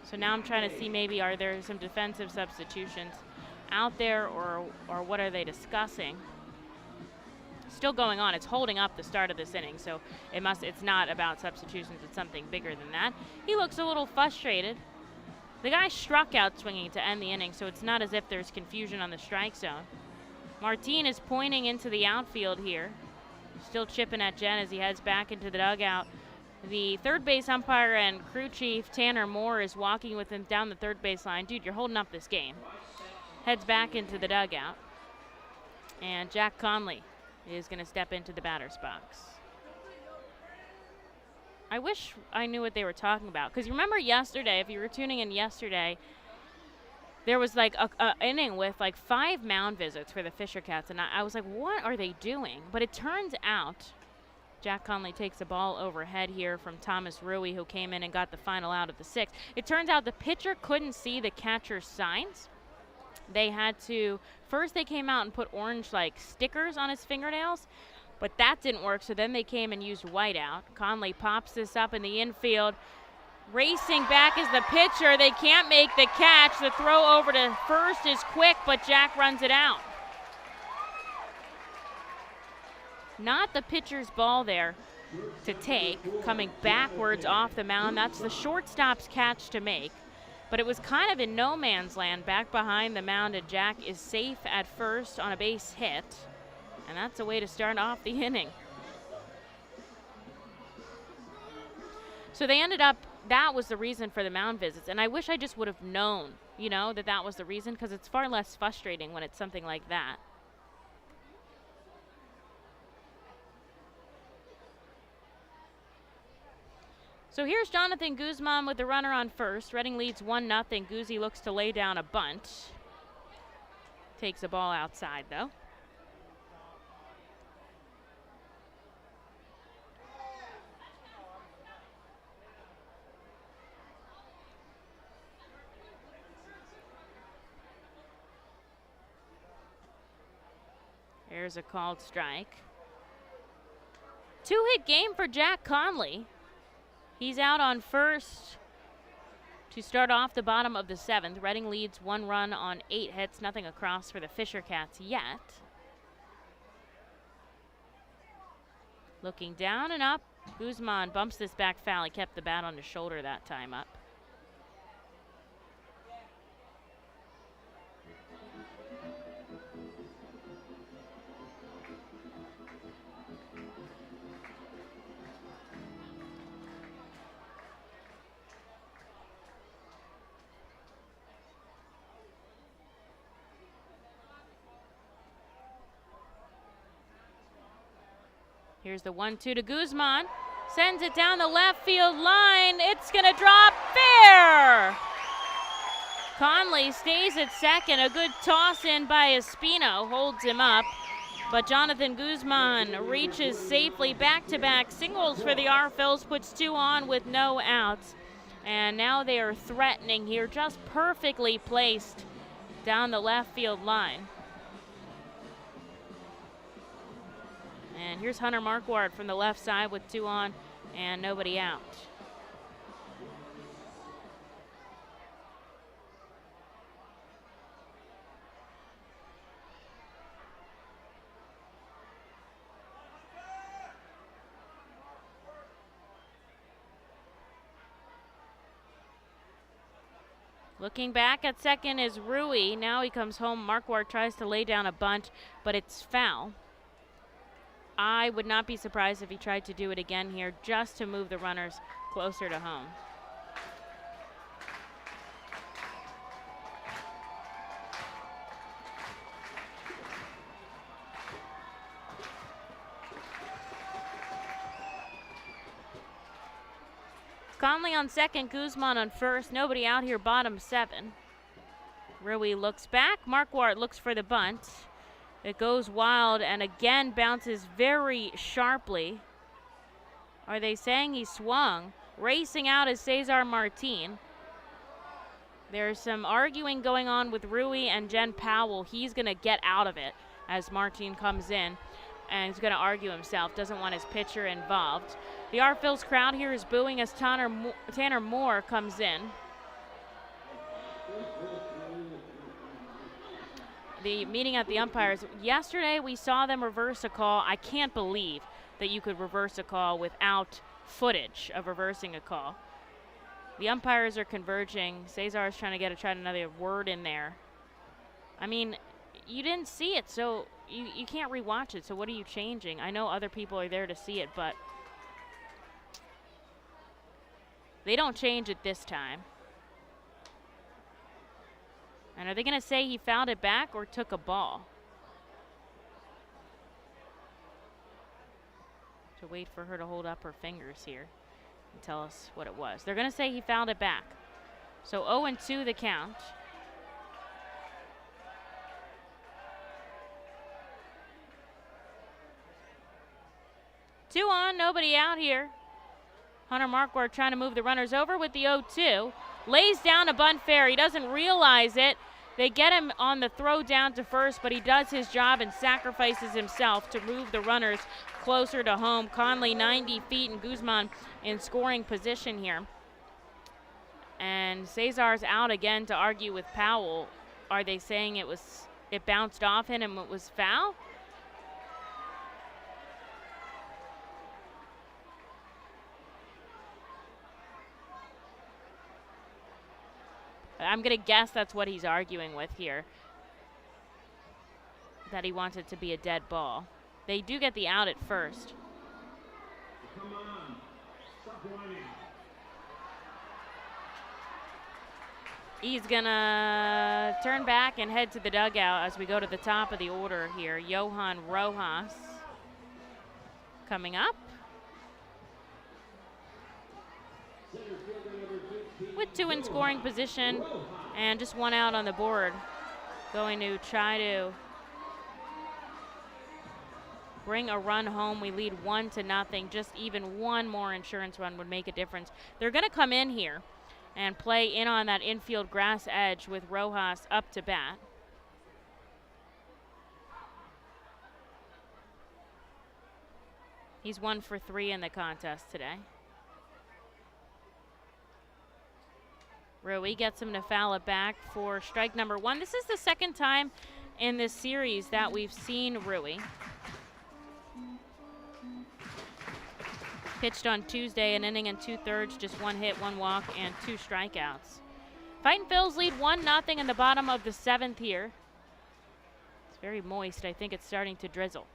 So now I'm trying to see, maybe are there some defensive substitutions out there, or what are they discussing? Still going on. It's holding up the start of this inning, so it's not about substitutions. It's something bigger than that. He looks a little frustrated. The guy struck out swinging to end the inning, so it's not as if there's confusion on the strike zone. Martin is pointing into the outfield here, still chipping at Jen as he heads back into the dugout. The third base umpire and crew chief Tanner Moore is walking with him down the third base line. Dude, you're holding up this game. Heads back into the dugout. And Jack Conley is going to step into the batter's box. I wish I knew what they were talking about, because you remember yesterday, if you were tuning in yesterday, there was like a inning with like 5 mound visits for the Fisher Cats, and I was like, what are they doing? But it turns out Jack Conley takes a ball overhead here from Thomas Rui, who came in and got the final out of the 6th. It turns out the pitcher couldn't see the catcher's signs. They had to, first they came out and put orange like stickers on his fingernails, but that didn't work, so then they came and used whiteout. Conley pops this up in the infield. Racing back is the pitcher. They can't make the catch. The throw over to first is quick, but Jack runs it out. Not the pitcher's ball there to take, coming backwards off the mound. That's the shortstop's catch to make. But it was kind of in no man's land back behind the mound, and Jack is safe at first on a base hit. And that's a way to start off the inning. So they ended up, that was the reason for the mound visits. And I wish I just would have known, you know, that that was the reason, because it's far less frustrating when it's something like that. So here's Jonathan Guzman with the runner on first. Reading leads 1-0. Guzzi looks to lay down a bunt. Takes the ball outside, though. There's a called strike. 2-hit game for Jack Conley. He's out on first to start off the bottom of the 7th. Reading leads 1 run on 8 hits. Nothing across for the Fisher Cats yet. Looking down and up. Guzman bumps this back foul. He kept the bat on his shoulder that time up. Here's the 1-2 to Guzman. Sends it down the left field line. It's going to drop fair. Conley stays at second. A good toss in by Espino holds him up. But Jonathan Guzman reaches safely. Back-to-back singles for the R-Phils. Puts 2 on with no outs. And now they are threatening here. Just perfectly placed down the left field line. And here's Hunter Marquardt from the left side with 2 on and nobody out. Looking back at second is Rui. Now he comes home. Marquardt tries to lay down a bunt, but it's foul. I would not be surprised if he tried to do it again here just to move the runners closer to home. Conley on second, Guzman on first. Nobody out here, bottom 7. Rui looks back. Marquardt looks for the bunt. It goes wild and again bounces very sharply. Are they saying he swung? Racing out is Cesar Martin. There's some arguing going on with Rui and Jen Powell. He's going to get out of it as Martin comes in and he's going to argue himself. Doesn't want his pitcher involved. The R-Phils crowd here is booing as Tanner Moore comes in. The meeting at the umpires. Yesterday we saw them reverse a call. I can't believe that you could reverse a call without footage of reversing a call. The umpires are converging. Cesar is trying to try another word in there. I mean, you didn't see it, so you can't rewatch it. So what are you changing? I know other people are there to see it, but they don't change it this time. And are they going to say he fouled it back or took a ball? To wait for her to hold up her fingers here and tell us what it was. They're going to say he fouled it back. So 0-2 the count. 2 on, nobody out here. Hunter Marquardt trying to move the runners over with the 0-2. Lays down a bunt fair. He doesn't realize it. They get him on the throw down to first, but he does his job and sacrifices himself to move the runners closer to home. Conley 90 feet and Guzman in scoring position here. And Cesar's out again to argue with Powell. Are they saying it bounced off him and it was foul? I'm going to guess that's what he's arguing with here, that he wants it to be a dead ball. They do get the out at first. Come on. Stop whining. He's going to turn back and head to the dugout as we go to the top of the order here. Johan Rojas coming up. With 2 in scoring position and just 1 out on the board. Going to try to bring a run home. We lead 1-0. Just even 1 more insurance run would make a difference. They're going to come in here and play in on that infield grass edge with Rojas up to bat. He's 1 for 3 in the contest today. Rui gets him to foul it back for strike number 1. This is the second time in this series that we've seen Rui. Pitched on Tuesday, an inning and 2/3, just 1 hit, 1 walk, and 2 strikeouts. Fightin' Phils lead 1-0 in the bottom of the 7th here. It's very moist. I think it's starting to drizzle.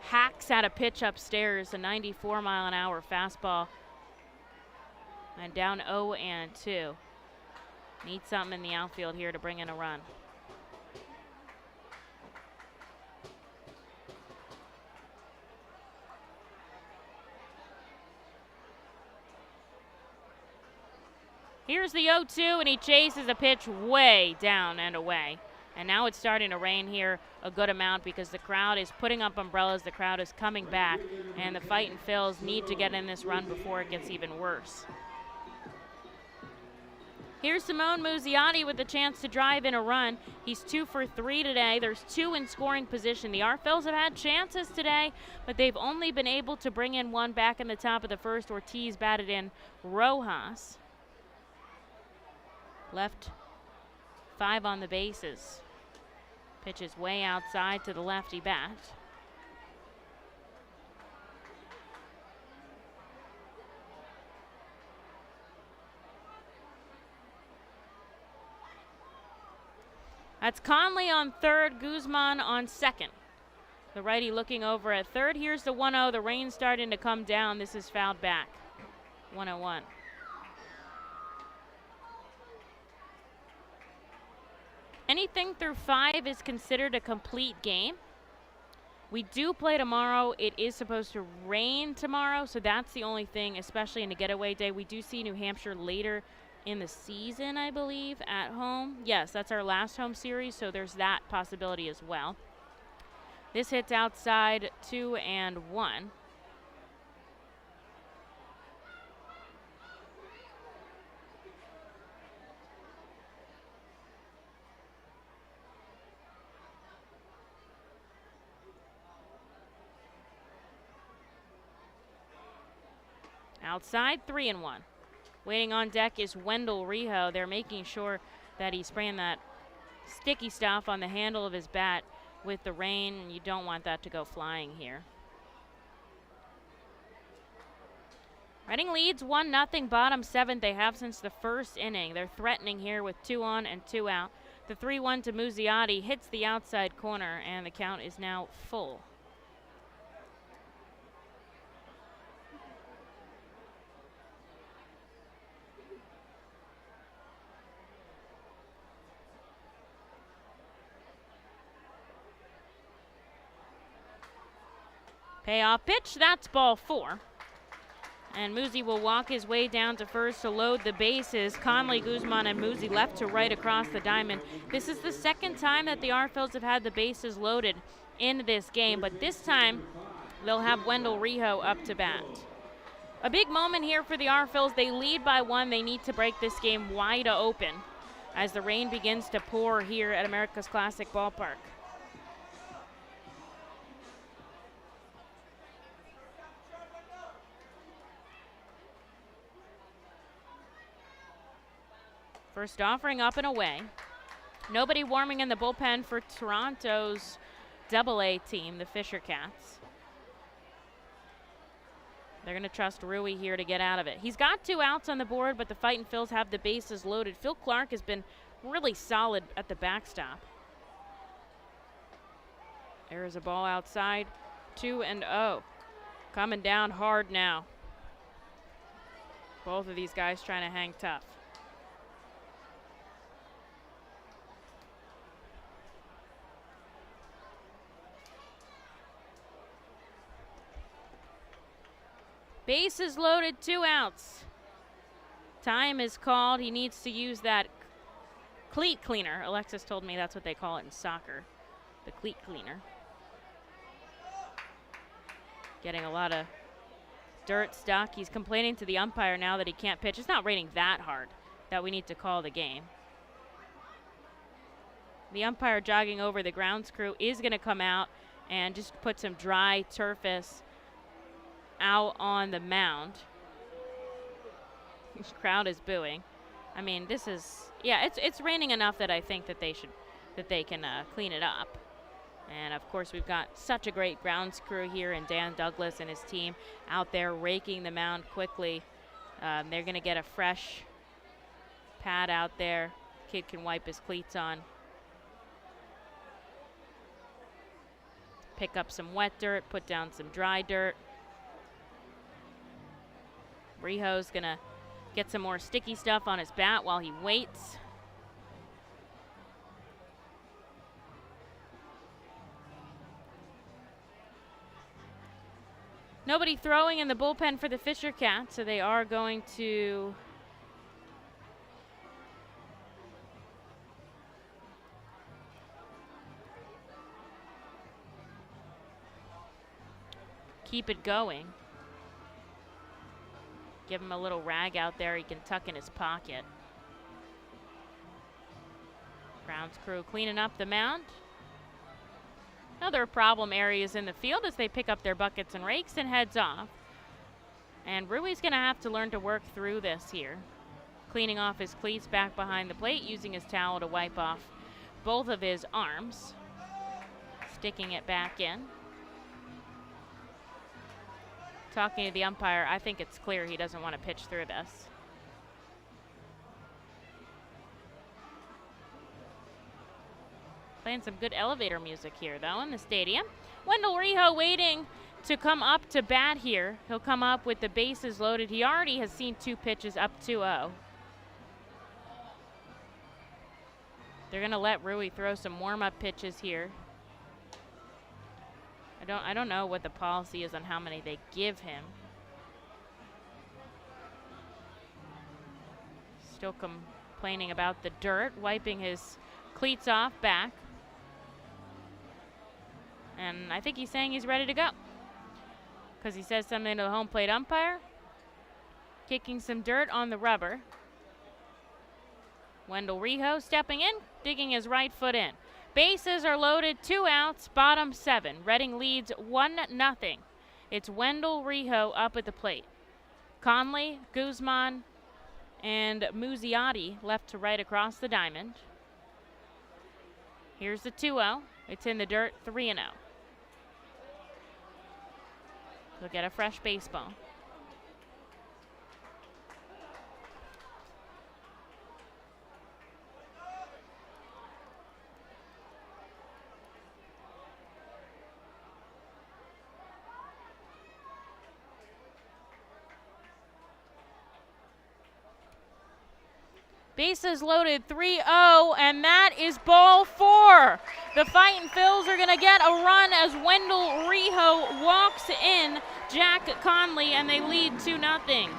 Hacks at a pitch upstairs, a 94-mile-an-hour fastball. And down 0-2. Need something in the outfield here to bring in a run. Here's the 0-2, and he chases a pitch way down and away. And now it's starting to rain here a good amount because the crowd is putting up umbrellas. The crowd is coming back, and the Fightin' Phils need to get in this run before it gets even worse. Here's Simone Muzziotti with the chance to drive in a run. He's 2 for 3 today. There's 2 in scoring position. The Phils have had chances today, but they've only been able to bring in 1 back in the top of the first. Ortiz batted in Rojas. Left 5 on the bases. Pitch is way outside to the lefty bat. That's Conley on third, Guzman on second. The righty looking over at third. Here's the 1-0. The rain's starting to come down. This is fouled back. 1-1. Anything through 5 is considered a complete game. We do play tomorrow. It is supposed to rain tomorrow, so that's the only thing, especially in a getaway day. We do see New Hampshire later in the season, I believe, at home. Yes, that's our last home series, so there's that possibility as well. This hits outside 2-1. Outside 3-1. Waiting on deck is Wendell Rijo. They're making sure that he's spraying that sticky stuff on the handle of his bat with the rain, and you don't want that to go flying here. Reading leads 1-0, bottom 7th. They have since the first inning. They're threatening here with 2 on and 2 out. The 3-1 to Muzziotti hits the outside corner, and the count is now full. Payoff pitch, that's ball 4. And Muzzy will walk his way down to first to load the bases. Conley, Guzman, and Muzzy left to right across the diamond. This is the second time that the Phils have had the bases loaded in this game, but this time They'll have Wendell Rijo up to bat. A big moment here for the R-Phils. They lead by 1. They need to break this game wide open as the rain begins to pour here at America's Classic Ballpark. First offering up and away. Nobody warming in the bullpen for Toronto's Double-A team, the Fisher Cats. They're going to trust Rui here to get out of it. He's got 2 outs on the board, but the Fightin' Phils have the bases loaded. Phil Clark has been really solid at the backstop. There's a ball outside. 2-0. Coming down hard now. Both of these guys trying to hang tough. Bases loaded, 2 outs. Time is called. He needs to use that cleat cleaner. Alexis told me that's what they call it in soccer, the cleat cleaner. Getting a lot of dirt stuck. He's complaining to the umpire now that he can't pitch. It's not raining that hard that we need to call the game. The umpire jogging over the grounds crew is going to come out and just put some dry turfus out on the mound. The crowd is booing. I mean, this is, yeah, it's raining enough that I think that they can clean it up. And of course, we've got such a great grounds crew here, and Dan Douglas and his team out there raking the mound quickly. They're going to get a fresh pad out there. Kid can wipe his cleats on. Pick up some wet dirt, put down some dry dirt. Rijo's going to get some more sticky stuff on his bat while he waits. Nobody throwing in the bullpen for the Fisher Cats, so they are going to keep it going. Give him a little rag out there he can tuck in his pocket. Grounds crew cleaning up the mound. Other problem areas in the field as they pick up their buckets and rakes and heads off. And Rui's going to have to learn to work through this here. Cleaning off his cleats back behind the plate, using his towel to wipe off both of his arms. Sticking it back in. Talking to the umpire, I think it's clear he doesn't want to pitch through this. Playing some good elevator music here, though, in the stadium. Wendell Rijo waiting to come up to bat here. He'll come up with the bases loaded. He already has seen 2 pitches up 2-0. They're going to let Rui throw some warm-up pitches here. I don't know what the policy is on how many they give him. Still complaining about the dirt, wiping his cleats off back. And I think he's saying he's ready to go, because he says something to the home plate umpire. Kicking some dirt on the rubber. Wendell Rijo stepping in, digging his right foot in. Bases are loaded, 2 outs, bottom 7. Reading leads 1-0. It's Wendell Rijo up at the plate. Conley, Guzman, and Muzziotti left to right across the diamond. Here's the 2-0. It's in the dirt, 3-0. He'll get a fresh baseball. Bases loaded, 3-0, and that is ball 4. The Fightin' Phils are going to get a run as Wendell Rijo walks in Jack Conley, and they lead 2-0.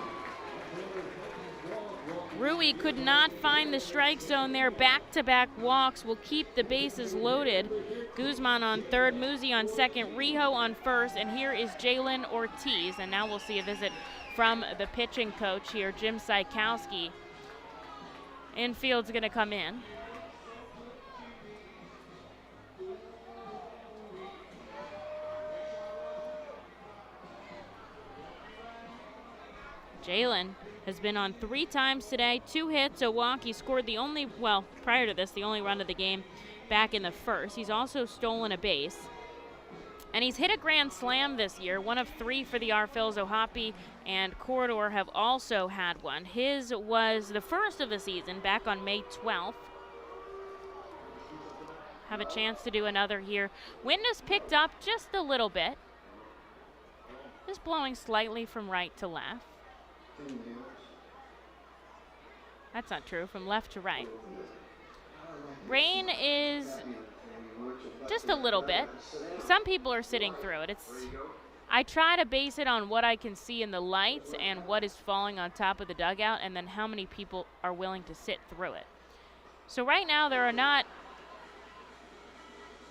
Rui could not find the strike zone there. Back-to-back walks will keep the bases loaded. Guzman on third, Muzi on second, Rijo on first, and here is Jalen Ortiz. And now we'll see a visit from the pitching coach here, Jim Sykowski. Infield's going to come in. Jalen has been on 3 times today, 2 hits, a walk. He scored the only, well, prior to this, the only run of the game back in the first. He's also stolen a base. And he's hit a grand slam this year, 1 of 3 for the Arphils. Ohapi and Corridor have also had one. His was the first of the season back on May 12th. Have a chance to do another here. Wind has picked up just a little bit. Just blowing slightly from right to left. That's not true, from left to right. Rain is just a little bit. Some people are sitting through it. I try to base it on what I can see in the lights and what is falling on top of the dugout, and then how many people are willing to sit through it. So right now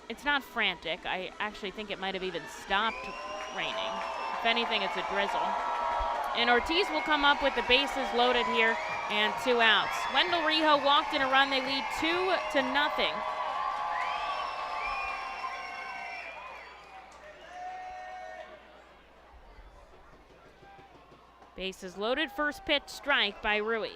it's not frantic. I actually think it might have even stopped raining. If anything, it's a drizzle. And Ortiz will come up with the bases loaded here and 2 outs. Wendell Rijo walked in a run. They lead 2-0. Bases loaded, first pitch strike by Rui.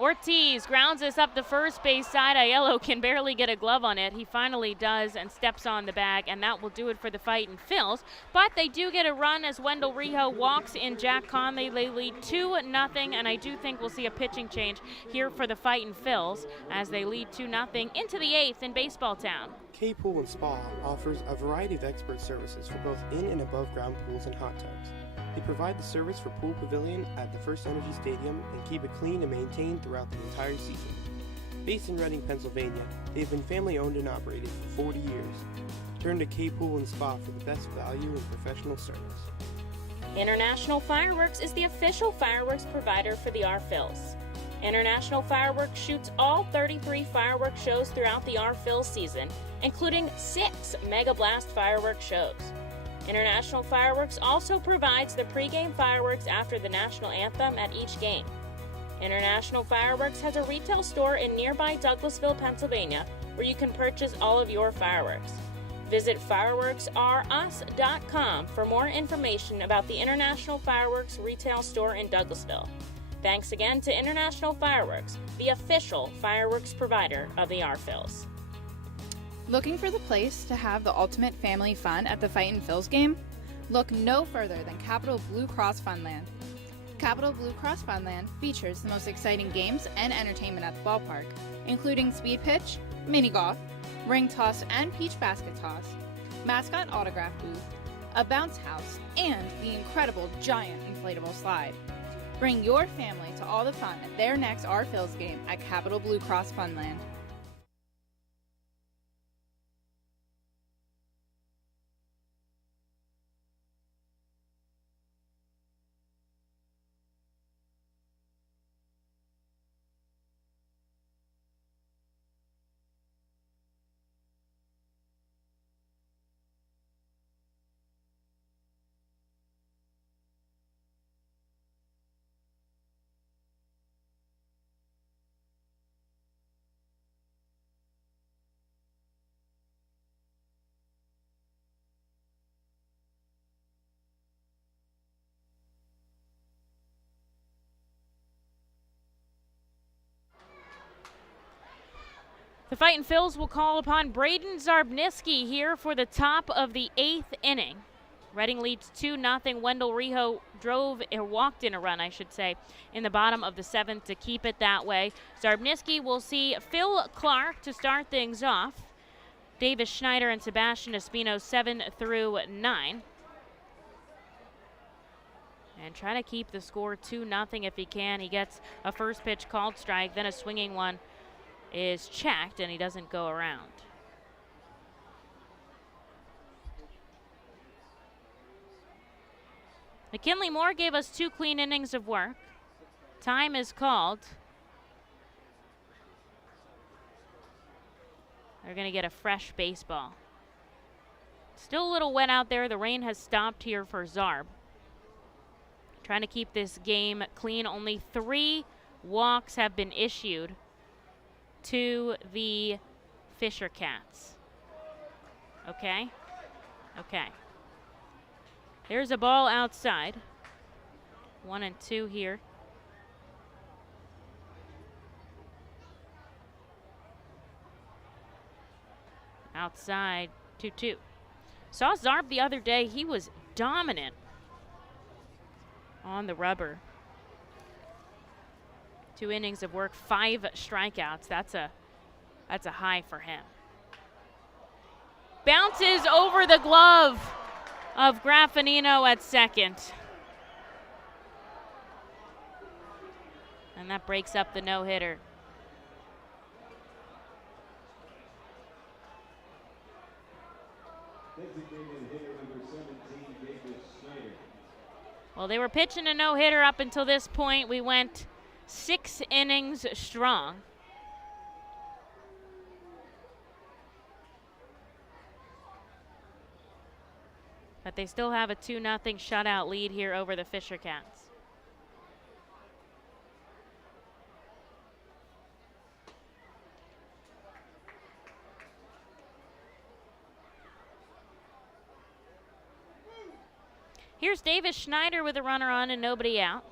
Ortiz grounds this up the first base side. Aiello can barely get a glove on it. He finally does and steps on the bag, and that will do it for the Fightin' Phils. But they do get a run as Wendell Rijo walks in Jack Conley. They lead 2-0, and I do think we'll see a pitching change here for the Fightin' Phils as they lead 2-0 into the 8th in Baseball Town. K Pool and Spa offers a variety of expert services for both in and above ground pools and hot tubs. They provide the service for Pool Pavilion at the FirstEnergy Stadium and keep it clean and maintained throughout the entire season. Based in Reading, Pennsylvania, they've been family owned and operated for 40 years. Turn to K Pool and Spa for the best value and professional service. International Fireworks is the official fireworks provider for the Arphils. International Fireworks shoots all 33 fireworks shows throughout the Arphils season, including 6 Mega Blast fireworks shows. International Fireworks also provides the pregame fireworks after the national anthem at each game. International Fireworks has a retail store in nearby Douglasville, Pennsylvania, where you can purchase all of your fireworks. Visit fireworksrus.com for more information about the International Fireworks retail store in Douglasville. Thanks again to International Fireworks, the official fireworks provider of the Arphils. Looking for the place to have the ultimate family fun at the Fightin' Phils game? Look no further than Capital Blue Cross Funland. Capital Blue Cross Funland features the most exciting games and entertainment at the ballpark, including speed pitch, mini golf, ring toss and peach basket toss, mascot autograph booth, a bounce house, and the incredible giant inflatable slide. Bring your family to all the fun at their next Arphils game at Capital Blue Cross Funland. The Fightin' Phils will call upon Braden Zarbniski here for the top of the 8th inning. Reading leads 2-0. Wendell Rijo walked in a run, I should say, in the bottom of the 7th to keep it that way. Zarbniski will see Phil Clark to start things off. Davis Schneider and Sebastian Espino 7 through 9. And try to keep the score 2-0 if he can. He gets a first pitch called strike, then a swinging one is checked and he doesn't go around. McKinley Moore gave us 2 clean innings of work. Time is called. They're going to get a fresh baseball. Still a little wet out there. The rain has stopped here for Zarb. Trying to keep this game clean. Only 3 walks have been issued to the Fisher Cats. Okay? Okay. There's a ball outside. 1-2 here. Outside, 2-2. Saw Zarb the other day. He was dominant on the rubber. 2 innings of work, 5 strikeouts. That's a high for him. Bounces over the glove of Graffinino at second. And that breaks up the no-hitter. Well, they were pitching a no-hitter up until this point. We went 6 innings strong. But they still have a 2-0 shutout lead here over the Fisher Cats. Here's Davis Schneider with a runner on and nobody out.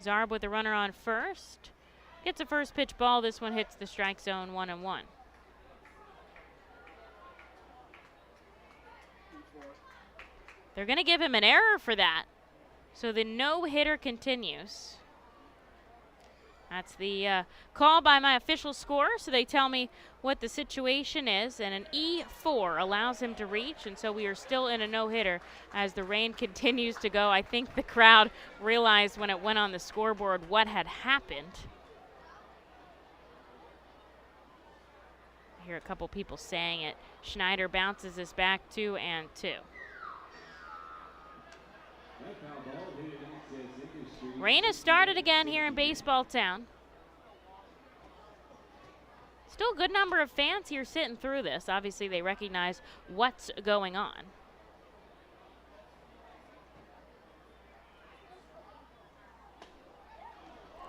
Zarb with a runner on first. Gets a first pitch ball. This one hits the strike zone, 1-1. They're going to give him an error for that. So the no-hitter continues. That's the call by my official scorer, so they tell me what the situation is, and an E4 allows him to reach, and so we are still in a no-hitter as the rain continues to go. I think the crowd realized when it went on the scoreboard what had happened. I hear a couple people saying it. Schneider bounces this back 2-2. Rain has started again here in Baseball Town. Still a good number of fans here sitting through this. Obviously, they recognize what's going on.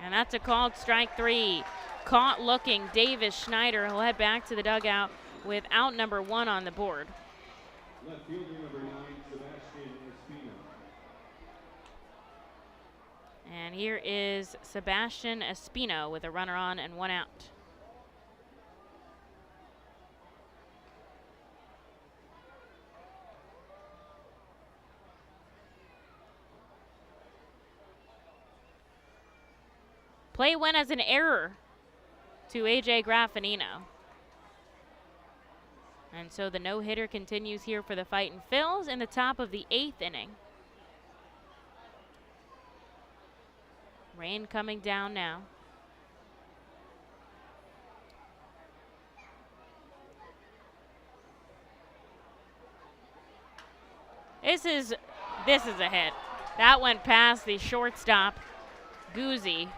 And that's a called strike 3. Caught looking Davis Schneider. He'll head back to the dugout with out number 1 on the board. Left fielder number 9, Sebastian Espino. And here is Sebastian Espino with a runner on and 1 out. Play went as an error to AJ Graffinino. And so the no-hitter continues here for the Fightin' Phils in the top of the 8th inning. Rain coming down now. This is a hit. That went past the shortstop, Guzzi,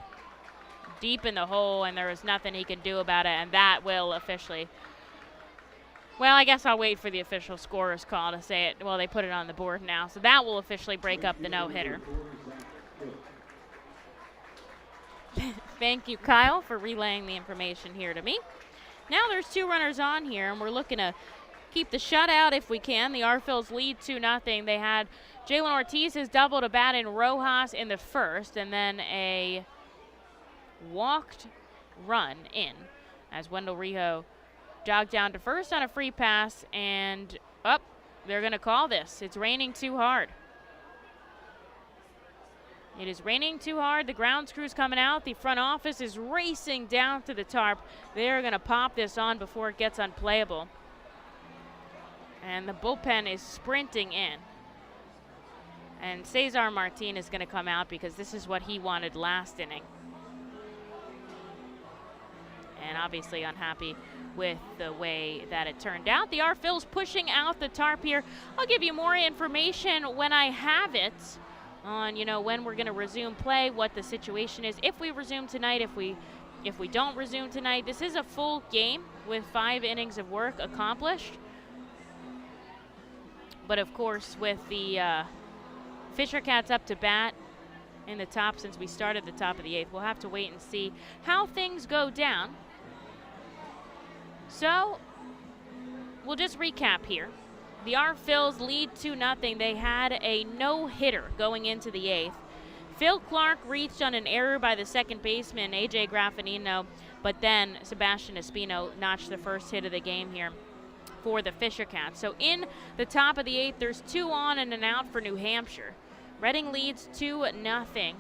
deep in the hole, and there was nothing he could do about it, and that will officially, well, I guess I'll wait for the official scorer's call to say it. Well, they put it on the board now, so that will officially break up the no-hitter. Thank you, Kyle, for relaying the information here to me. Now there's 2 runners on here, and we're looking to keep the shutout if we can. The R-Phils lead 2-0. They had Jalen Ortiz has doubled a bat in Rojas in the first, and then a walked run in as Wendell Rijo jogged down to first on a free pass, and up, they're going to call this. It's raining too hard. It is raining too hard. The grounds crew's coming out. The front office is racing down to the tarp. They're going to pop this on before it gets unplayable. And the bullpen is sprinting in. And Cesar Martin is going to come out because this is what he wanted last inning. and obviously unhappy with the way that it turned out. The R-Phil's pushing out the tarp here. I'll give you more information when I have it on, when we're going to resume play, what the situation is, if we resume tonight, if we don't resume tonight. This is a full game with 5 innings of work accomplished. But of course, with the Fisher Cats up to bat in the top since we started the top of the 8th, we'll have to wait and see how things go down. So we'll just recap here. The R-Phils lead 2-0. They had a no-hitter going into the 8th. Phil Clark reached on an error by the second baseman, A.J. Graffinino, but then Sebastian Espino notched the first hit of the game here for the Fisher Cats. So in the top of the 8th, there's 2 on and an out for New Hampshire. Reading leads 2-0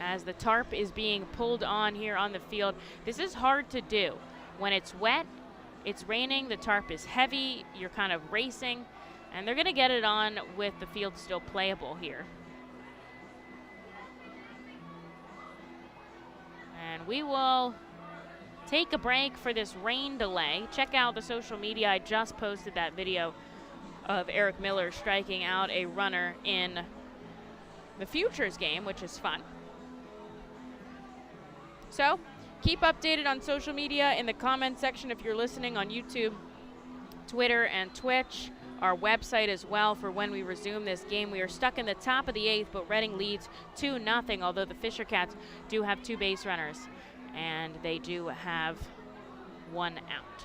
as the tarp is being pulled on here on the field. This is hard to do. When it's wet, it's raining, the tarp is heavy, you're kind of racing, and they're going to get it on with the field still playable here. And we will take a break for this rain delay. Check out the social media. I just posted that video of Eric Miller striking out a runner in the Futures game, which is fun. So keep updated on social media in the comment section if you're listening on YouTube, Twitter, and Twitch. Our website as well for when we resume this game. We are stuck in the top of the 8th, but Reading leads 2-0, although the Fisher Cats do have 2 base runners, and they do have 1 out.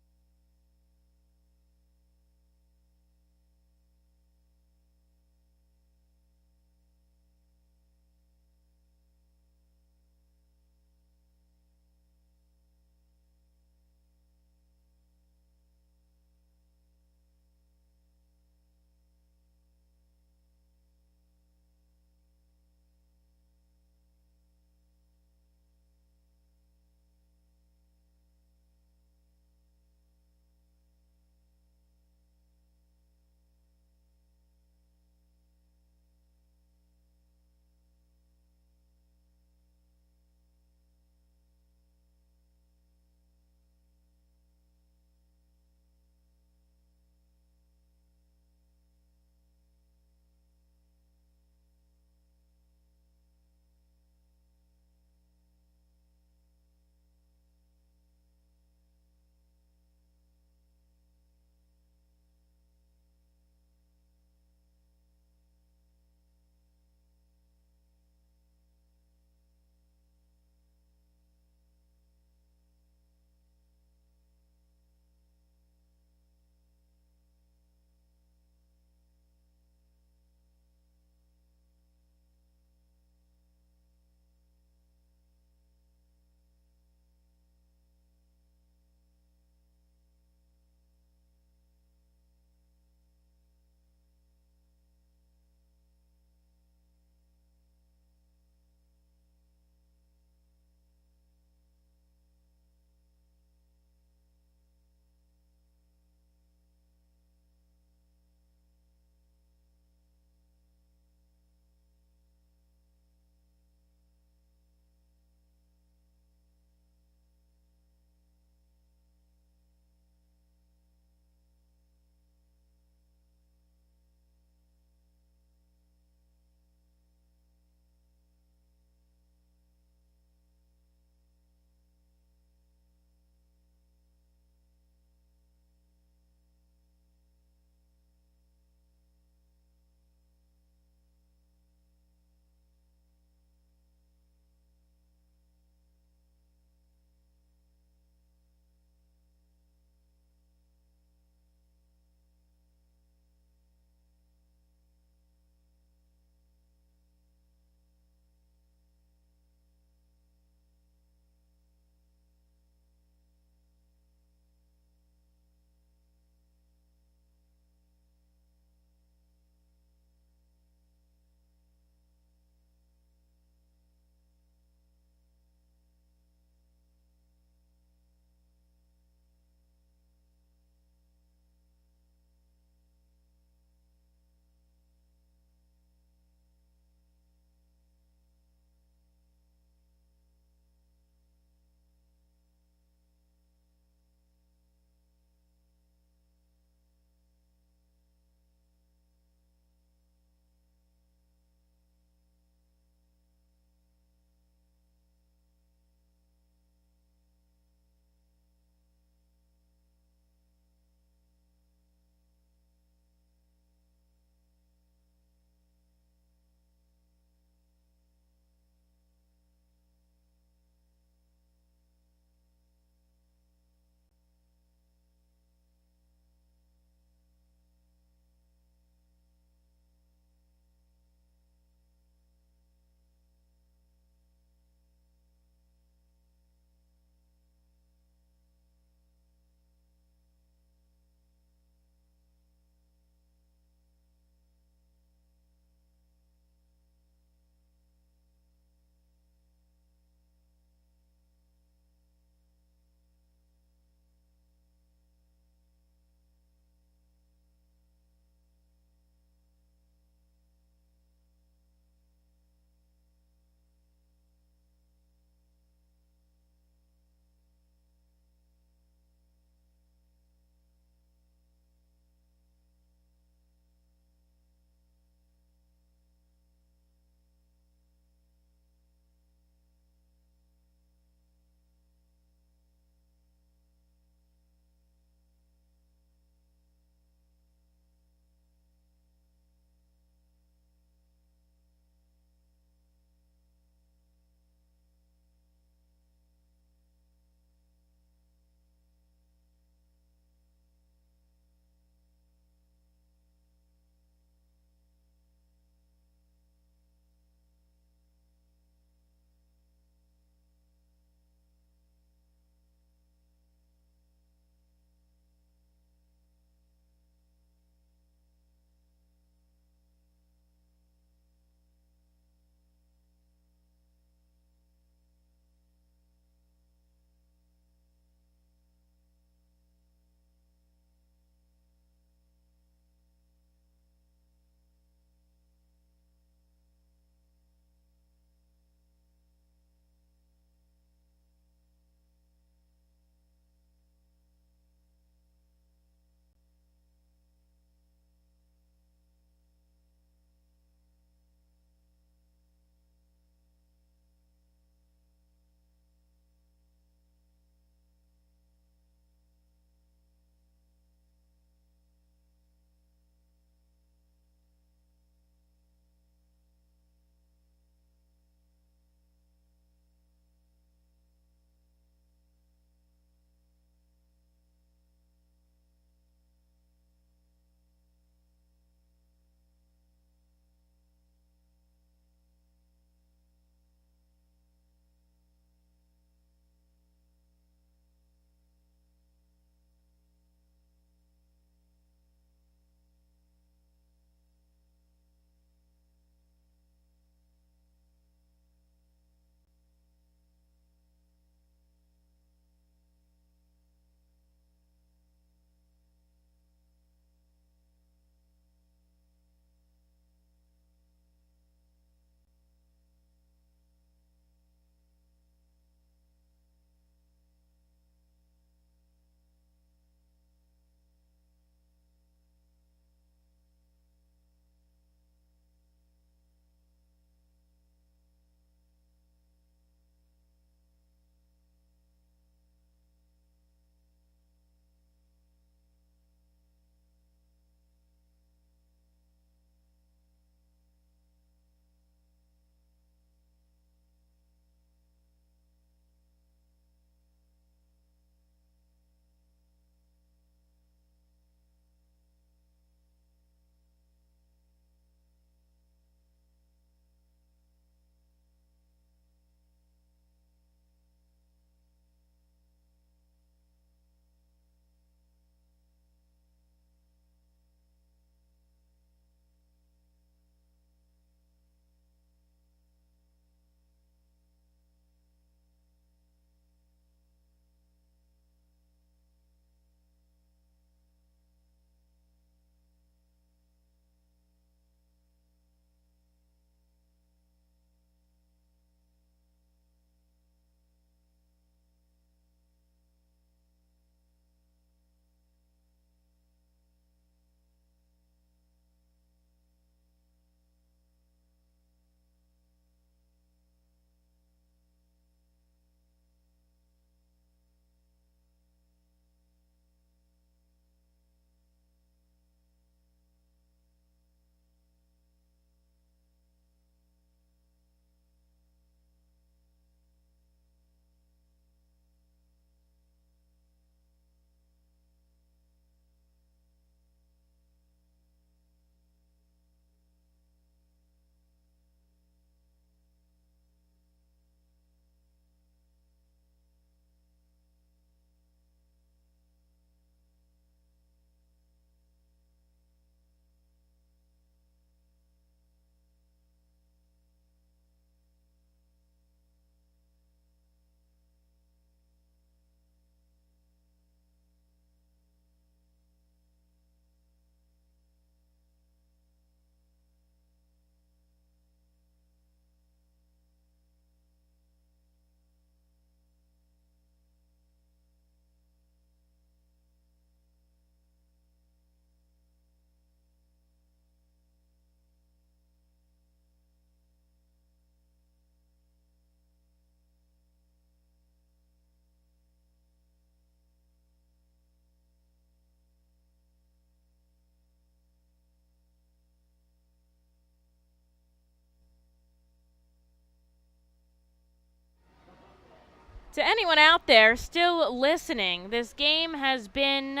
To anyone out there still listening, this game has been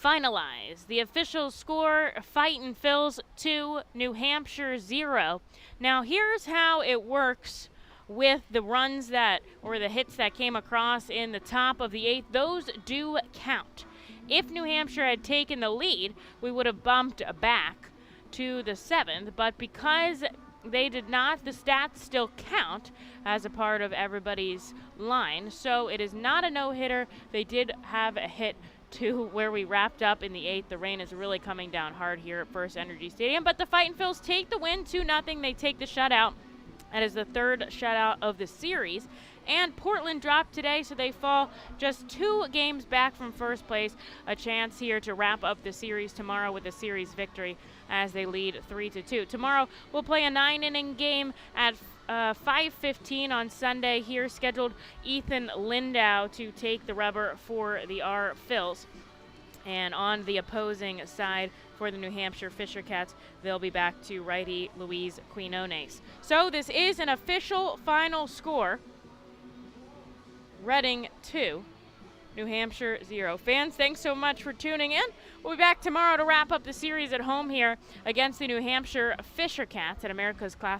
finalized. The official score, Fightin' Phils 2, New Hampshire 0. Now here's how it works with the runs or the hits that came across in the top of the 8th. Those do count. If New Hampshire had taken the lead, we would have bumped back to the 7th, but because they did not, the stats still count as a part of everybody's line, so it is not a no-hitter. They did have a hit to where we wrapped up in the 8th. The rain is really coming down hard here at FirstEnergy Stadium, but the Fightin' Phils take the win 2-0. They take the shutout. That is the 3rd shutout of the series. And Portland dropped today, so they fall just 2 games back from first place. A chance here to wrap up the series tomorrow with a series victory as they lead 3-2. Tomorrow we'll play a 9-inning game at 5:15 on Sunday. Here scheduled Ethan Lindau to take the rubber for the R Phils. And on the opposing side for the New Hampshire Fisher Cats, they'll be back to righty Luis Quinones. So this is an official final score. Reading 2, New Hampshire 0. Fans, thanks so much for tuning in. We'll be back tomorrow to wrap up the series at home here against the New Hampshire Fisher Cats at America's Classic.